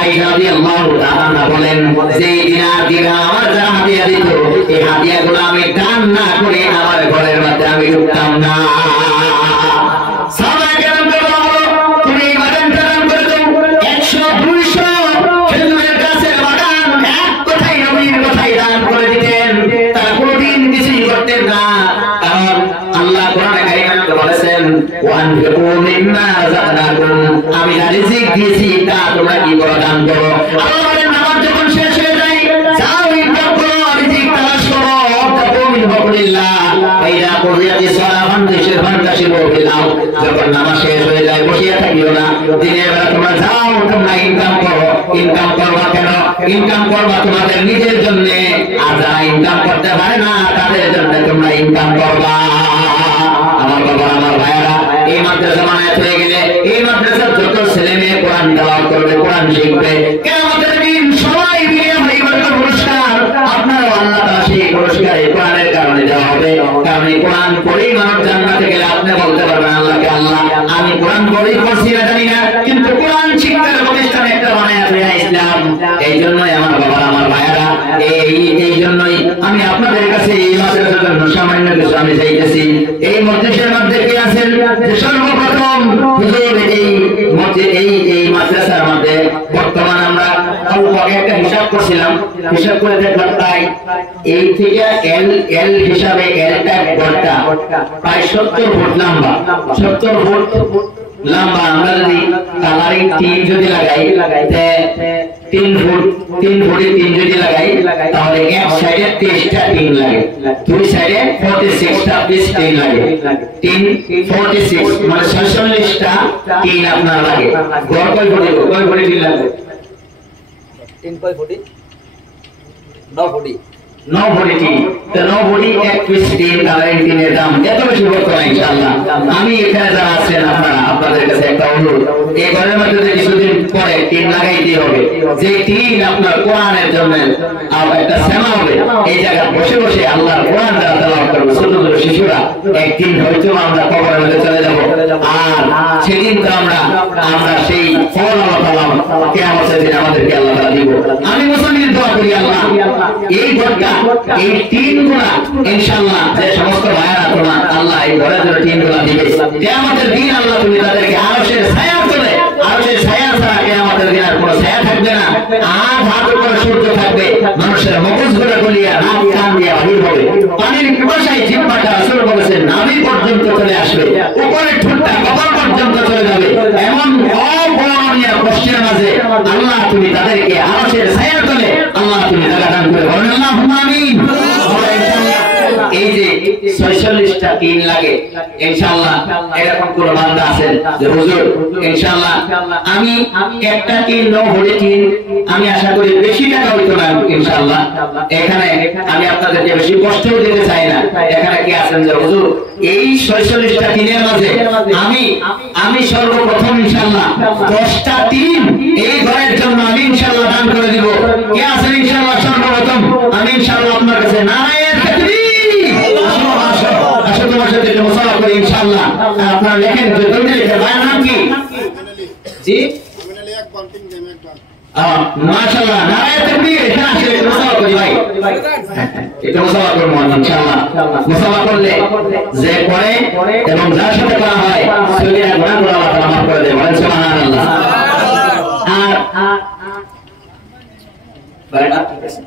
আয়েশা রাদিয়াল্লাহু তাআলা আনহা বলেন, যে দিনার দিরহাম আমার যারা হাদিয়া দিত, এই হাদিয়াগুলো আমি দান না করে আমার ঘরের মধ্যে আমি ঢুকতাম না। সাহাবায়ে কেরামকে বলো, তুমি বাগান দান করে দাও 100-200 খেজুরের গাছের বাগান এক কথাই নবীর কথাই দান করে দিতেন। তারা কোনদিন কিছুই করতেন না, কারণ আল্লাহ কোরআনে কারীমে বলেছেন, ওয়ানফিকু মিম্মা রাযাকনাকুম, আমি যা রিজিক দিয়েছি তা তোমরা কি করো, দান করো। আল্লাহ বলেন, নামাজ যখন শেষ হয়ে যায়, যাও ইনকাম করো, রিজিক তালাশ করো। তাকু মিন ফাদলিল্লাহ, ফাইদা কুদিয়াতিস সালাহ ফান্তাশিরু ফিল আরদ, যখন নামাজ শেষ হয়ে যায় বসিয়া থাকিও না, দিনের বেলা তোমরা যাও, তোমরা ইনকাম করো। ইনকাম করবা কেন? ইনকাম করবা তোমাদের নিজের জন্য, আর যারা ইনকাম করতে পারে না তাদের জন্য তোমরা ইনকাম করবা। আমার বাবা আমার ভাইয়েরা, এই মাদ্রাসা মানায়াত হয়ে গেলে এই মাদ্রাসার যত ছেলে মেয়ে কোরআন তেলাওয়াত করবে, কোরআন শিখবে, কিয়ামতের দিন সবাই মিলে হইবার পুরস্কার আপনারা আল্লাহ তাআলা সেই পুরস্কার এই কোরআনের কারণে দেওয়া হবে। কারণ এই কোরআন পড়েই মানুষ জান্নাতে গেলে আপনি বলতে পারবেন আল্লাহকে, আল্লাহ আমি কোরআন পড়েই পড়ছি না জানি না, কিন্তু কোরআন শিক্ষার প্রতিষ্ঠানে একটা মানায়াত হয়ে ইসলাম। এই জন্যই আমার বাবা আমার ভাইয়েরা, এই জন্যই আমি আপনাদের কাছে এই মাদ্রাসার জন্য সামান্য কিছু আমি চাইতেছি। এই মাদ্রাসার মধ্যে কি আছেন যে সর্বপ্রথম হুজুর এই মাদ্রাসার মধ্যে বর্তমান আমরা একটা হিসাব করছিলাম, হিসাব করে দেখলাম প্রায় এই থেকে এল হিসাবে এলটা গড়টা প্রায় 70 ফুট লম্বা, 70 ফুট লম্বা। আমরা যদি কালারিং টিন যদি লাগাই 3 ফুটে 3 যদি লাগাই তাহলে এক সাইডে 23টা টিন লাগে, দুই সাইডে 46টা পিস টিন লাগে। 46 মানে 46টা টিন আপনার লাগে। ঘর কয় ফুটে টিন লাগবে? 3 কয় ফুটি? 9 ফুটি। 9 ফুটে টিন। তো 9 ফুটে এক পিস টিন কালারিং টিনের দাম এত বেশি বলতে না ইনশাআল্লাহ। আমি এখানে যারা আছেন আপনাদের কাছে একটা অনুরোধ, এই ঘরের মধ্যে কিছুদিন পরে টিন লাগাইতে হবে। যে টিন আপনার কোরআনের জন্য একটা সেমা হবে, এই জায়গায় বসে বসে আল্লাহর কোরআন যারা তেলাওয়াত করবে, ছোট ছোট শিশুরা, একদিন হয়তো আমরা কবরের মধ্যে চলে যাব। আর সেদিন তো আমরা সেই ফল আল্লাহ তাআলা কিয়ামতের দিন আমাদেরকে আল্লাহ তাআলা দিব। আমি মুসলমানদের দোয়া করি আল্লাহ এই ঘরটা, এই টিনগুলা ইনশাআল্লাহ যে সমস্ত ভাইরা তোমার আল্লাহ এই ঘরের জন্য টিনগুলা দিবে, কিয়ামতের দিন আল্লাহ তুমি তাদেরকে আরশের ছায়া তলে, আরশের ছায়া ছাড়া কিয়ামতের দিন আর কোনো ছায়া থাকবে না। আর হাত উপরে সূর্য থাকবে, মানুষের মগজগুলো গলিয়া নাক কান দিয়ে বাহির হবে, পানির পিপাসায় জিহ্বাটা রাসূল বলেছেন নাভি পর্যন্ত চলে আসবে, উপরে ঠোঁটটা কপাল পর্যন্ত চলে যাবে। এমন অবর্ণনীয় কষ্টের মাঝে আল্লাহ তুমি তাদেরকে আরশের ছায়া তলে আল্লাহ তুমি জায়গা দান করে বলেন আল্লাহুম্মা আমিন। এই যে 46টা টিন লাগে ইনশাআল্লাহ, এরকম কোন বান্দা আছেন যে হুজুর ইনশাআল্লাহ আমি একটা টিন 9 ভরি টিন, আমি আশা করি বেশি টাকা হইতো না ইনশাআল্লাহ। এখানে আমি আপনাদেরকে বেশি কষ্ট দিতে চাই না। এখানে কি আছেন যে হুজুর এই 46টা টিনের মাঝে আমি সর্বপ্রথম ইনশাআল্লাহ 10টা টিন এই ঘরের জন্য আমি ইনশাআল্লাহ দান করে দিব। কে আছেন ইনশাআল্লাহ সর্বপ্রথম? আমি ইনশাআল্লাহ আপনার কাছে নারায়ে তাকবীর, তোমার সাথে মুসাফা করি ইনশাআল্লাহ। আপনারা লেখেন যে দলিল লিখে ভাইয়ের নাম কি? জি মাশাআল্লাহ, নারায়ে তাকবীর। এখানে আসলে মুসাফা করি ভাই, এটা মুসাফা করব ইনশাআল্লাহ। মুসাফা করলে যে পড়ে এবং যার সাথে করা হয় সেগুলো গুনাহগুলো আল্লাহ তাআলা মাফ করে দেন, বলেন সুবহানাল্লাহ। আর বাইরে ঠিক আছে।